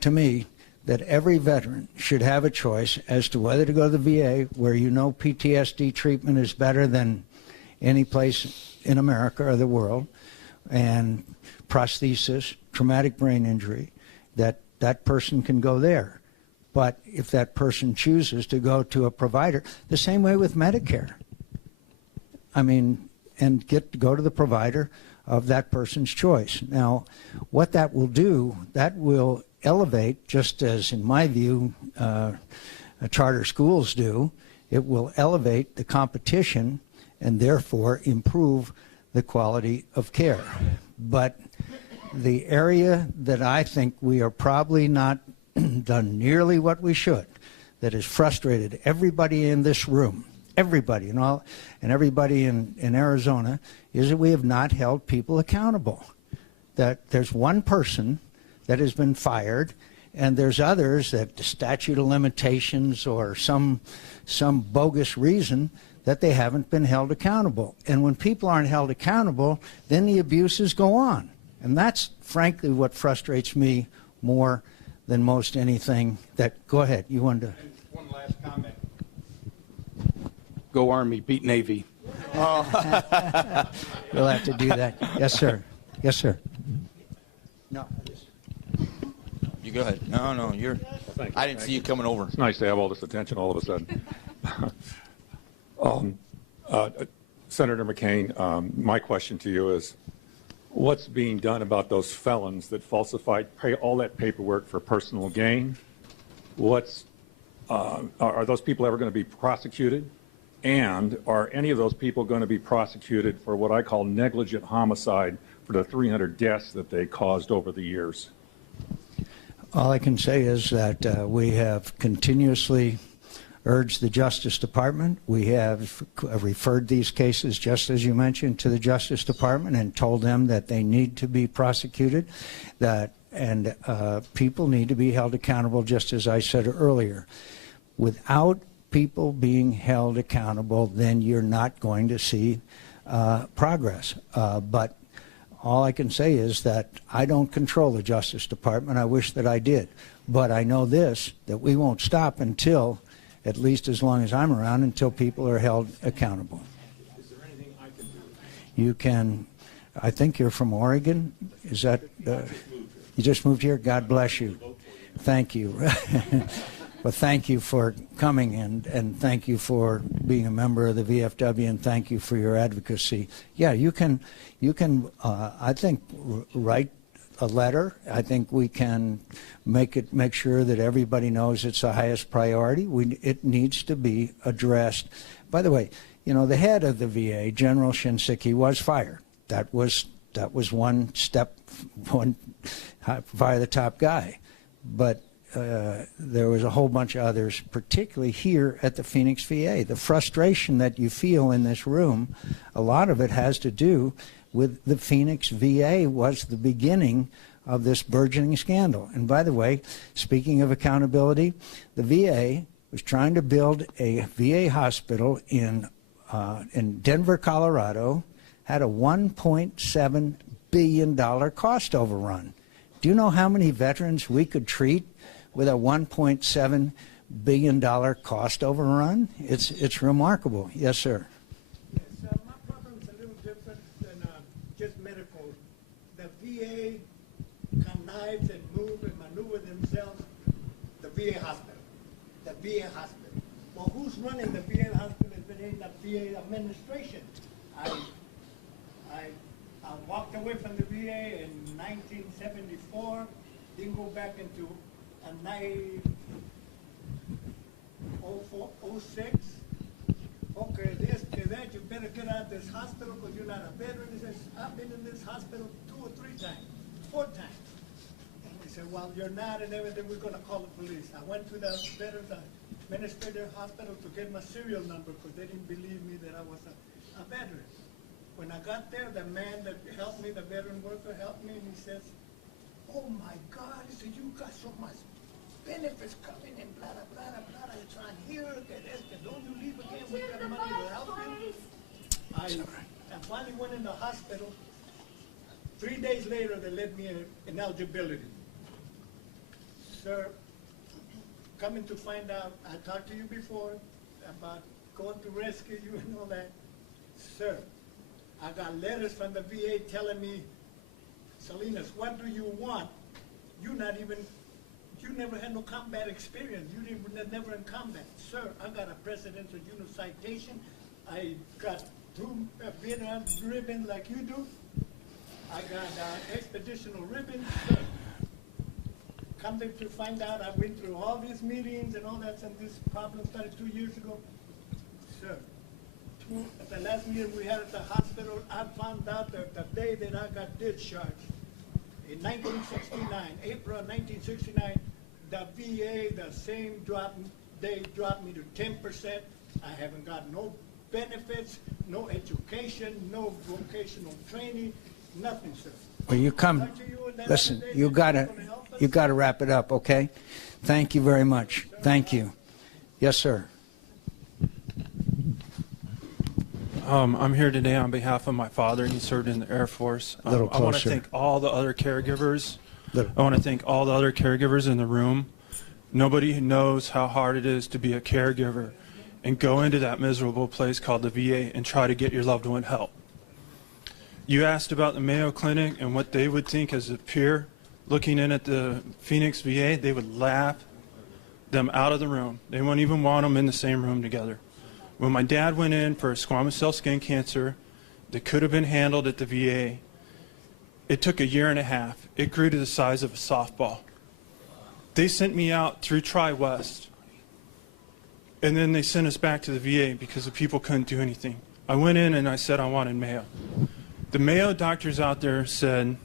to me, that every veteran should have a choice as to whether to go to the VA, where PTSD treatment is better than any place in America or the world, and prosthesis, traumatic brain injury, that person can go there. But if that person chooses to go to a provider, the same way with Medicare, and go to the provider of that person's choice. Now, what that will do, that will elevate, just as in my view charter schools do, it will elevate the competition and therefore improve the quality of care. But the area that I think we are probably not done nearly what we should, that has frustrated everybody in this room, everybody and everybody in Arizona, is that we have not held people accountable. That there's one person that has been fired, and there's others that the statute of limitations or some bogus reason that they haven't been held accountable. And when people aren't held accountable, then the abuses go on. And that's frankly what frustrates me more than most anything. Go ahead, you wanted to. One last comment. Go Army, beat Navy. We'll have to do that. Yes, sir. Yes, sir. No. You go ahead. No, you're. I didn't see you coming over. It's nice to have all this attention all of a sudden. Senator McCain, my question to you is, what's being done about those felons that falsified all that paperwork for personal gain? Are those people ever going to be prosecuted? And are any of those people going to be prosecuted for what I call negligent homicide for the 300 deaths that they caused over the years? All I can say is that we have continuously urged the Justice Department. We have referred these cases, just as you mentioned, to the Justice Department and told them that they need to be prosecuted, and people need to be held accountable, just as I said earlier. Without people being held accountable, then you're not going to see progress. But all I can say is that I don't control the Justice Department. I wish that I did. But I know this, that we won't stop until, at least as long as I'm around, until people are held accountable. Is there anything I can do? You can, I think you're from Oregon. Is that, you just moved here? God bless you. Thank you. Well, thank you for coming, and thank you for being a member of the VFW, and thank you for your advocacy. Yeah, you can, I think, write a letter. I think we can make sure that everybody knows it's the highest priority. It needs to be addressed. By the way, you know, the head of the VA, General Shinseki, was fired. That was one step, one fire the top guy. But there was a whole bunch of others, particularly here at the Phoenix VA. The frustration that you feel in this room, a lot of it has to do with the Phoenix VA was the beginning of this burgeoning scandal. And by the way, speaking of accountability, the VA was trying to build a VA hospital in Denver, Colorado, had a $1.7 billion cost overrun. Do you know how many veterans we could treat with a $1.7 billion cost overrun? It's remarkable. Yes, sir. Yes, my problem is a little different than just medical. The VA connives and move and maneuver themselves. The VA hospital. The VA hospital. Well, who's running the VA hospital if it ain't the VA administration? I walked away from the VA in 1974, didn't go back into 06. Okay, this, to that, you better get out of this hospital because you're not a veteran. He says, I've been in this hospital 2 or 3 times, 4 times. And he said, well, you're not and everything, we're going to call the police. I went to the Veterans Administrative Hospital to get my serial number because they didn't believe me that I was a veteran. When I got there, the man that helped me, the veteran worker helped me, and he says, oh my God, he said, you got so much benefits coming in, blah, blah, blah, blah, blah. It's on here, that is, that don't you leave again, we got money to help you. I finally went in the hospital. 3 days later, they let me in eligibility. Sir, coming to find out, I talked to you before about going to rescue you and all that. Sir, I got letters from the VA telling me, Salinas, what do you want? You never had no combat experience. You never in combat. Sir, I got a Presidential Unit citation. I got 2 Vietnam ribbons like you do. I got expeditional ribbons. Sir, come there to find out, I went through all these meetings and all that, and this problem started 2 years ago. Sir, at the last meeting we had at the hospital, I found out that the day that I got discharged, in 1969, April 1969, the VA, the same they dropped me to 10%. I haven't got no benefits, no education, no vocational training, nothing, sir. Well, you come, listen, you gotta wrap it up, okay? Thank you very much. Thank you. Yes, sir. I'm here today on behalf of my father. He served in the Air Force. A little I want to closer. thank all the other caregivers. I want to thank all the other caregivers in the room. Nobody knows how hard it is to be a caregiver and go into that miserable place called the VA and try to get your loved one help. You asked about the Mayo Clinic and what they would think as a peer looking in at the Phoenix VA. They would laugh them out of the room. They wouldn't even want them in the same room together. When my dad went in for squamous cell skin cancer that could have been handled at the VA, it took 1.5 years. It grew to the size of a softball. They sent me out through Tri-West, and then they sent us back to the VA because the people couldn't do anything. I went in and I said I wanted Mayo. The Mayo doctors out there said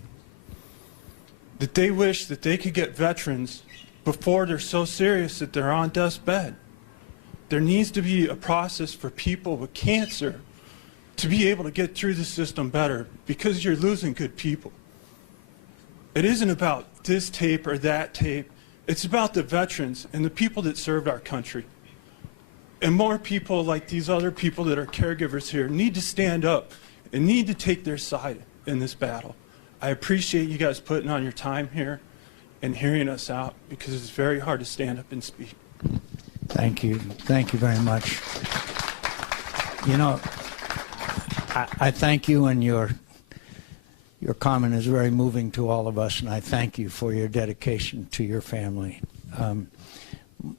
that they wish that they could get veterans before they're so serious that they're on death's bed. There needs to be a process for people with cancer to be able to get through the system better because you're losing good people. It isn't about this tape or that tape. It's about the veterans and the people that served our country. And more people like these other people that are caregivers here need to stand up and need to take their side in this battle. I appreciate you guys putting on your time here and hearing us out because it's very hard to stand up and speak. Thank you. Thank you very much. You know, I thank you, and your comment is very moving to all of us, and I thank you for your dedication to your family.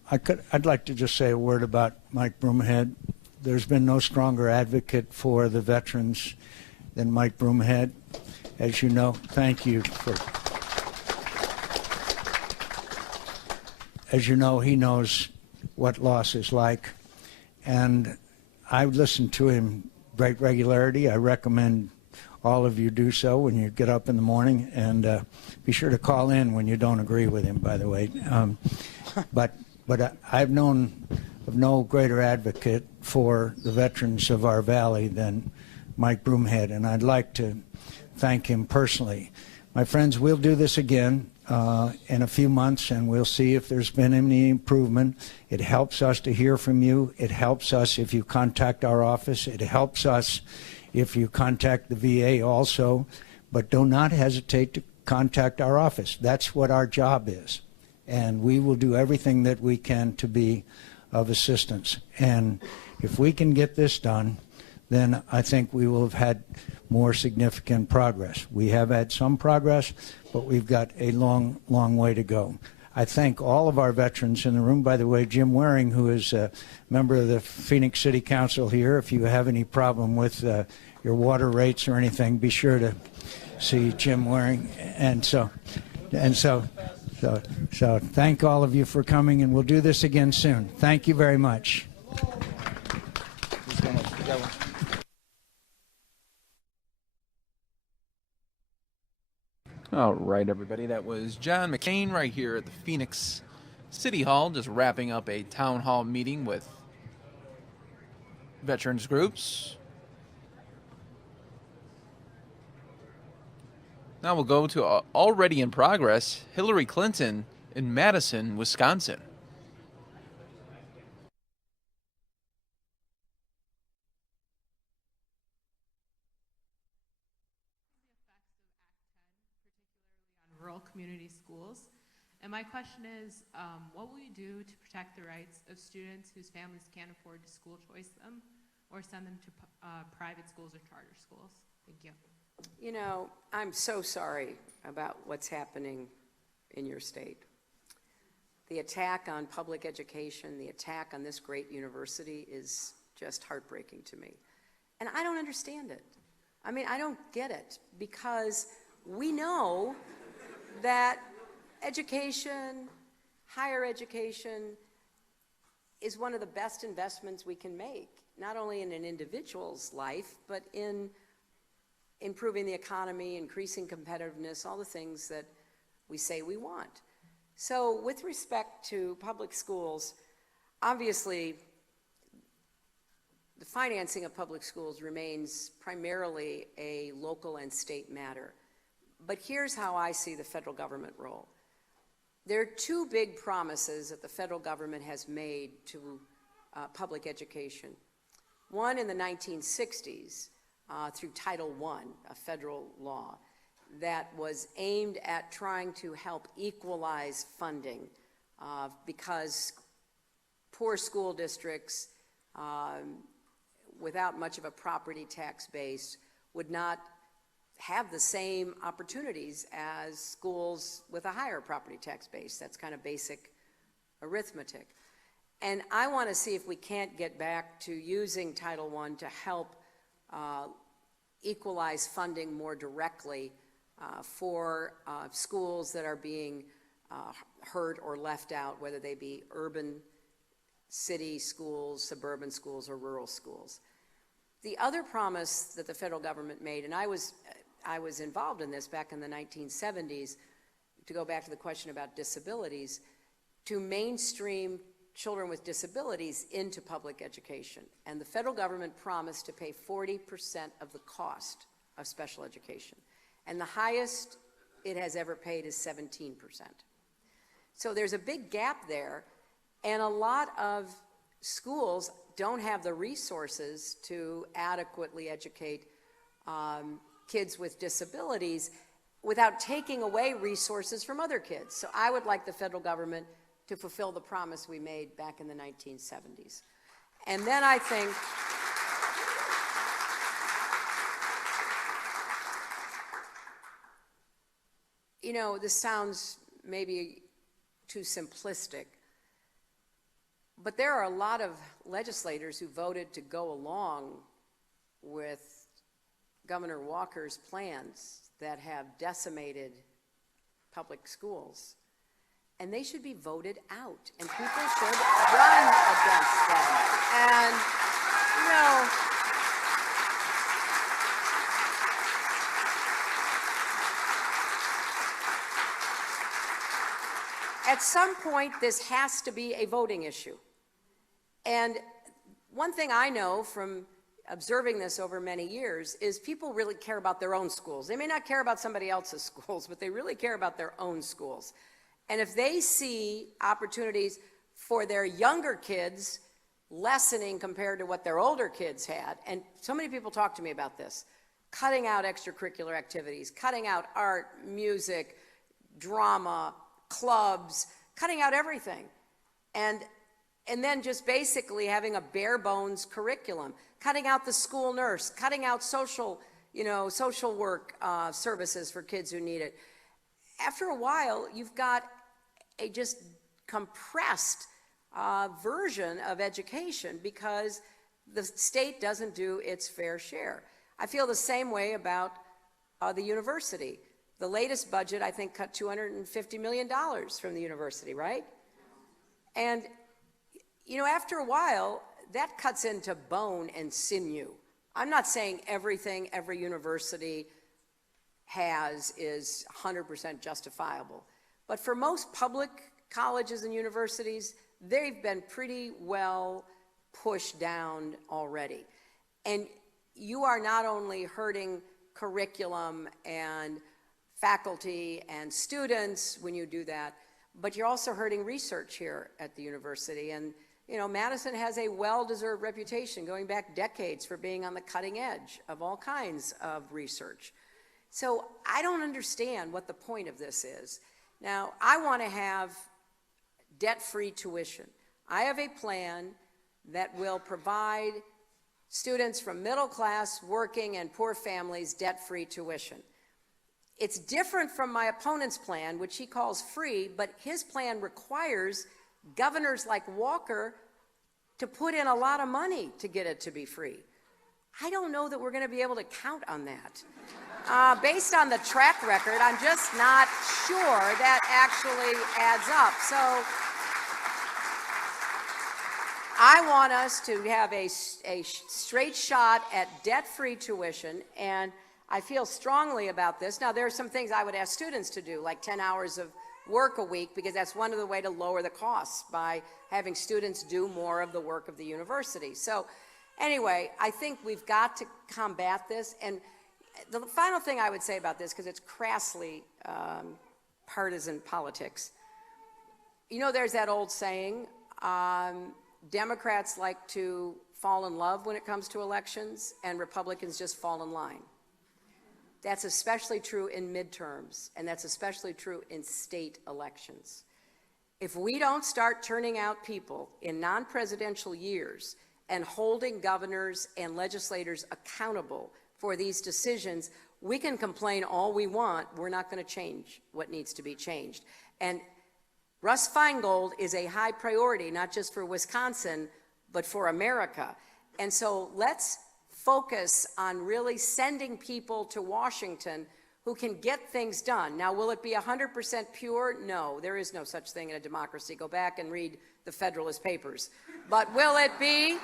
I'd like to just say a word about Mike Broomhead. There's been no stronger advocate for the veterans than Mike Broomhead. As you know, thank you for. As you know, he knows what loss is like, and I listen to him great regularity. I recommend all of you do so when you get up in the morning, and be sure to call in when you don't agree with him, by the way. But I've known of no greater advocate for the veterans of our valley than Mike Broomhead, and I'd like to thank him personally. My friends, we'll do this again in a few months, and we'll see if there's been any improvement. It helps us to hear from you. It helps us if you contact our office. It helps us if you contact the VA also. But do not hesitate to contact our office. That's what our job is. And we will do everything that we can to be of assistance. And if we can get this done, then I think we will have had more significant progress. We have had some progress, but we've got a long, long way to go. I thank all of our veterans in the room. By the way, Jim Waring, who is a member of the Phoenix City Council here, if you have any problem with your water rates or anything, be sure to see Jim Waring. And so thank all of you for coming, and we'll do this again soon. Thank you very much. All right, everybody. That was John McCain right here at the Phoenix City Hall, just wrapping up a town hall meeting with veterans groups. Now we'll go to already in progress, Hillary Clinton in Madison, Wisconsin. Rural community schools. And my question is, what will you do to protect the rights of students whose families can't afford to school choice them or send them to private schools or charter schools? Thank you. You know, I'm so sorry about what's happening in your state. The attack on public education, the attack on this great university is just heartbreaking to me. And I don't understand it. I mean, I don't get it, because we know that education, higher education, is one of the best investments we can make, not only in an individual's life, but in improving the economy, increasing competitiveness, all the things that we say we want. So with respect to public schools, obviously the financing of public schools remains primarily a local and state matter. But here's how I see the federal government role. There are two big promises that the federal government has made to public education. One in the 1960s through Title I, a federal law, that was aimed at trying to help equalize funding because poor school districts without much of a property tax base would not have the same opportunities as schools with a higher property tax base. That's kind of basic arithmetic. And I want to see if we can't get back to using Title I to help equalize funding more directly for schools that are being hurt or left out, whether they be urban city schools, suburban schools, or rural schools. The other promise that the federal government made, and I was involved in this back in the 1970s, to go back to the question about disabilities, to mainstream children with disabilities into public education. And the federal government promised to pay 40% of the cost of special education. And the highest it has ever paid is 17%. So there's a big gap there, and a lot of schools don't have the resources to adequately educate kids with disabilities without taking away resources from other kids. So I would like the federal government to fulfill the promise we made back in the 1970s. And then I think you know, this sounds maybe too simplistic, But there are a lot of legislators who voted to go along with Governor Walker's plans that have decimated public schools. And they should be voted out, and people should run against them. And, you know, at some point, this has to be a voting issue. And one thing I know from observing this over many years is people really care about their own schools. They may not care about somebody else's schools, but they really care about their own schools. And if they see opportunities for their younger kids lessening compared to what their older kids had, and so many people talk to me about this, cutting out extracurricular activities, cutting out art, music, drama, clubs, cutting out everything. And then just basically having a bare bones curriculum, cutting out the school nurse, cutting out social work services for kids who need it. After a while, you've got a just compressed version of education because the state doesn't do its fair share. I feel the same way about the university. The latest budget, I think, cut $250 million from the university, right? And, you know, after a while, that cuts into bone and sinew. I'm not saying everything every university has is 100% justifiable. But for most public colleges and universities, they've been pretty well pushed down already. And you are not only hurting curriculum and faculty and students when you do that, but you're also hurting research here at the university. And, you know, Madison has a well-deserved reputation going back decades for being on the cutting edge of all kinds of research. So I don't understand what the point of this is. Now, I want to have debt-free tuition. I have a plan that will provide students from middle class, working, and poor families debt-free tuition. It's different from my opponent's plan, which he calls free, but his plan requires governors like Walker to put in a lot of money to get it to be free. I don't know that we're going to be able to count on that. Based on the track record, I'm just not sure that actually adds up. So I want us to have a straight shot at debt-free tuition, and I feel strongly about this. Now, there are some things I would ask students to do, like 10 hours of work a week, because that's one of the ways to lower the costs, by having students do more of the work of the university. So anyway, I think we've got to combat this. And the final thing I would say about this, because it's crassly partisan politics, you know, there's that old saying, Democrats like to fall in love when it comes to elections, and Republicans just fall in line. That's especially true in midterms, and that's especially true in state elections. If we don't start turning out people in non-presidential years and holding governors and legislators accountable for these decisions, we can complain all we want. We're not going to change what needs to be changed. And Russ Feingold is a high priority, not just for Wisconsin, but for America. And so let's focus on really sending people to Washington who can get things done. Now, will it be 100% pure? No, there is no such thing in a democracy. Go back and read the Federalist Papers. But will it be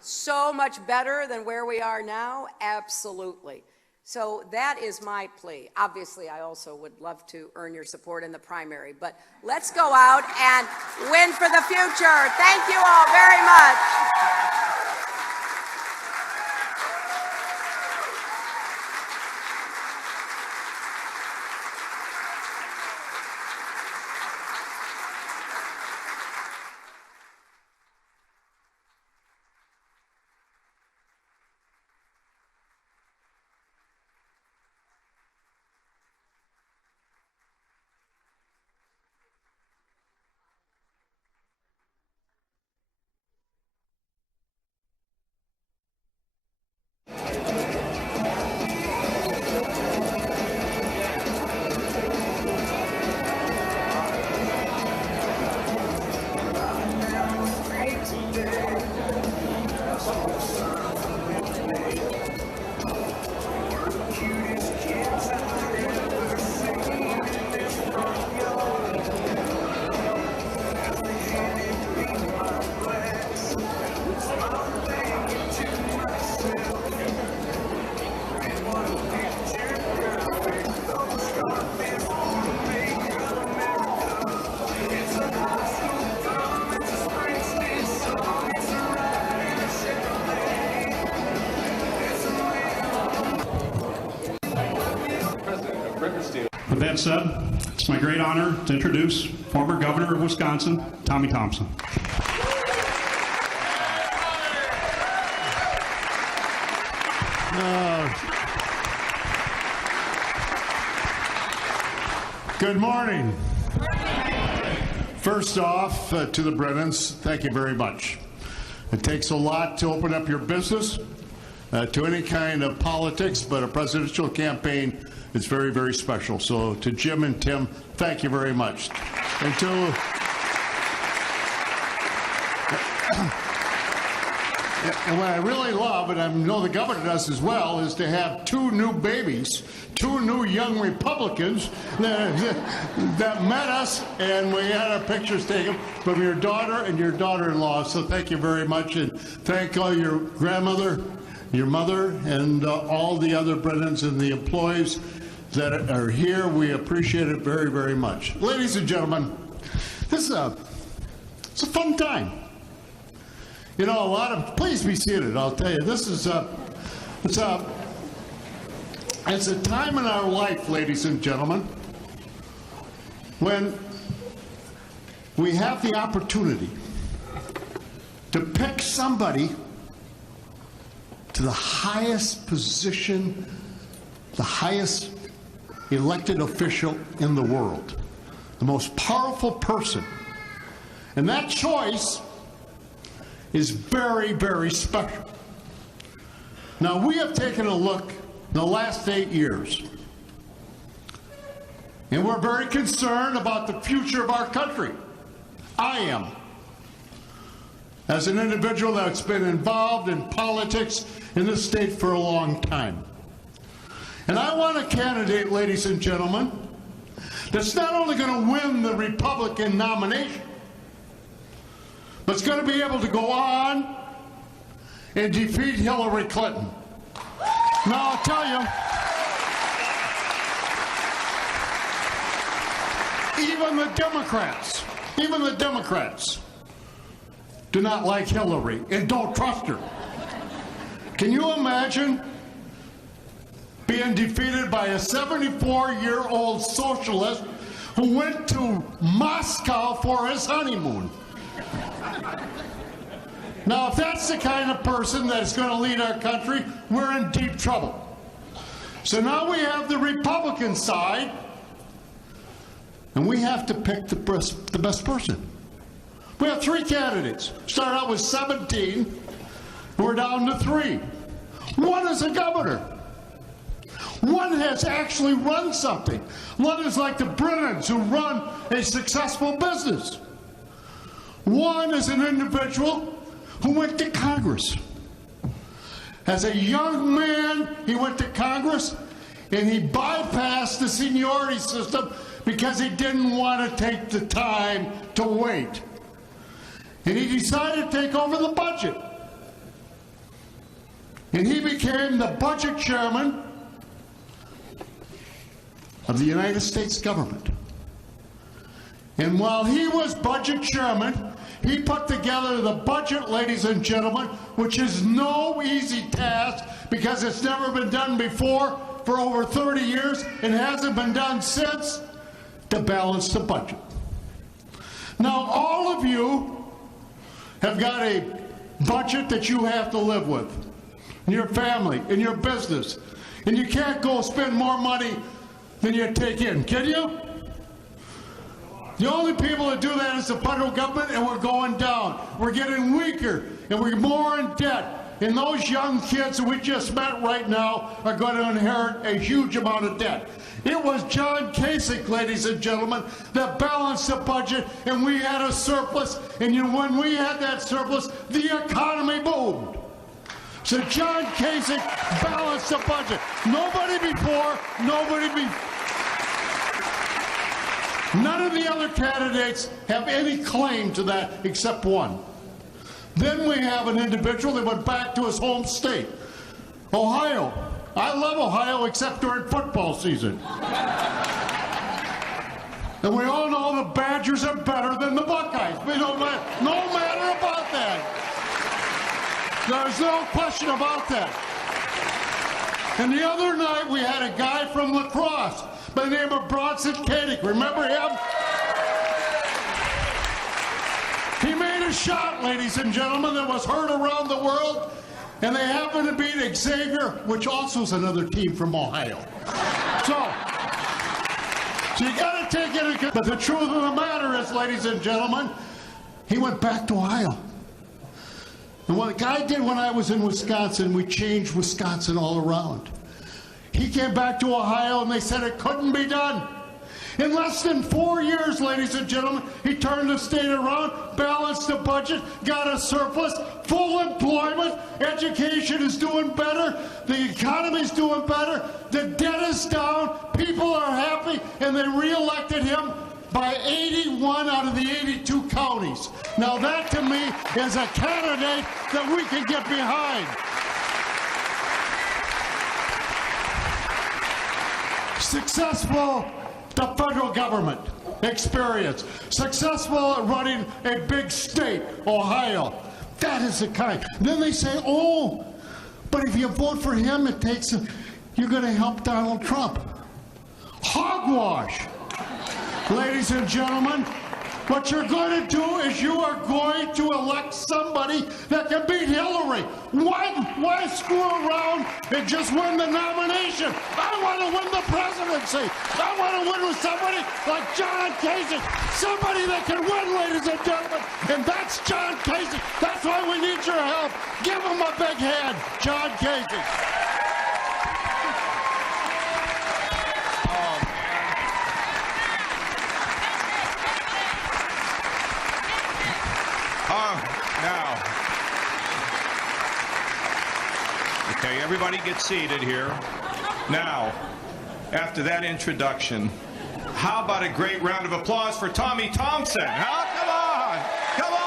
so much better than where we are now? Absolutely. So that is my plea. Obviously, I also would love to earn your support in the primary, but let's go out and win for the future. Thank you all very much. With that said, it's my great honor to introduce former Governor of Wisconsin, Tommy Thompson. Good morning. First off, to the Brennans, thank you very much. It takes a lot to open up your business to any kind of politics, but a presidential campaign is very, very special. So to Jim and Tim, thank you very much. And and what I really love, and I know the governor does as well, is to have two new babies, two new young Republicans that met us, and we had our pictures taken from your daughter and your daughter-in-law. So thank you very much, and thank all your grandmother, your mother, and all the other Brennans and the employees that are here. We appreciate it very, very much. Ladies and gentlemen, it's a fun time. You know, please be seated, I'll tell you. This is it's a time in our life, ladies and gentlemen, when we have the opportunity to pick somebody to the highest position, the highest elected official in the world, the most powerful person. And that choice is very, very special. Now, we have taken a look in the last 8 years, and we're very concerned about the future of our country. I am, as an individual that's been involved in politics in this state for a long time. And I want a candidate, ladies and gentlemen, that's not only going to win the Republican nomination, but it's going to be able to go on and defeat Hillary Clinton. Now, I'll tell you, even the Democrats do not like Hillary and don't trust her. Can you imagine being defeated by a 74-year-old socialist who went to Moscow for his honeymoon? Now, if that's the kind of person that's going to lead our country, we're in deep trouble. So now we have the Republican side, and we have to pick the best person. We have 3 candidates. Started out with 17, and we're down to 3. One is a governor. One has actually run something. One is like the Brennans who run a successful business. One is an individual who went to Congress. As a young man, he went to Congress, and he bypassed the seniority system because he didn't want to take the time to wait. And he decided to take over the budget. And he became the budget chairman of the United States government. And while he was budget chairman, he put together the budget, ladies and gentlemen, which is no easy task because it's never been done before for over 30 years and hasn't been done since, to balance the budget. Now, all of you have got a budget that you have to live with, in your family, in your business, and you can't go spend more money than you take in, can you? The only people that do that is the federal government, and we're going down. We're getting weaker, and we're more in debt. And those young kids that we just met right now are going to inherit a huge amount of debt. It was John Kasich, ladies and gentlemen, that balanced the budget, and we had a surplus. And when we had that surplus, the economy boomed. So John Kasich balanced the budget. Nobody before, none of the other candidates have any claim to that except one. Then we have an individual that went back to his home state, Ohio. I love Ohio except during football season. And we all know the Badgers are better than the Buckeyes. No matter about that. There's no question about that. And the other night we had a guy from La Crosse by the name of Bronson Koenig. Remember him? He made a shot, ladies and gentlemen, that was heard around the world, and they happened to beat Xavier, which also is another team from Ohio. So you got to take it into. But the truth of the matter is, ladies and gentlemen, he went back to Ohio. And what the guy did when I was in Wisconsin, we changed Wisconsin all around. He came back to Ohio and they said it couldn't be done. In less than 4 years, ladies and gentlemen, he turned the state around, balanced the budget, got a surplus, full employment, education is doing better, the economy is doing better, the debt is down, people are happy, and they reelected him by 81 out of the 82 counties. Now that to me is a candidate that we can get behind. Successful the federal government experience, successful at running a big state, Ohio. That is the kind. Then they say, oh, but if you vote for him, it takes, you're going to help Donald Trump. Hogwash. Ladies and gentlemen, what you're going to do is you are going to elect somebody that can beat Hillary. Why screw around and just win the nomination? I want to win the presidency. I want to win with somebody like John Kasich. Somebody that can win, ladies and gentlemen. And that's John Kasich. That's why we need your help. Give him a big hand, John Kasich. Now, okay, everybody get seated here. Now, after that introduction, how about a great round of applause for Tommy Thompson? Huh? Come on!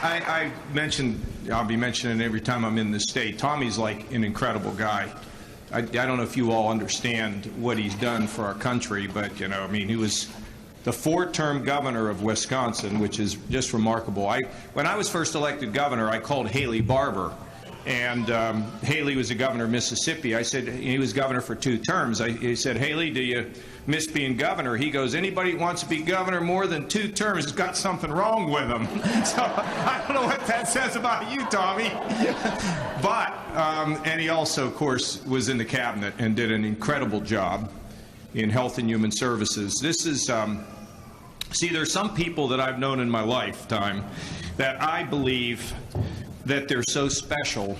I mentioned, I'll be mentioning every time I'm in the state, Tommy's like an incredible guy. I don't know if you all understand what he's done for our country, but, you know, I mean, he was the 4-term governor of Wisconsin, which is just remarkable. When I was first elected governor, I called Haley Barbour, and Haley was the governor of Mississippi. I said, he was governor for 2 terms. He said, Haley, do you miss being governor? He goes, anybody who wants to be governor more than 2 terms has got something wrong with them. So I don't know what that says about you, Tommy. But, and he also, of course, was in the cabinet and did an incredible job in Health and Human Services. This is, see, there's some people that I've known in my lifetime that I believe that they're so special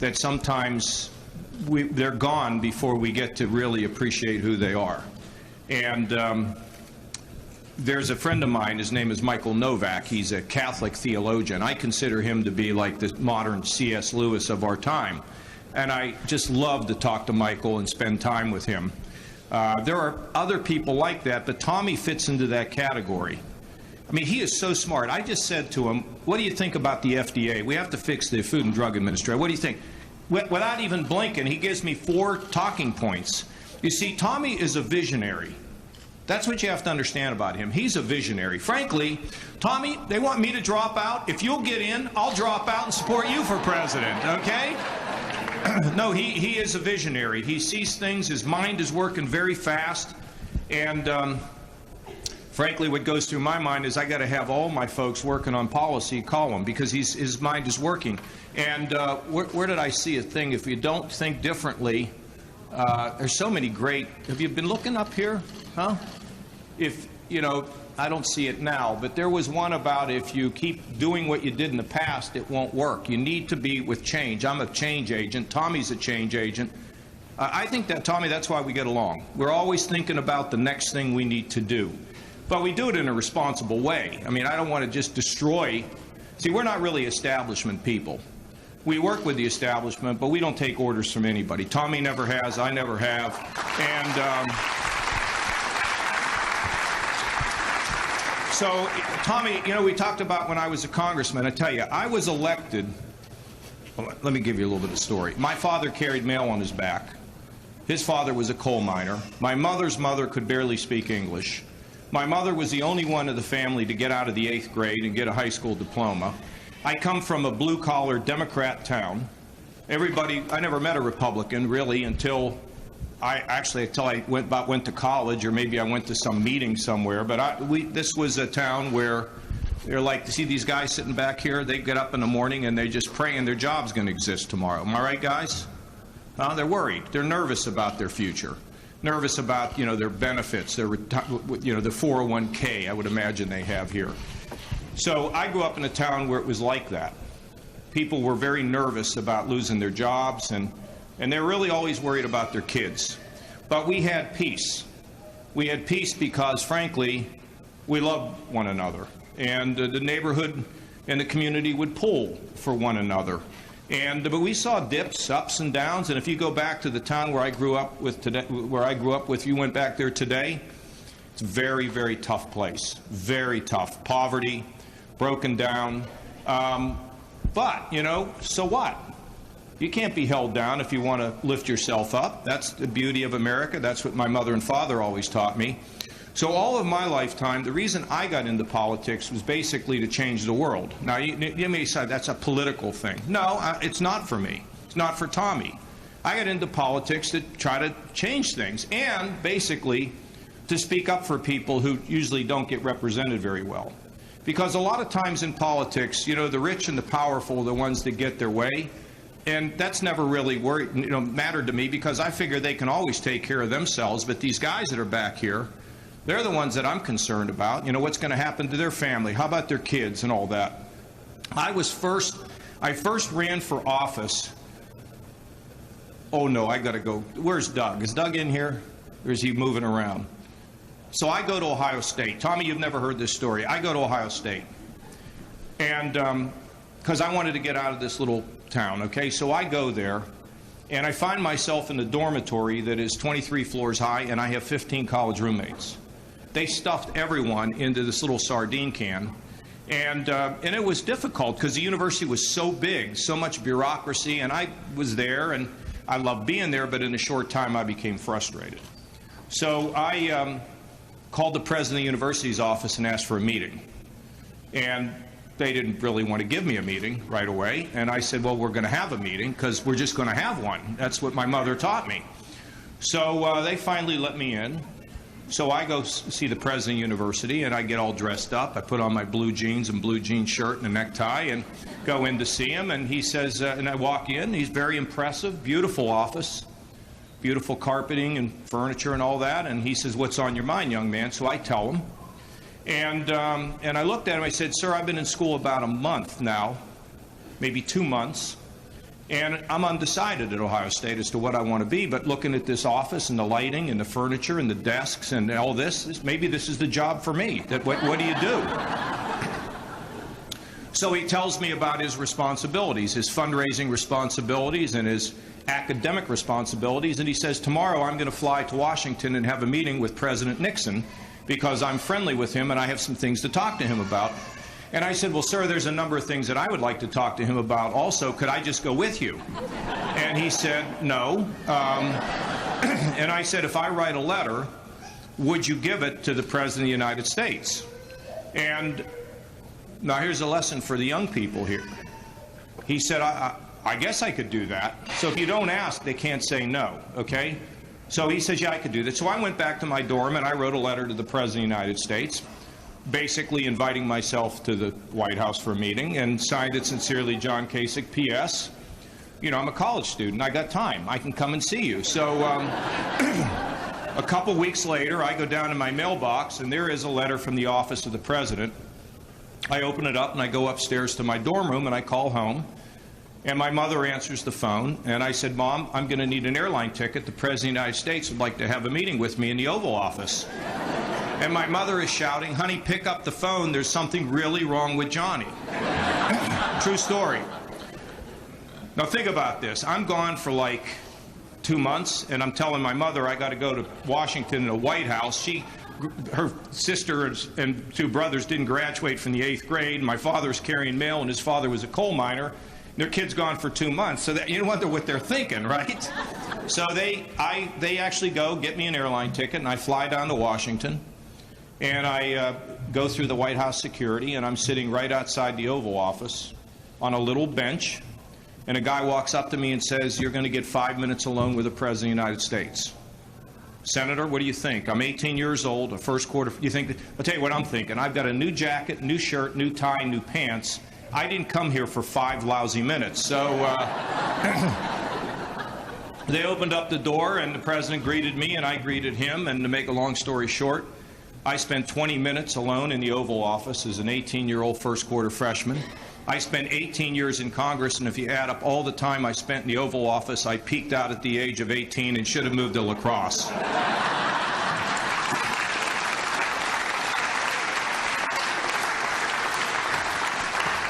that sometimes they're gone before we get to really appreciate who they are. And there's a friend of mine, his name is Michael Novak. He's a Catholic theologian. I consider him to be like the modern C.S. Lewis of our time. And I just love to talk to Michael and spend time with him. There are other people like that, but Tommy fits into that category. I mean, he is so smart. I just said to him, what do you think about the FDA? We have to fix the Food and Drug Administration. What do you think? Without even blinking, he gives me 4 talking points. You see, Tommy is a visionary. That's what you have to understand about him. He's a visionary. Frankly, Tommy, they want me to drop out. If you'll get in, I'll drop out and support you for president, okay? No, he is a visionary. He sees things. His mind is working very fast. And frankly, what goes through my mind is I got to have all my folks working on policy call him, because his mind is working. And where did I see a thing? If you don't think differently, there's so many great. Have you been looking up here? Huh? If, you know, I don't see it now, but there was one about if you keep doing what you did in the past, it won't work. You need to be with change. I'm a change agent. Tommy's a change agent. I think that, Tommy, that's why we get along. We're always thinking about the next thing we need to do. But we do it in a responsible way. I mean, I don't want to just destroy. See, we're not really establishment people. We work with the establishment, but we don't take orders from anybody. Tommy never has. I never have. And so, Tommy, you know, we talked about when I was a congressman. I tell you, I was elected. Well, let me give you a little bit of story. My father carried mail on his back. His father was a coal miner. My mother's mother could barely speak English. My mother was the only one of the family to get out of the 8th grade and get a high school diploma. I come from a blue-collar Democrat town. I never met a Republican, really, until I went to college, or maybe I went to some meeting somewhere. But this was a town where they're like, see these guys sitting back here? They get up in the morning and they just praying their job's going to exist tomorrow. Am I right, guys? They're worried. They're nervous about their future. Nervous about, their benefits, the 401k, I would imagine they have here. So I grew up in a town where it was like that. People were very nervous about losing their jobs, and they're really always worried about their kids. But we had peace. We had peace because, frankly, we loved one another. And the neighborhood and the community would pull for one another. But we saw dips, ups and downs. And if you go back to the town where I grew up with today, you went back there today, it's a very, very tough place. Very tough. Poverty, broken down. But, so what? You can't be held down if you want to lift yourself up. That's the beauty of America. That's what my mother and father always taught me. So all of my lifetime, the reason I got into politics was basically to change the world. Now, you may say that's a political thing. No, it's not for me. It's not for Tommy. I got into politics to try to change things and basically to speak up for people who usually don't get represented very well. Because a lot of times in politics, the rich and the powerful are the ones that get their way. And that's never really mattered to me, because I figure they can always take care of themselves. But these guys that are back here, they're the ones that I'm concerned about. What's going to happen to their family? How about their kids and all that? I first ran for office. Oh no, I got to go. Where's Doug? Is Doug in here? Or is he moving around? So I go to Ohio State. Tommy, you've never heard this story. I go to Ohio State. And because I wanted to get out of this little town, okay? So I go there, and I find myself in the dormitory that is 23 floors high, and I have 15 college roommates. They stuffed everyone into this little sardine can, and it was difficult because the university was so big, so much bureaucracy, and I was there, and I loved being there, but in a short time I became frustrated. So I called the president of the university's office and asked for a meeting, and they didn't really want to give me a meeting right away. And I said, well, we're going to have a meeting because we're just going to have one. That's what my mother taught me. So they finally let me in. So I go see the president of the university, and I get all dressed up. I put on my blue jeans and blue jean shirt and a necktie and go in to see him. And he says, and I walk in. He's very impressive, beautiful office, beautiful carpeting and furniture and all that. And he says, what's on your mind, young man? So I tell him. And I looked at him, I said, sir, I've been in school about a month now, maybe 2 months, and I'm undecided at Ohio State as to what I want to be, but looking at this office and the lighting and the furniture and the desks and all this, maybe this is the job for me. What do you do? So he tells me about his responsibilities, his fundraising responsibilities and his academic responsibilities, and he says, tomorrow I'm going to fly to Washington and have a meeting with President Nixon, because I'm friendly with him and I have some things to talk to him about. And I said, well, sir, there's a number of things that I would like to talk to him about also. Could I just go with you? And he said, no. And I said, if I write a letter, would you give it to the President of the United States? And now here's a lesson for the young people here. He said, I guess I could do that. So if you don't ask, they can't say no, okay? So he says, yeah, I could do that. So I went back to my dorm and I wrote a letter to the President of the United States, basically inviting myself to the White House for a meeting, and signed it sincerely, John Kasich, P.S. I'm a college student. I got time. I can come and see you. So a couple weeks later, I go down to my mailbox, and there is a letter from the office of the President. I open it up, and I go upstairs to my dorm room, and I call home. And my mother answers the phone, and I said, Mom, I'm going to need an airline ticket. The President of the United States would like to have a meeting with me in the Oval Office. And my mother is shouting, honey, pick up the phone. There's something really wrong with Johnny. True story. Now think about this. I'm gone for like 2 months, and I'm telling my mother I got to go to Washington in the White House. Her sister and 2 brothers didn't graduate from the 8th grade. My father's carrying mail, and his father was a coal miner. Their kid's gone for 2 months, so you wonder what they're thinking, right? So they actually go get me an airline ticket, and I fly down to Washington. And I go through the White House security, and I'm sitting right outside the Oval Office on a little bench, and a guy walks up to me and says, "You're going to get 5 minutes alone with the President of the United States." Senator, what do you think? I'm 18 years old, a first quarter. You think? I'll tell you what I'm thinking. I've got a new jacket, new shirt, new tie, new pants. I didn't come here for 5 lousy minutes. So they opened up the door, and the President greeted me, and I greeted him. And to make a long story short, I spent 20 minutes alone in the Oval Office as an 18-year-old first quarter freshman. I spent 18 years in Congress, and if you add up all the time I spent in the Oval Office, I peaked out at the age of 18 and should have moved to lacrosse.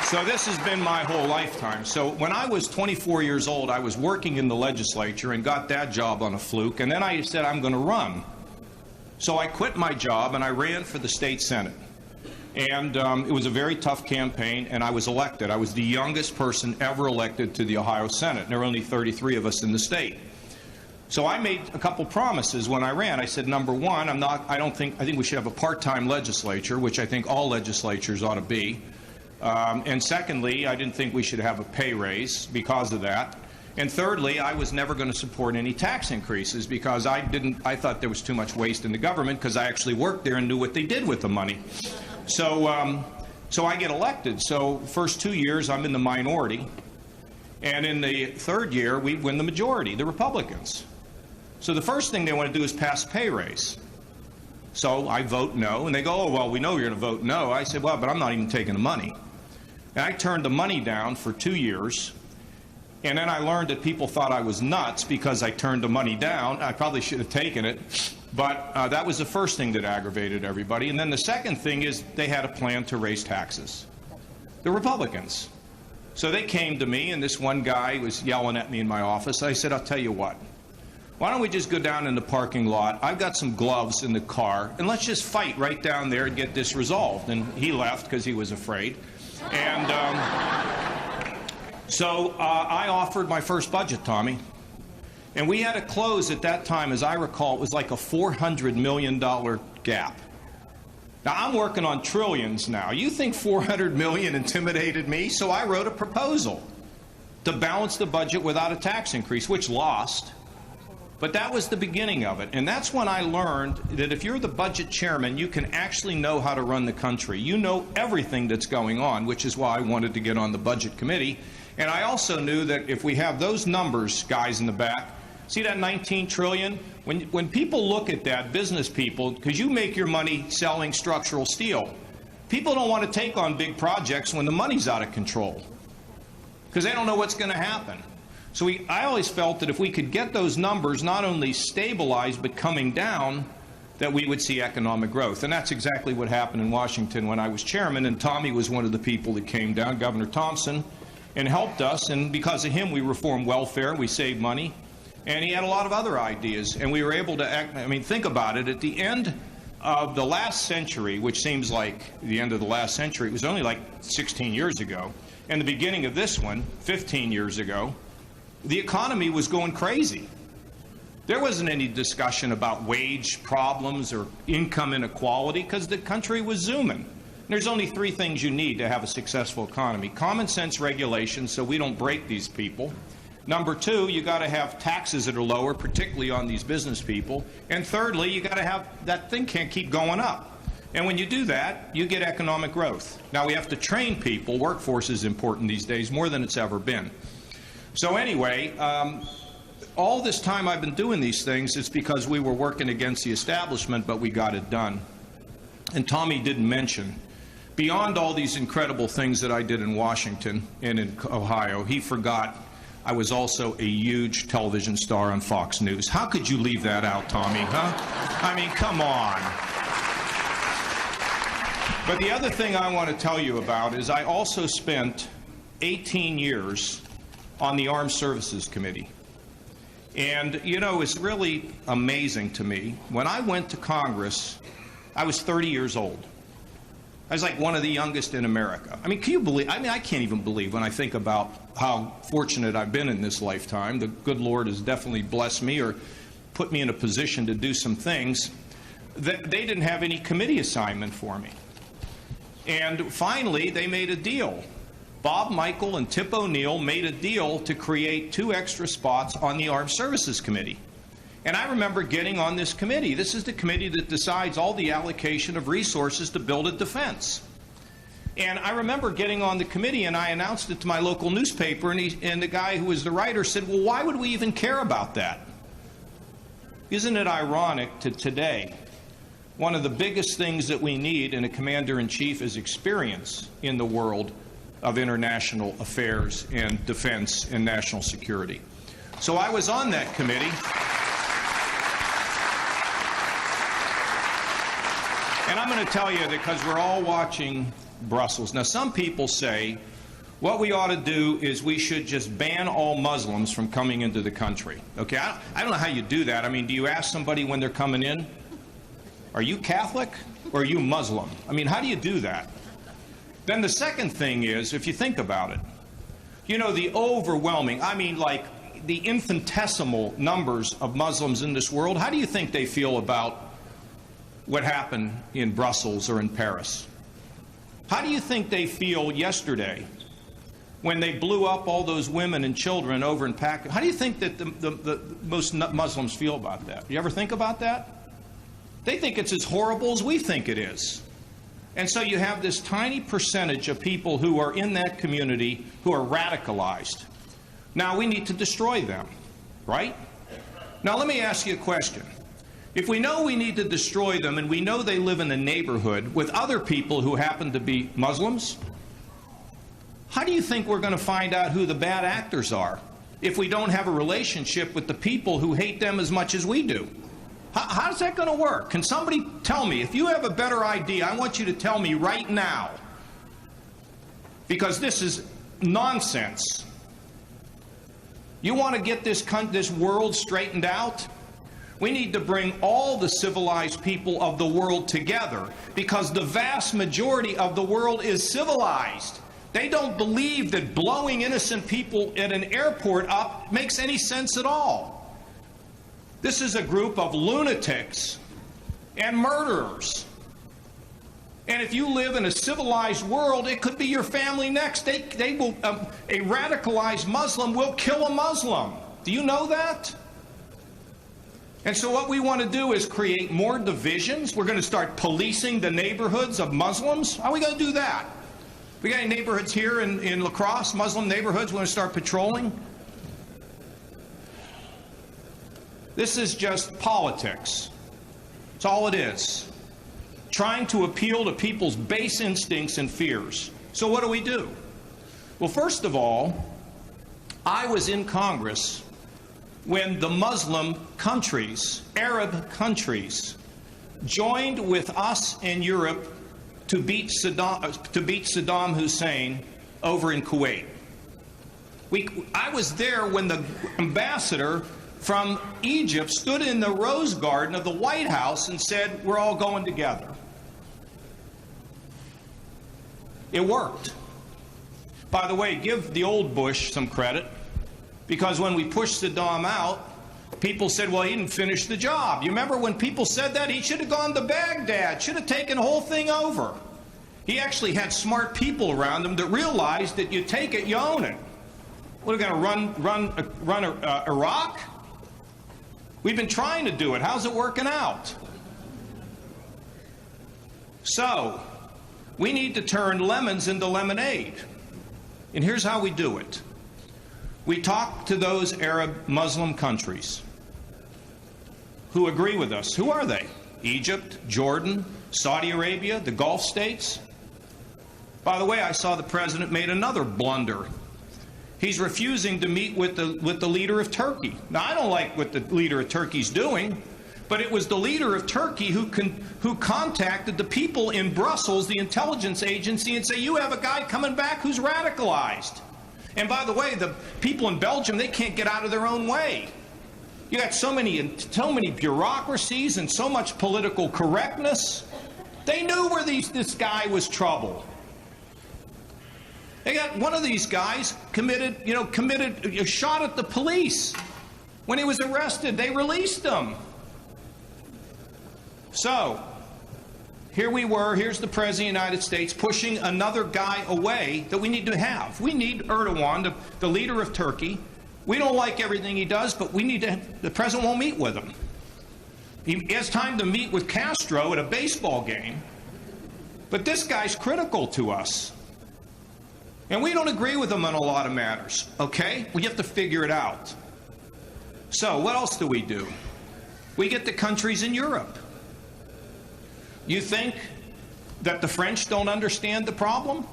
So this has been my whole lifetime. So when I was 24 years old, I was working in the legislature and got that job on a fluke, and then I said, I'm going to run. So I quit my job and I ran for the state Senate. And it was a very tough campaign, and I was elected. I was the youngest person ever elected to the Ohio Senate, and there were only 33 of us in the state. So I made a couple promises when I ran. I said, number one, I think we should have a part-time legislature, which I think all legislatures ought to be. And secondly, I didn't think we should have a pay raise because of that. And thirdly, I was never going to support any tax increases because I thought there was too much waste in the government because I actually worked there and knew what they did with the money. So I get elected. So first 2 years I'm in the minority, and in the third year we win the majority, the Republicans. So the first thing they want to do is pass a pay raise. So I vote no, and they go, oh, well, we know you're going to vote no. I said, well, but I'm not even taking the money. And I turned the money down for 2 years. And then I learned that people thought I was nuts because I turned the money down. I probably should have taken it. But that was the first thing that aggravated everybody. And then the second thing is they had a plan to raise taxes. The Republicans. So they came to me, and this one guy was yelling at me in my office. I said, I'll tell you what. Why don't we just go down in the parking lot? I've got some gloves in the car, and let's just fight right down there and get this resolved. And he left because he was afraid. And so I offered my first budget, Tommy. And we had to close at that time, as I recall, it was like a $400 million gap. Now, I'm working on trillions now. You think $400 million intimidated me? So I wrote a proposal to balance the budget without a tax increase, which lost. But that was the beginning of it. And that's when I learned that if you're the budget chairman, you can actually know how to run the country. You know everything that's going on, which is why I wanted to get on the budget committee. And I also knew that if we have those numbers, guys in the back, see that 19 trillion? When people look at that, business people, because you make your money selling structural steel, people don't want to take on big projects when the money's out of control because they don't know what's going to happen. So I always felt that if we could get those numbers not only stabilized but coming down, that we would see economic growth. And that's exactly what happened in Washington when I was chairman, and Tommy was one of the people that came down, Governor Thompson, and helped us. And because of him, we reformed welfare, we saved money. And he had a lot of other ideas, and we were able to act. I mean, think about it. At the end of the last century, which seems like the end of the last century, it was only like 16 years ago, and the beginning of this one, 15 years ago, the economy was going crazy. There wasn't any discussion about wage problems or income inequality because the country was zooming. There's only 3 things you need to have a successful economy. Common sense regulation so we don't break these people. Number 2, you got to have taxes that are lower, particularly on these business people. And thirdly, you got to have that thing can't keep going up. And when you do that, you get economic growth. Now we have to train people. Workforce is important these days, more than it's ever been. So anyway, all this time I've been doing these things, it's because we were working against the establishment, but we got it done. And Tommy didn't mention, beyond all these incredible things that I did in Washington and in Ohio, he forgot I was also a huge television star on Fox News. How could you leave that out, Tommy, huh? I mean, come on. But the other thing I want to tell you about is I also spent 18 years on the Armed Services Committee. And, you know, it's really amazing to me. When I went to Congress, I was 30 years old. I was like one of the youngest in America. I mean, can you believe? I mean, I can't even believe when I think about how fortunate I've been in this lifetime. The good Lord has definitely blessed me or put me in a position to do some things. they didn't have any committee assignment for me. And finally, they made a deal. Bob Michael and Tip O'Neill made a deal to create 2 extra spots on the Armed Services Committee. And I remember getting on this committee. This is the committee that decides all the allocation of resources to build a defense. And I remember getting on the committee, and I announced it to my local newspaper, and the guy who was the writer said, well, why would we even care about that? Isn't it ironic to today, one of the biggest things that we need in a commander-in-chief is experience in the world of international affairs and defense and national security. So I was on that committee. And I'm going to tell you, because we're all watching Brussels. Now, some people say what we ought to do is we should just ban all Muslims from coming into the country. Okay, I don't know how you do that. I mean, do you ask somebody when they're coming in, are you Catholic or are you Muslim? I mean, how do you do that? Then the second thing is, if you think about it, you know, the overwhelming, I mean, like the infinitesimal numbers of Muslims in this world, how do you think they feel about what happened in Brussels or in Paris? How do you think they feel yesterday when they blew up all those women and children over in Pakistan? How do you think that the most Muslims feel about that? You ever think about that? They think it's as horrible as we think it is. And so you have this tiny percentage of people who are in that community who are radicalized. Now we need to destroy them, right? Now let me ask you a question. If we know we need to destroy them and we know they live in a neighborhood with other people who happen to be Muslims, how do you think we're going to find out who the bad actors are if we don't have a relationship with the people who hate them as much as we do? How's that going to work? Can somebody tell me? If you have a better idea, I want you to tell me right now. Because this is nonsense. You want to get this world straightened out? We need to bring all the civilized people of the world together, because the vast majority of the world is civilized. They don't believe that blowing innocent people at an airport up makes any sense at all. This is a group of lunatics and murderers. And if you live in a civilized world, it could be your family next. A radicalized Muslim will kill a Muslim. Do you know that? And so what we want to do is create more divisions. We're going to start policing the neighborhoods of Muslims. How are we going to do that? We got any neighborhoods here in La Crosse, Muslim neighborhoods, we're going to start patrolling? This is just politics. That's all it is. Trying to appeal to people's base instincts and fears. So what do? Well, first of all, I was in Congress when the Muslim countries, Arab countries, joined with us in Europe to beat Saddam Hussein over in Kuwait. I was there when the ambassador from Egypt stood in the Rose Garden of the White House and said, we're all going together. It worked. By the way, give the old Bush some credit, because when we pushed Saddam out, people said, well, he didn't finish the job. You remember when people said that? He should have gone to Baghdad, should have taken the whole thing over. He actually had smart people around him that realized that you take it, you own it. What, are we going to run Iraq? We've been trying to do it. How's it working out? So, we need to turn lemons into lemonade. And here's how we do it. We talk to those Arab Muslim countries who agree with us. Who are they? Egypt, Jordan, Saudi Arabia, the Gulf states? By the way, I saw the president made another blunder. He's refusing to meet with the leader of Turkey. Now, I don't like what the leader of Turkey's doing, but it was the leader of Turkey who contacted the people in Brussels, the intelligence agency, and say, you have a guy coming back who's radicalized. And by the way, the people in Belgium, they can't get out of their own way. You got so many bureaucracies and so much political correctness. They knew where this guy was trouble. They got one of these guys committed a shot at the police. When he was arrested, they released him. So, here we were, here's the President of the United States pushing another guy away that we need to have. We need Erdogan, the leader of Turkey. We don't like everything he does, but we need to, the President won't meet with him. He has time to meet with Castro at a baseball game, but this guy's critical to us. And we don't agree with him on a lot of matters, okay? We have to figure it out. So, what else do? We get the countries in Europe. You think that the French don't understand the problem?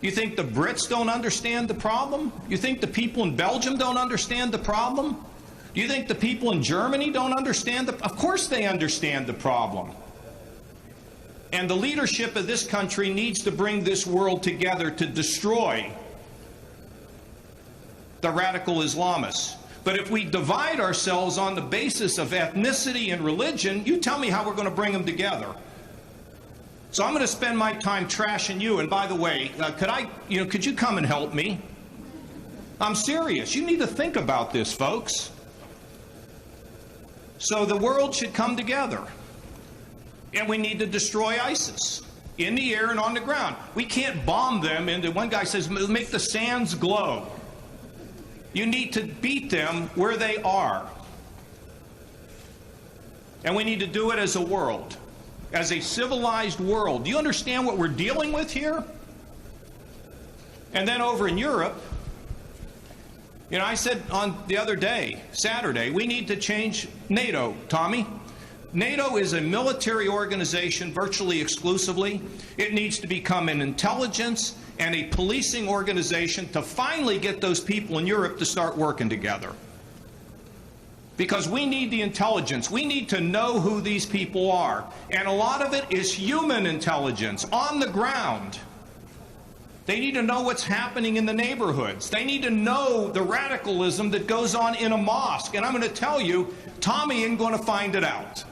You think the Brits don't understand the problem? You think the people in Belgium don't understand the problem? Do you think the people in Germany don't understand Of course they understand the problem. And the leadership of this country needs to bring this world together to destroy the radical Islamists. But if we divide ourselves on the basis of ethnicity and religion, you tell me how we're going to bring them together. So I'm going to spend my time trashing you. And by the way, could you come and help me? I'm serious. You need to think about this, folks. So the world should come together. And we need to destroy ISIS in the air and on the ground. We can't bomb them into, one guy says, make the sands glow. You need to beat them where they are. And we need to do it as a world, as a civilized world. Do you understand what we're dealing with here? And then over in Europe, I said on the other day, Saturday, we need to change NATO, Tommy. NATO is a military organization virtually exclusively. It needs to become an intelligence and a policing organization to finally get those people in Europe to start working together. Because we need the intelligence. We need to know who these people are. And a lot of it is human intelligence on the ground. They need to know what's happening in the neighborhoods. They need to know the radicalism that goes on in a mosque. And I'm going to tell you, Tommy ain't going to find it out.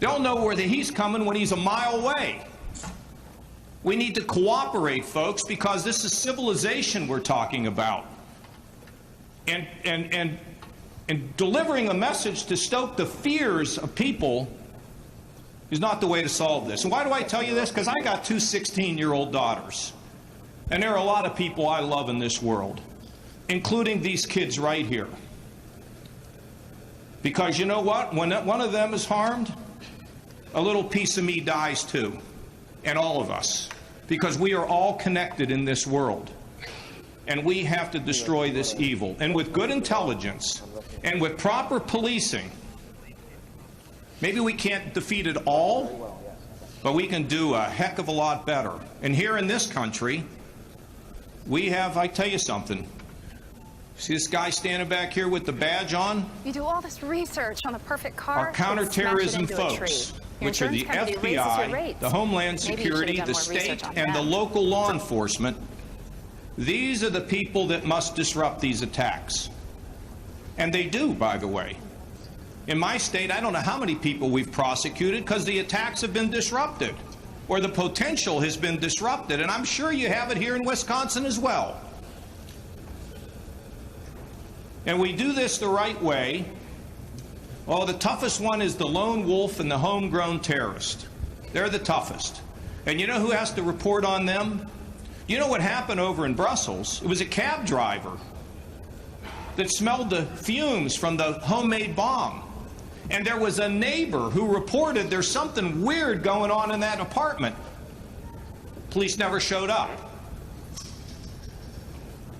They'll know where he's coming when he's a mile away. We need to cooperate, folks, because this is civilization we're talking about. And delivering a message to stoke the fears of people is not the way to solve this. And why do I tell you this? Because I got two 16-year-old daughters. And there are a lot of people I love in this world, including these kids right here. Because you know what? When one of them is harmed, a little piece of me dies too. And all of us. Because we are all connected in this world. And we have to destroy this evil. And with good intelligence and with proper policing, maybe we can't defeat it all, but we can do a heck of a lot better. And here in this country, we have, I tell you something, see this guy standing back here with the badge on? You do all this research on a perfect car. Our counterterrorism folks, which are the FBI, the Homeland Security, the state, and the local law enforcement. These are the people that must disrupt these attacks. And they do, by the way. In my state, I don't know how many people we've prosecuted because the attacks have been disrupted, or the potential has been disrupted. And I'm sure you have it here in Wisconsin as well. And we do this the right way. Oh, the toughest one is the lone wolf and the homegrown terrorist. They're the toughest. And you know who has to report on them? You know what happened over in Brussels? It was a cab driver that smelled the fumes from the homemade bomb. And there was a neighbor who reported there's something weird going on in that apartment. Police never showed up.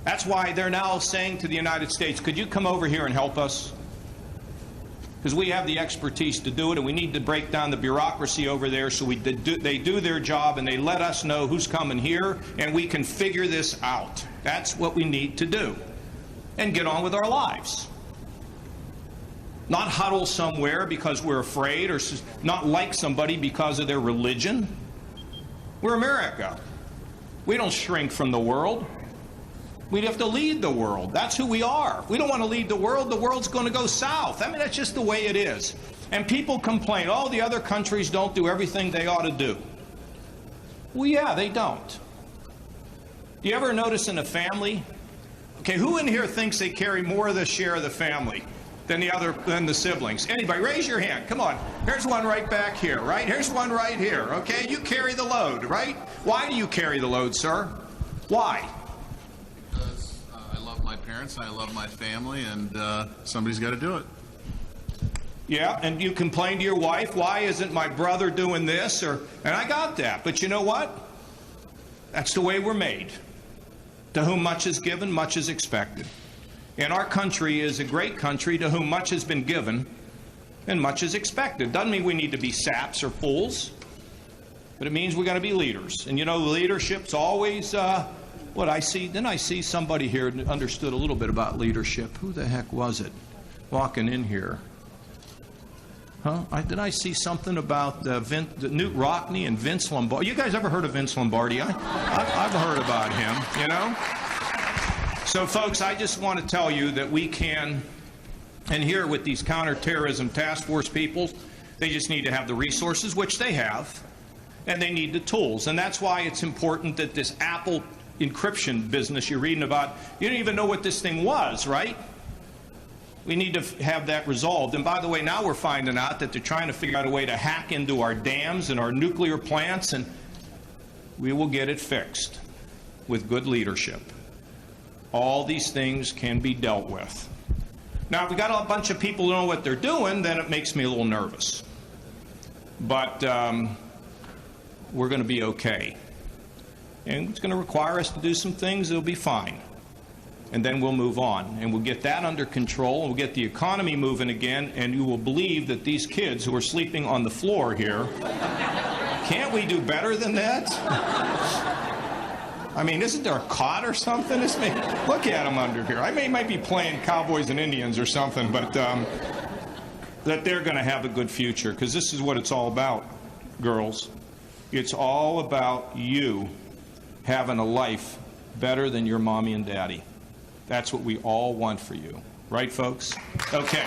That's why they're now saying to the United States, could you come over here and help us? Because we have the expertise to do it, and we need to break down the bureaucracy over there so they do their job and they let us know who's coming here, and we can figure this out. That's what we need to do. And get on with our lives. Not huddle somewhere because we're afraid, or not like somebody because of their religion. We're America. We don't shrink from the world. We'd have to lead the world. That's who we are. We don't want to lead the world. The world's going to go south. I mean, that's just the way it is. And people complain, oh, the other countries don't do everything they ought to do. Well, yeah, they don't. Do you ever notice in a family? Okay, who in here thinks they carry more of the share of the family? than the siblings? Anybody, raise your hand. Come on. Here's one right back here, right? Here's one right here, okay? You carry the load, right? Why do you carry the load, sir? Why? Because I love my parents, I love my family, and somebody's got to do it. Yeah, and you complain to your wife, why isn't my brother doing this? And I got that. But you know what? That's the way we're made. To whom much is given, much is expected. And our country is a great country to whom much has been given and much is expected. Doesn't mean we need to be saps or fools, but it means we got to be leaders. And you know, leadership's always what I see. Then I see somebody here that understood a little bit about leadership. Who the heck was it walking in here? Huh? Did I see something about Newt Rockney and Vince Lombardi? You guys ever heard of Vince Lombardi? I've heard about him, you know? So, folks, I just want to tell you that we can, and here with these counterterrorism task force people, they just need to have the resources, which they have, and they need the tools. And that's why it's important that this Apple encryption business you're reading about, you didn't even know what this thing was, right? We need to have that resolved. And by the way, now we're finding out that they're trying to figure out a way to hack into our dams and our nuclear plants, and we will get it fixed with good leadership. All these things can be dealt with. Now, if we got a bunch of people who know what they're doing, then it makes me a little nervous. But we're going to be okay. And it's going to require us to do some things that'll be fine. And then we'll move on. And we'll get that under control, and we'll get the economy moving again, and you will believe that these kids who are sleeping on the floor here, can't we do better than that? I mean, isn't there a cot or something? Look at them under here. I might be playing Cowboys and Indians or something, but that they're going to have a good future, because this is what it's all about, girls. It's all about you having a life better than your mommy and daddy. That's what we all want for you. Right, folks? Okay.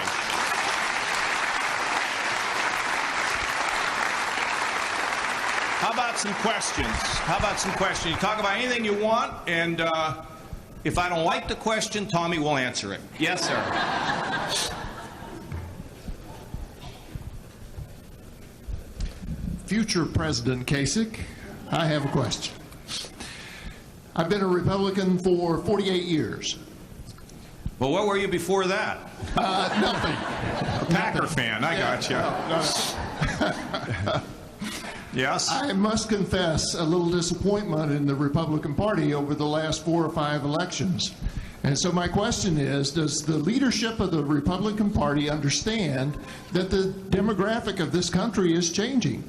How about some questions? How about some questions? You talk about anything you want, and if I don't like the question, Tommy will answer it. Yes, sir. Future President Kasich, I have a question. I've been a Republican for 48 years. Well, what were you before that? Nothing. A Packer fan, I got you. Yes? I must confess a little disappointment in the Republican Party over the last 4 or 5 elections. And so my question is, does the leadership of the Republican Party understand that the demographic of this country is changing?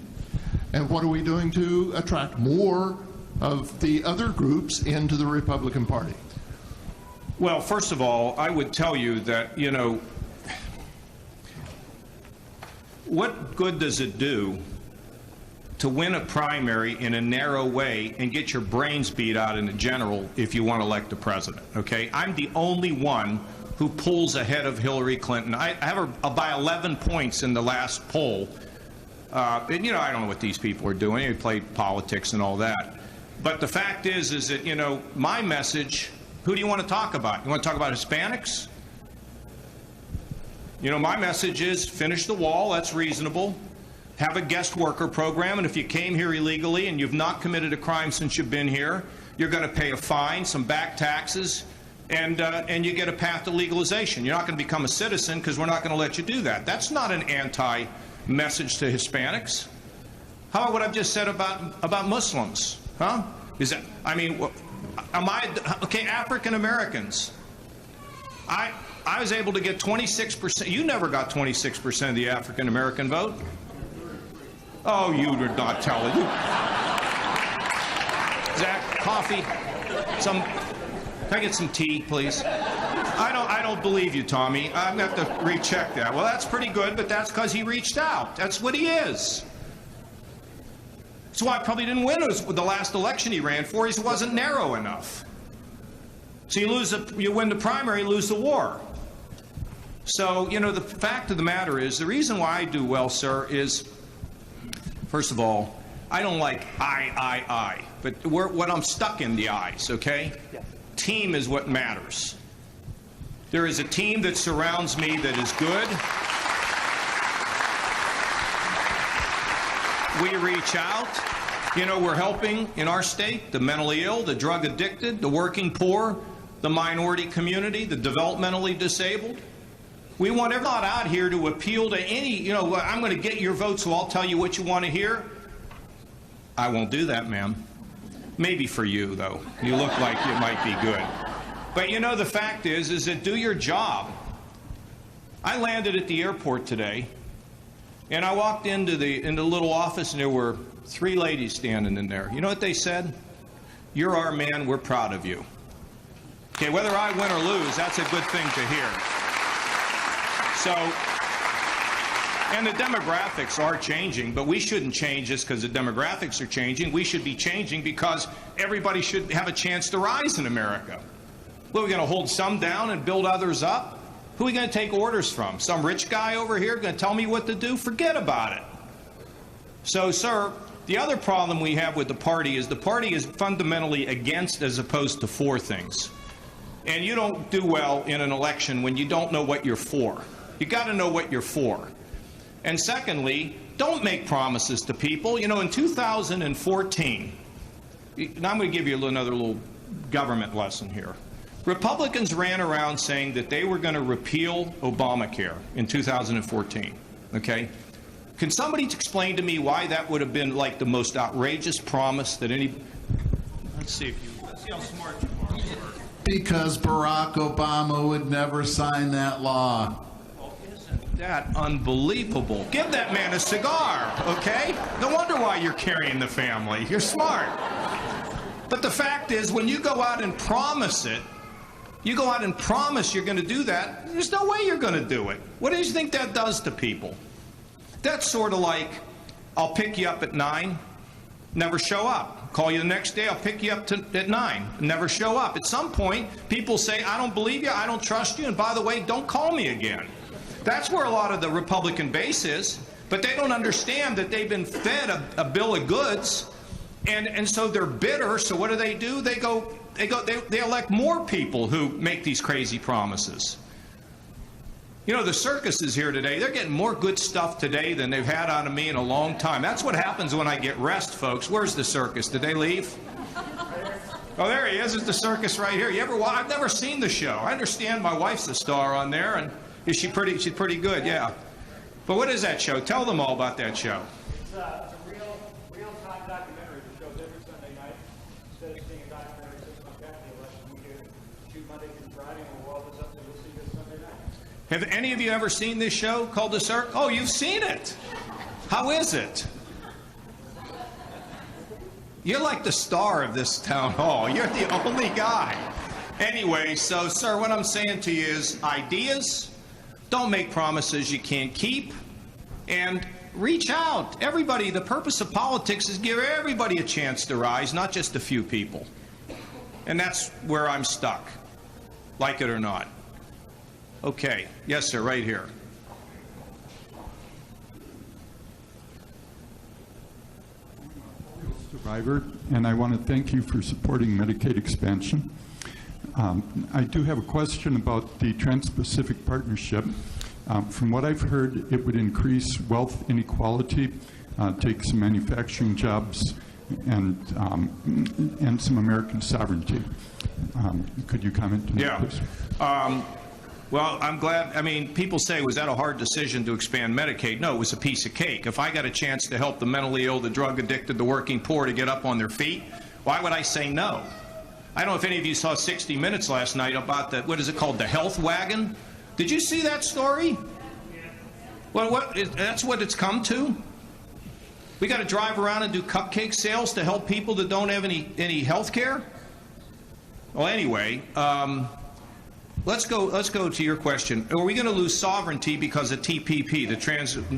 And what are we doing to attract more of the other groups into the Republican Party? Well, first of all, I would tell you that, you know, what good does it do to win a primary in a narrow way and get your brains beat out in a general if you want to elect the president, okay? I'm the only one who pulls ahead of Hillary Clinton. I have her by 11 points in the last poll. And, you know, I don't know what these people are doing. They play politics and all that. But the fact is that, you know, my message, who do you want to talk about? You want to talk about Hispanics? You know, my message is finish the wall. That's reasonable. Have a guest worker program, and if you came here illegally and you've not committed a crime since you've been here, you're going to pay a fine, some back taxes, and you get a path to legalization. You're not going to become a citizen because we're not going to let you do that. That's not an anti-message to Hispanics. How about what I've just said about Muslims? Huh? Is that, I mean, okay, African Americans. I was able to get 26%. You never got 26% of the African American vote. Oh, you did not tell it. Zach, coffee. Can I get some tea, please? I don't believe you, Tommy. I'm going to have to recheck that. Well, that's pretty good, but that's because he reached out. That's what he is. That's why I probably didn't win the last election he ran for. He wasn't narrow enough. So you win the primary, lose the war. So, you know, the fact of the matter is, the reason why I do well, sir, is, first of all, I don't like I, but what I'm stuck in the I's, okay? Yeah. Team is what matters. There is a team that surrounds me that is good. We reach out. You know, we're helping in our state the mentally ill, the drug addicted, the working poor, the minority community, the developmentally disabled. We want everyone out here to appeal to any, you know, I'm going to get your vote, so I'll tell you what you want to hear. I won't do that, ma'am. Maybe for you, though. You look like you might be good. But you know, the fact is that do your job. I landed at the airport today, and I walked into the little office, and there were 3 ladies standing in there. You know what they said? You're our man, we're proud of you. Okay, whether I win or lose, that's a good thing to hear. So, and the demographics are changing, but we shouldn't change just because the demographics are changing. We should be changing because everybody should have a chance to rise in America. What, are we going to hold some down and build others up? Who are we going to take orders from? Some rich guy over here going to tell me what to do? Forget about it. So, sir, the other problem we have with the party is fundamentally against as opposed to for things. And you don't do well in an election when you don't know what you're for. You got to know what you're for. And secondly, don't make promises to people. You know, in 2014, and I'm going to give you another little government lesson here. Republicans ran around saying that they were going to repeal Obamacare in 2014. Okay? Can somebody explain to me why that would have been like the most outrageous promise that any... Let's see how smart you are. Because Barack Obama would never sign that law. That unbelievable. Give that man a cigar, okay? No wonder why you're carrying the family. You're smart. But the fact is, when you go out and promise it, you go out and promise you're going to do that, there's no way you're going to do it. What do you think that does to people? That's sort of like, I'll pick you up at 9, never show up. Call you the next day, I'll pick you up at 9, never show up. At some point, people say, I don't believe you, I don't trust you, and by the way, don't call me again. That's where a lot of the Republican base is, but they don't understand that they've been fed a bill of goods, and so they're bitter. So what do? They elect more people who make these crazy promises. You know, the circus is here today. They're getting more good stuff today than they've had out of me in a long time. That's what happens when I get rest, folks. Where's the circus? Did they leave? Oh, there he is. It's the circus right here. You ever watch? I've never seen the show. I understand my wife's the star on there, and is she pretty? She's pretty good, yeah. But what is that show? Tell them all about that show. It's a real-time documentary that shows every Sunday night. Instead of seeing a documentary 6 months after the election, we can shoot Monday through Friday, and we'll all this up, and you'll see this Sunday night. Have any of you ever seen this show called The Circus? Oh, you've seen it. How is it? You're like the star of this town hall. You're the only guy. Anyway, so, sir, what I'm saying to you is ideas. Don't make promises you can't keep. And reach out. Everybody, the purpose of politics is give everybody a chance to rise, not just a few people. And that's where I'm stuck, like it or not. Okay. Yes, sir, right here. Survivor, and I want to thank you for supporting Medicaid expansion. I do have a question about the Trans-Pacific Partnership. From what I've heard, it would increase wealth inequality, take some manufacturing jobs, and some American sovereignty. Could you comment on that, please? Well, I'm glad. I mean, people say, was that a hard decision to expand Medicaid? No, it was a piece of cake. If I got a chance to help the mentally ill, the drug addicted, the working poor to get up on their feet, why would I say no? I don't know if any of you saw 60 Minutes last night about the, what is it called, the health wagon? Did you see that story? Well, that's what it's come to? We got to drive around and do cupcake sales to help people that don't have any health care? Well, anyway, let's go to your question. Are we going to lose sovereignty because of TPP?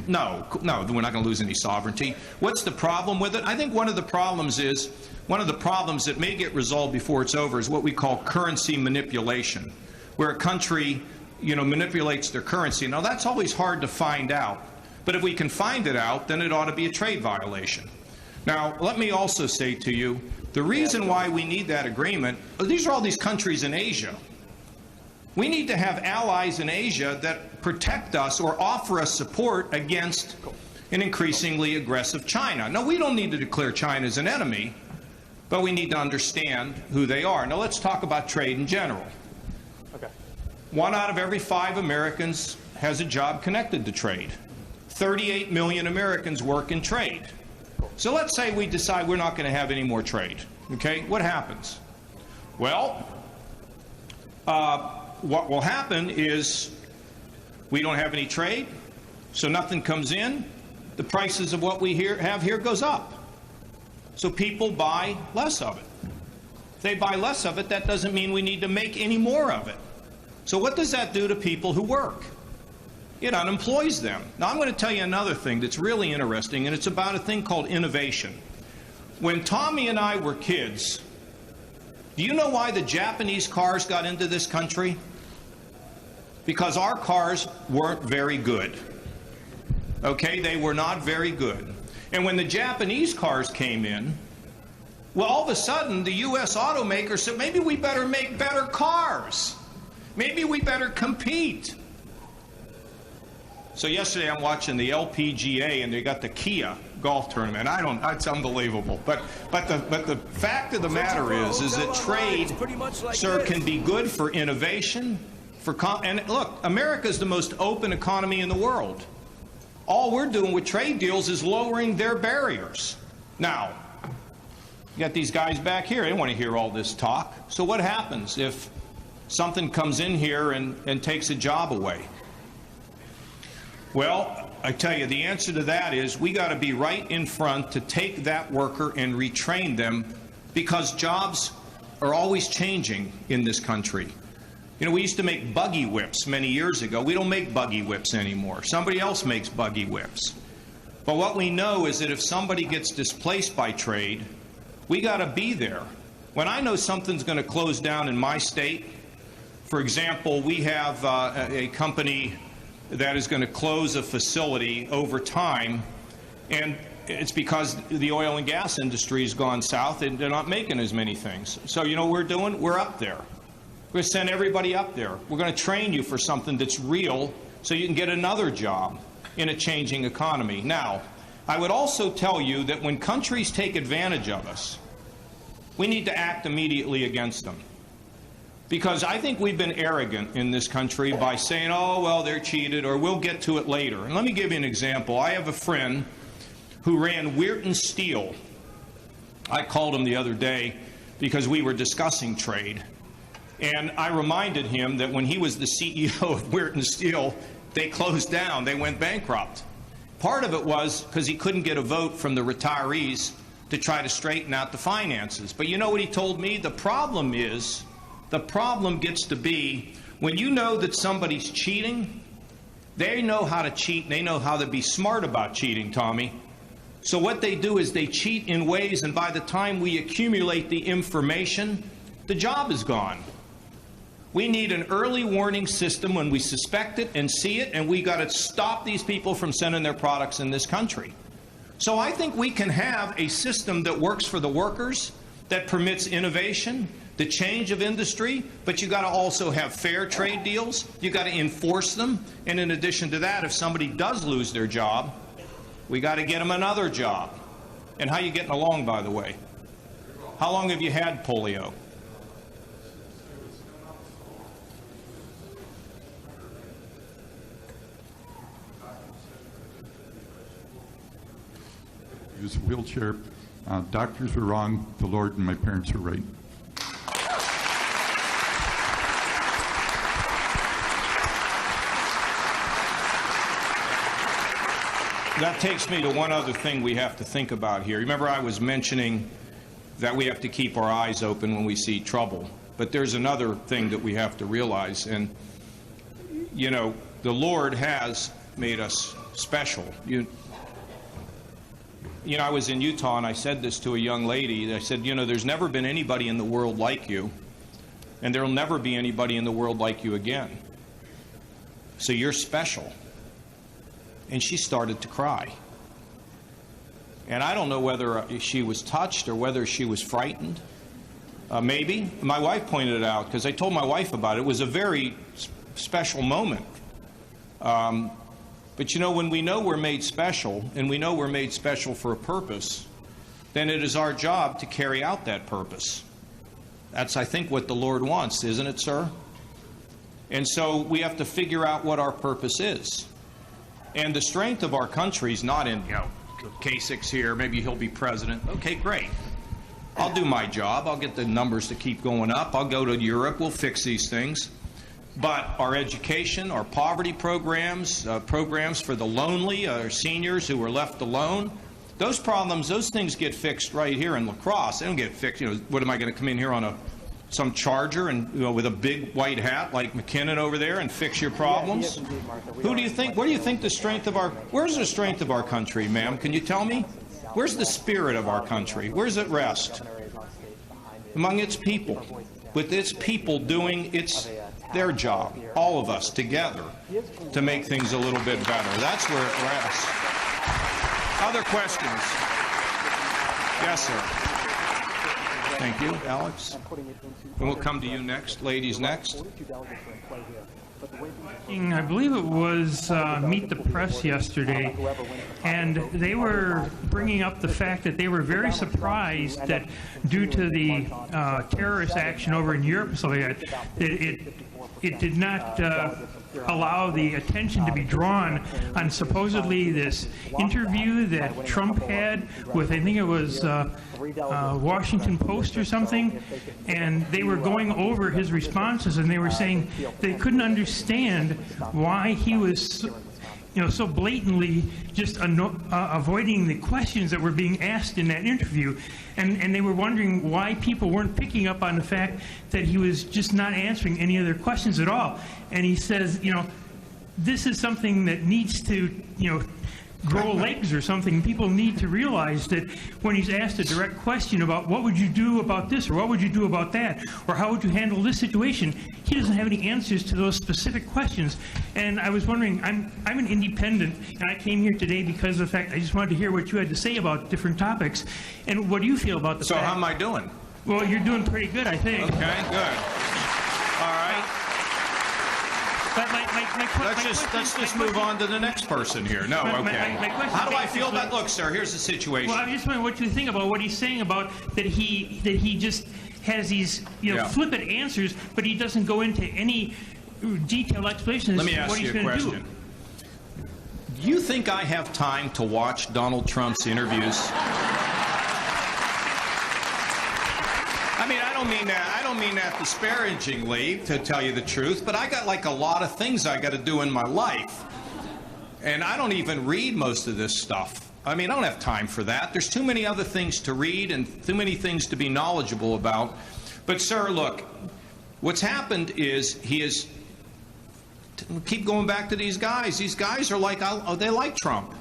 No, we're not going to lose any sovereignty. What's the problem with it? I think one of the problems that may get resolved before it's over is what we call currency manipulation, where a country, manipulates their currency. Now, that's always hard to find out. But if we can find it out, then it ought to be a trade violation. Now, let me also say to you, the reason why we need that agreement, these are all these countries in Asia. We need to have allies in Asia that protect us or offer us support against an increasingly aggressive China. No, we don't need to declare China as an enemy, but we need to understand who they are. Now let's talk about trade in general. Okay. 1 out of every 5 Americans has a job connected to trade. 38 million Americans work in trade. So let's say we decide we're not going to have any more trade. Okay, what happens? Well, what will happen is we don't have any trade, so nothing comes in. The prices of what we have here goes up. So people buy less of it. If they buy less of it, that doesn't mean we need to make any more of it. So what does that do to people who work? It unemploys them. Now I'm going to tell you another thing that's really interesting, and it's about a thing called innovation. When Tommy and I were kids, do you know why the Japanese cars got into this country? Because our cars weren't very good. Okay, they were not very good. And when the Japanese cars came in, well, all of a sudden the U.S. automakers said, maybe we better make better cars. Maybe we better compete. So yesterday I'm watching the LPGA and they got the Kia golf tournament. It's unbelievable. But the fact of the matter is that trade, sir, can be good for innovation, and look, America is the most open economy in the world. All we're doing with trade deals is lowering their barriers. Now, you got these guys back here, they don't want to hear all this talk. So what happens if something comes in here and takes a job away? Well, I tell you, the answer to that is we got to be right in front to take that worker and retrain them, because jobs are always changing in this country. You know, we used to make buggy whips many years ago. We don't make buggy whips anymore. Somebody else makes buggy whips. But what we know is that if somebody gets displaced by trade, we got to be there. When I know something's going to close down in my state, for example, we have a company that is going to close a facility over time, and it's because the oil and gas industry has gone south and they're not making as many things. So you know what we're doing? We're up there. We're going to send everybody up there. We're going to train you for something that's real so you can get another job in a changing economy. Now, I would also tell you that when countries take advantage of us, we need to act immediately against them. Because I think we've been arrogant in this country by saying, oh, well, they're cheated, or we'll get to it later. And let me give you an example. I have a friend who ran Weirton Steel. I called him the other day because we were discussing trade. And I reminded him that when he was the CEO of Weirton Steel, they closed down. They went bankrupt. Part of it was because he couldn't get a vote from the retirees to try to straighten out the finances. But you know what he told me? The problem gets to be when you know that somebody's cheating, they know how to cheat and they know how to be smart about cheating, Tommy. So what they do is they cheat in ways, and by the time we accumulate the information, the job is gone. We need an early warning system when we suspect it and see it, and we got to stop these people from sending their products in this country. So I think we can have a system that works for the workers, that permits innovation, the change of industry, but you got to also have fair trade deals. You got to enforce them. And in addition to that, if somebody does lose their job, we got to get them another job. And how you getting along, by the way? How long have you had polio? Use a wheelchair. Doctors were wrong. The Lord and my parents are right. That takes me to one other thing we have to think about here. Remember, I was mentioning that we have to keep our eyes open when we see trouble. But there's another thing that we have to realize. And, you know, the Lord has made us special. You know, I was in Utah and I said this to a young lady. I said, you know, there's never been anybody in the world like you, and there will never be anybody in the world like you again. So you're special. And she started to cry. And I don't know whether she was touched or whether she was frightened. Maybe. My wife pointed it out because I told my wife about it. It was a very special moment. But you know, when we know we're made special, and we know we're made special for a purpose, then it is our job to carry out that purpose. That's, I think, what the Lord wants, isn't it, sir? And so we have to figure out what our purpose is. And the strength of our country is not in, Kasich's here, maybe he'll be president. Okay, great. I'll do my job. I'll get the numbers to keep going up. I'll go to Europe. We'll fix these things. But our education, our poverty programs, programs for the lonely, our seniors who are left alone, those problems, those things get fixed right here in La Crosse. They don't get fixed. What am I going to come in here on some charger and with a big white hat like McKinnon over there and fix your problems? Who do you think? What do you think the strength of our? Where's the strength of our country, ma'am? Can you tell me? Where's the spirit of our country? Where's it rest? Among its people, with its people doing their job, all of us together, to make things a little bit better. That's where it rests. Other questions? Yes, sir. Thank you, Alex. And we'll come to you next. Ladies next. I believe it was Meet the Press yesterday, and they were bringing up the fact that they were very surprised that due to the terrorist action over in Europe, so it did not allow the attention to be drawn on supposedly this interview that Trump had with, I think it was Washington Post or something, and they were going over his responses, and they were saying they couldn't understand why he was so blatantly just avoiding the questions that were being asked in that interview. And they were wondering why people weren't picking up on the fact that he was just not answering any of their questions at all. And he says, this is something that needs to, grow legs or something. People need to realize that when he's asked a direct question about what would you do about this, or what would you do about that, or how would you handle this situation, he doesn't have any answers to those specific questions. And I was wondering, I'm an independent, and I came here today because of the fact I just wanted to hear what you had to say about different topics. And what do you feel about the fact? So how am I doing? Well, you're doing pretty good, I think. Okay, good. All right. But let's just move on to the next person here. No, okay. How do I feel about? Look, sir, here's the situation. Well, I'm just wondering what you think about what he's saying about that he just has these flippant answers, but he doesn't go into any detailed explanations of what he's going to do. Let me ask you a question. Do you think I have time to watch Donald Trump's interviews? I mean, I don't mean that disparagingly, to tell you the truth, but I got like a lot of things I got to do in my life. And I don't even read most of this stuff. I mean, I don't have time for that. There's too many other things to read and too many things to be knowledgeable about. But sir, look, what's happened is keep going back to these guys. These guys are like, they like Trump.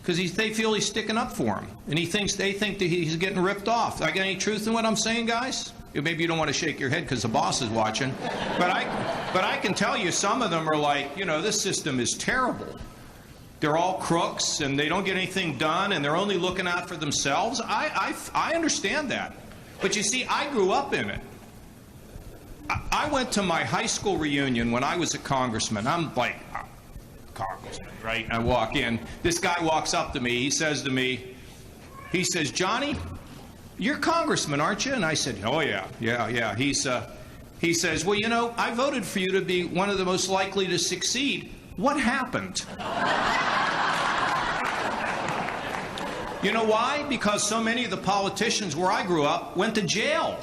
Because they feel he's sticking up for him, and they think that he's getting ripped off. I got any truth in what I'm saying, guys? Maybe you don't want to shake your head because the boss is watching, but I can tell you some of them are like, this system is terrible. They're all crooks, and they don't get anything done, and they're only looking out for themselves. I understand that, but you see, I grew up in it. I went to my high school reunion when I was a congressman. I'm like, congressman, right? I walk in. This guy walks up to me. He says, Johnny, you're congressman, aren't you? And I said, oh, yeah. He says, well, I voted for you to be one of the most likely to succeed. What happened? You know why? Because so many of the politicians where I grew up went to jail.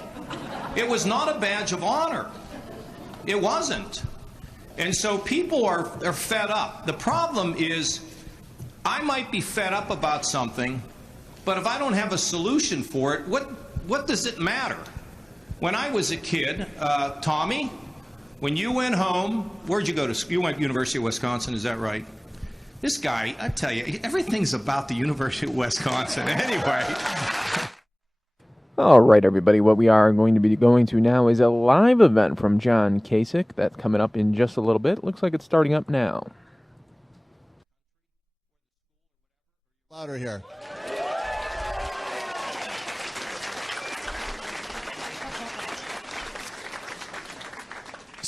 It was not a badge of honor. It wasn't. And so people are fed up. The problem is, I might be fed up about something, but if I don't have a solution for it, what does it matter? When I was a kid, Tommy, when you went home, where'd you go to school? You went to University of Wisconsin, is that right? This guy, I tell you, everything's about the University of Wisconsin. Anyway. All right, everybody, what we are going to be going to now is a live event from John Kasich. That's coming up in just a little bit. Looks like it's starting up now. Louder here.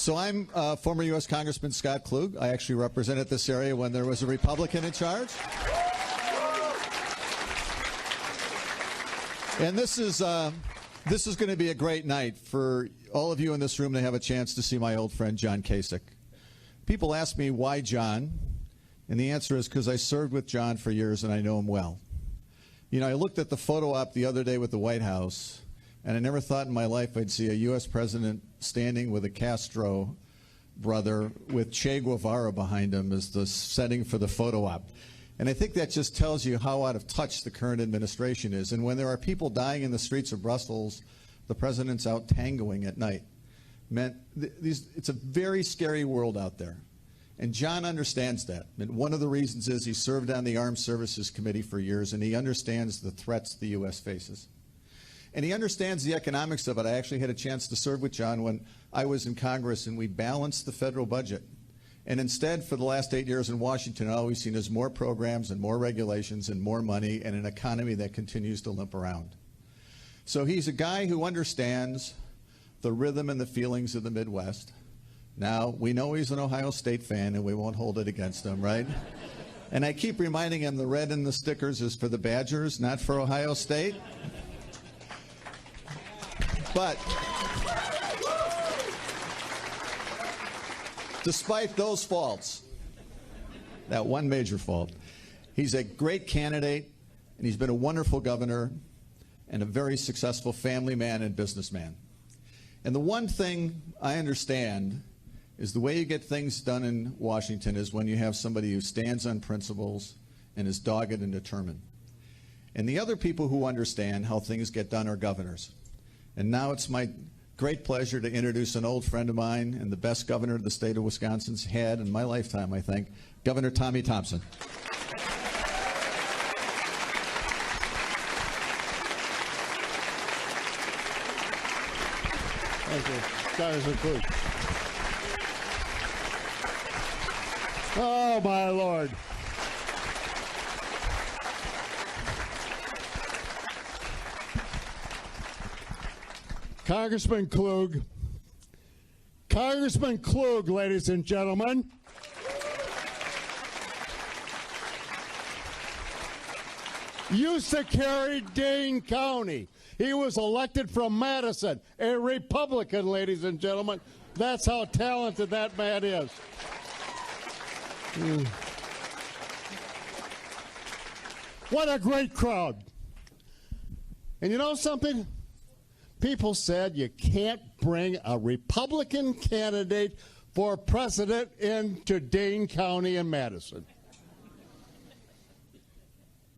So I'm former U.S. Congressman Scott Klug. I actually represented this area when there was a Republican in charge. And this is going to be a great night for all of you in this room to have a chance to see my old friend John Kasich. People ask me, why John? And the answer is because I served with John for years and I know him well. You know, I looked at the photo op the other day with the White House, and I never thought in my life I'd see a U.S. president standing with a Castro brother with Che Guevara behind him as the setting for the photo op. And I think that just tells you how out of touch the current administration is. And when there are people dying in the streets of Brussels, the president's out tangoing at night. It's a very scary world out there. And John understands that. And one of the reasons is he served on the Armed Services Committee for years, and he understands the threats the U.S. faces. And he understands the economics of it. I actually had a chance to serve with John when I was in Congress, and we balanced the federal budget. And instead, for the last 8 years in Washington, all we've seen is more programs and more regulations and more money and an economy that continues to limp around. So he's a guy who understands the rhythm and the feelings of the Midwest. Now, we know he's an Ohio State fan, and we won't hold it against him, right? And I keep reminding him the red in the stickers is for the Badgers, not for Ohio State. But despite those faults, that one major fault, he's a great candidate, and he's been a wonderful governor and a very successful family man and businessman. And the one thing I understand is the way you get things done in Washington is when you have somebody who stands on principles and is dogged and determined. And the other people who understand how things get done are governors. And now it's my great pleasure to introduce an old friend of mine and the best governor the state of Wisconsin's had in my lifetime, I think, Governor Tommy Thompson. Thank you. Congressman Klug. Oh, my Lord. Congressman Klug, ladies and gentlemen, used to carry Dane County. He was elected from Madison, a Republican, ladies and gentlemen. That's how talented that man is. What a great crowd. And you know something? People said you can't bring a Republican candidate for president into Dane County and Madison.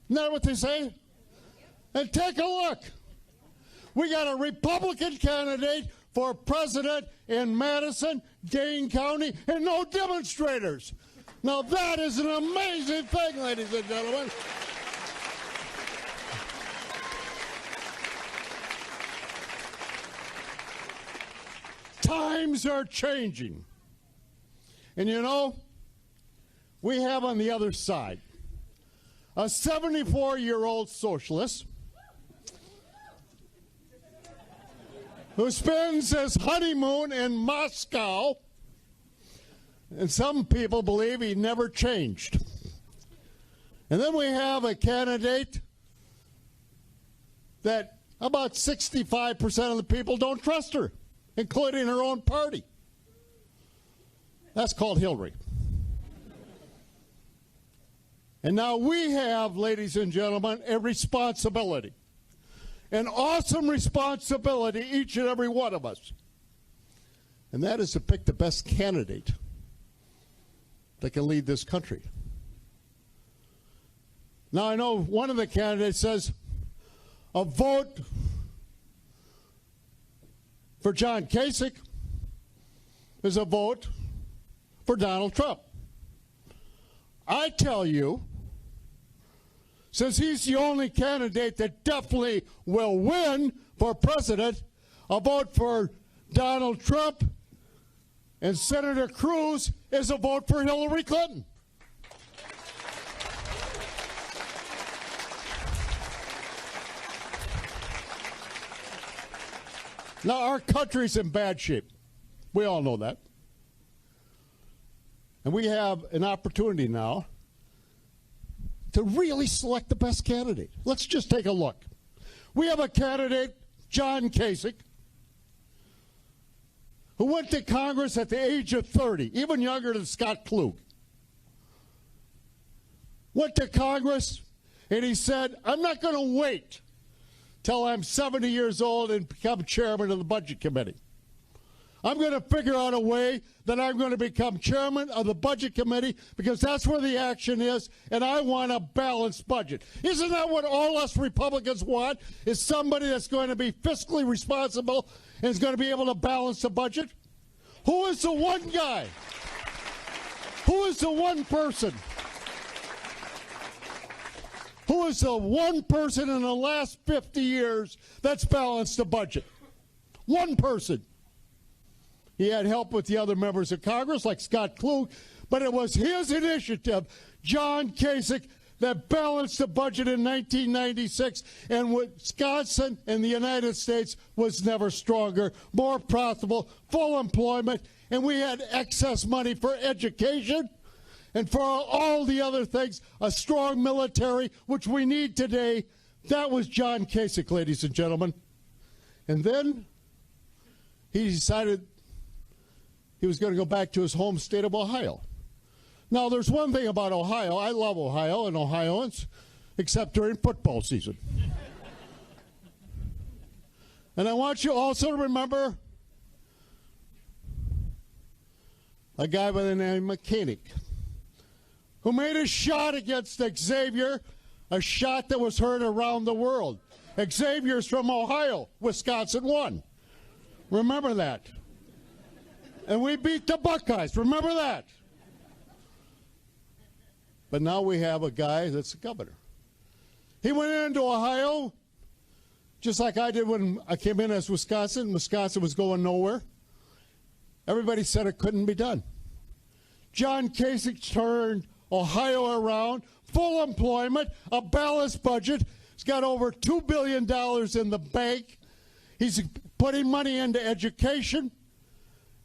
Isn't that what they say? And take a look. We got a Republican candidate for president in Madison, Dane County, and no demonstrators. Now that is an amazing thing, ladies and gentlemen. Times are changing. And you know, we have on the other side a 74-year-old socialist who spends his honeymoon in Moscow, and some people believe he never changed. And then we have a candidate that about 65% of the people don't trust her, including her own party. That's called Hillary. And now we have, ladies and gentlemen, a responsibility, an awesome responsibility, each and every one of us. And that is to pick the best candidate that can lead this country. Now, I know one of the candidates says a vote for John Kasich is a vote for Donald Trump. I tell you, since he's the only candidate that definitely will win for president, a vote for Donald Trump and Senator Cruz is a vote for Hillary Clinton. Now, our country's in bad shape. We all know that. And we have an opportunity now to really select the best candidate. Let's just take a look. We have a candidate, John Kasich, who went to Congress at the age of 30, even younger than Scott Klug. Went to Congress and he said, I'm not going to wait till I'm 70 years old and become chairman of the Budget Committee. I'm going to figure out a way that I'm going to become chairman of the Budget Committee because that's where the action is, and I want a balanced budget. Isn't that what all us Republicans want, is somebody that's going to be fiscally responsible and is going to be able to balance the budget? Who is the one guy? Who is the one person? Who is the one person in the last 50 years that's balanced the budget? One person. He had help with the other members of Congress, like Scott Klug, but it was his initiative, John Kasich, that balanced the budget in 1996, and Wisconsin and the United States was never stronger, more profitable, full employment, and we had excess money for education and for all the other things, a strong military, which we need today. That was John Kasich, ladies and gentlemen. And then he decided he was going to go back to his home state of Ohio. Now, there's one thing about Ohio. I love Ohio and Ohioans, except during football season. And I want you also to remember a guy by the name of Koenig, who made a shot against Xavier, a shot that was heard around the world. Xavier's from Ohio. Wisconsin won. Remember that. And we beat the Buckeyes. Remember that. But now we have a guy that's a governor. He went into Ohio, just like I did when I came in as Wisconsin. Wisconsin was going nowhere. Everybody said it couldn't be done. John Kasich turned Ohio around, full employment, a balanced budget. He's got over $2 billion in the bank. He's putting money into education,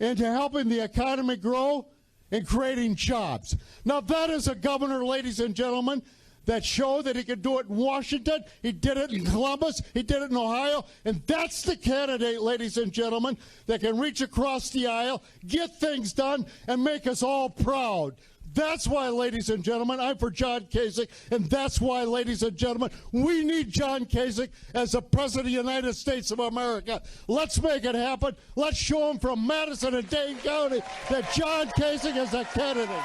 into helping the economy grow and creating jobs. Now, that is a governor, ladies and gentlemen, that showed that he could do it in Washington. He did it in Columbus. He did it in Ohio. And that's the candidate, ladies and gentlemen, that can reach across the aisle, get things done, and make us all proud. That's why, ladies and gentlemen, I'm for John Kasich, and that's why, ladies and gentlemen, we need John Kasich as the President of the United States of America. Let's make it happen. Let's show him from Madison and Dane County that John Kasich is a candidate.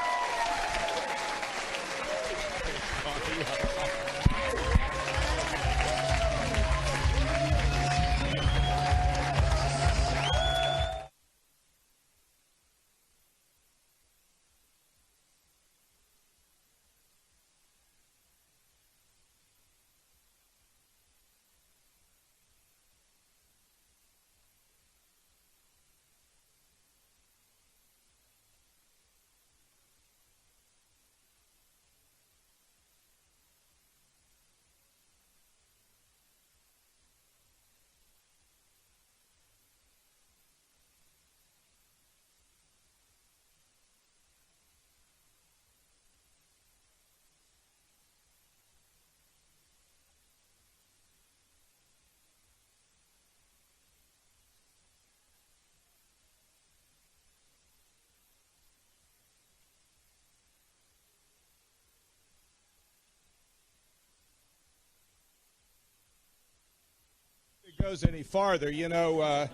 Goes any farther, you know,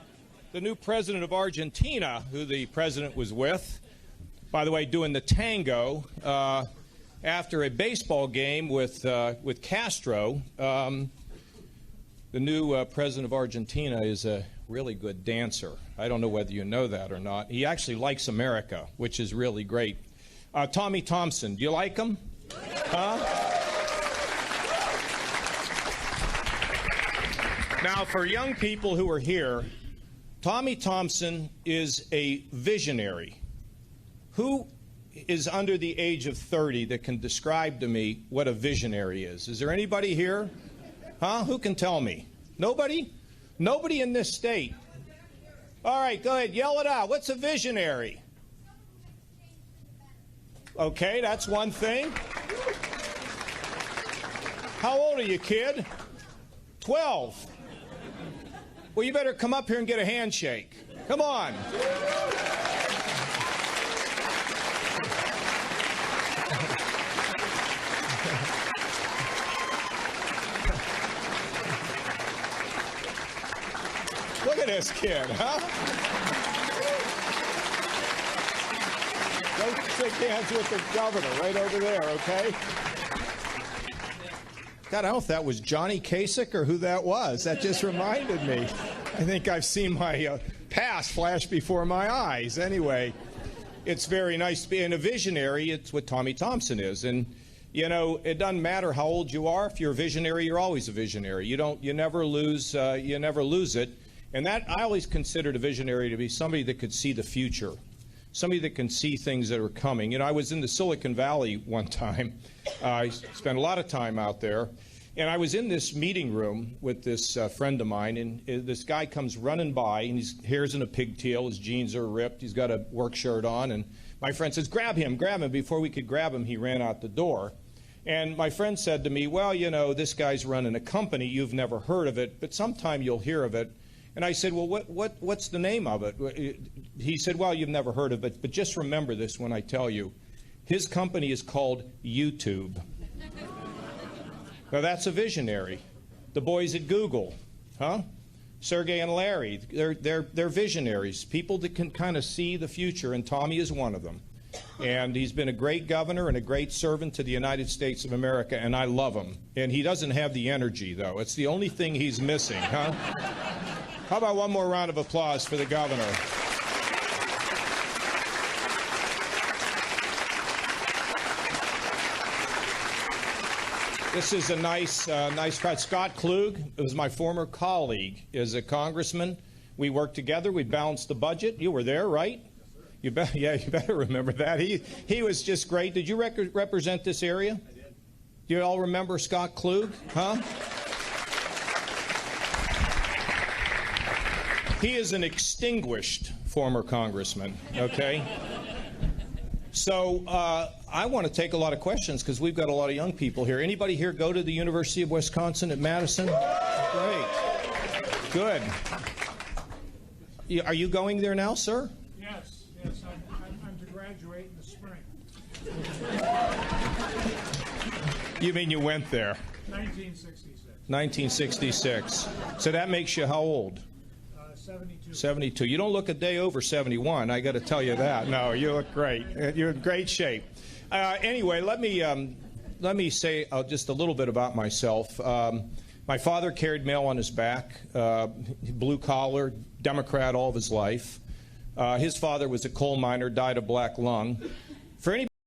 the new president of Argentina, who the president was with, by the way, doing the tango after a baseball game with Castro. The new president of Argentina is a really good dancer. I don't know whether you know that or not. He actually likes America, which is really great. Tommy Thompson, do you like him? Huh? Now, for young people who are here, Tommy Thompson is a visionary. Who is under the age of 30 that can describe to me what a visionary is? Is there anybody here? Huh? Who can tell me? Nobody? Nobody in this state. All right, go ahead, yell it out. What's a visionary? Okay, that's one thing. How old are you, kid? 12. Well, you better come up here and get a handshake. Come on. Look at this kid, huh? Go shake hands with the governor right over there, okay? God, I don't know if that was Johnny Kasich or who that was. That just reminded me. I think I've seen my past flash before my eyes. Anyway, it's very nice to be a visionary. It's what Tommy Thompson is. And, you know, it doesn't matter how old you are. If you're a visionary, you're always a visionary. You never lose it. And that, I always considered a visionary to be somebody that could see the future, somebody that can see things that are coming. You know, I was in the Silicon Valley one time. I spent a lot of time out there. And I was in this meeting room with this friend of mine, and this guy comes running by, and his hair's in a pigtail, his jeans are ripped, he's got a work shirt on, and my friend says, grab him. Before we could grab him, he ran out the door. And my friend said to me, well, you know, this guy's running a company, you've never heard of it, but sometime you'll hear of it. And I said, well, what's the name of it? He said, well, you've never heard of it, but just remember this when I tell you. His company is called YouTube. Now, that's a visionary. The boys at Google, huh? Sergey and Larry, they're visionaries, people that can kind of see the future, and Tommy is one of them. And he's been a great governor and a great servant to the United States of America, and I love him. And he doesn't have the energy, though. It's the only thing he's missing, huh? How about one more round of applause for the governor? This is a nice crowd. Scott Klug was my former colleague as a congressman. We worked together. We balanced the budget. You were there, right? You better remember that. He was just great. Did you represent this area? I did. Do you all remember Scott Klug? Huh? He is an extinguished former congressman, okay? So I want to take a lot of questions because we've got a lot of young people here. Anybody here go to the University of Wisconsin at Madison? Great. Good. Are you going there now, sir? Yes, I'm to graduate in the spring. You mean you went there? 1966. 1966. So that makes you how old? 72. 72. You don't look a day over 71, I got to tell you that. No, you look great. You're in great shape. Anyway, let me say just a little bit about myself. My father carried mail on his back, blue collar, Democrat all of his life. His father was a coal miner, died of black lung. For anybody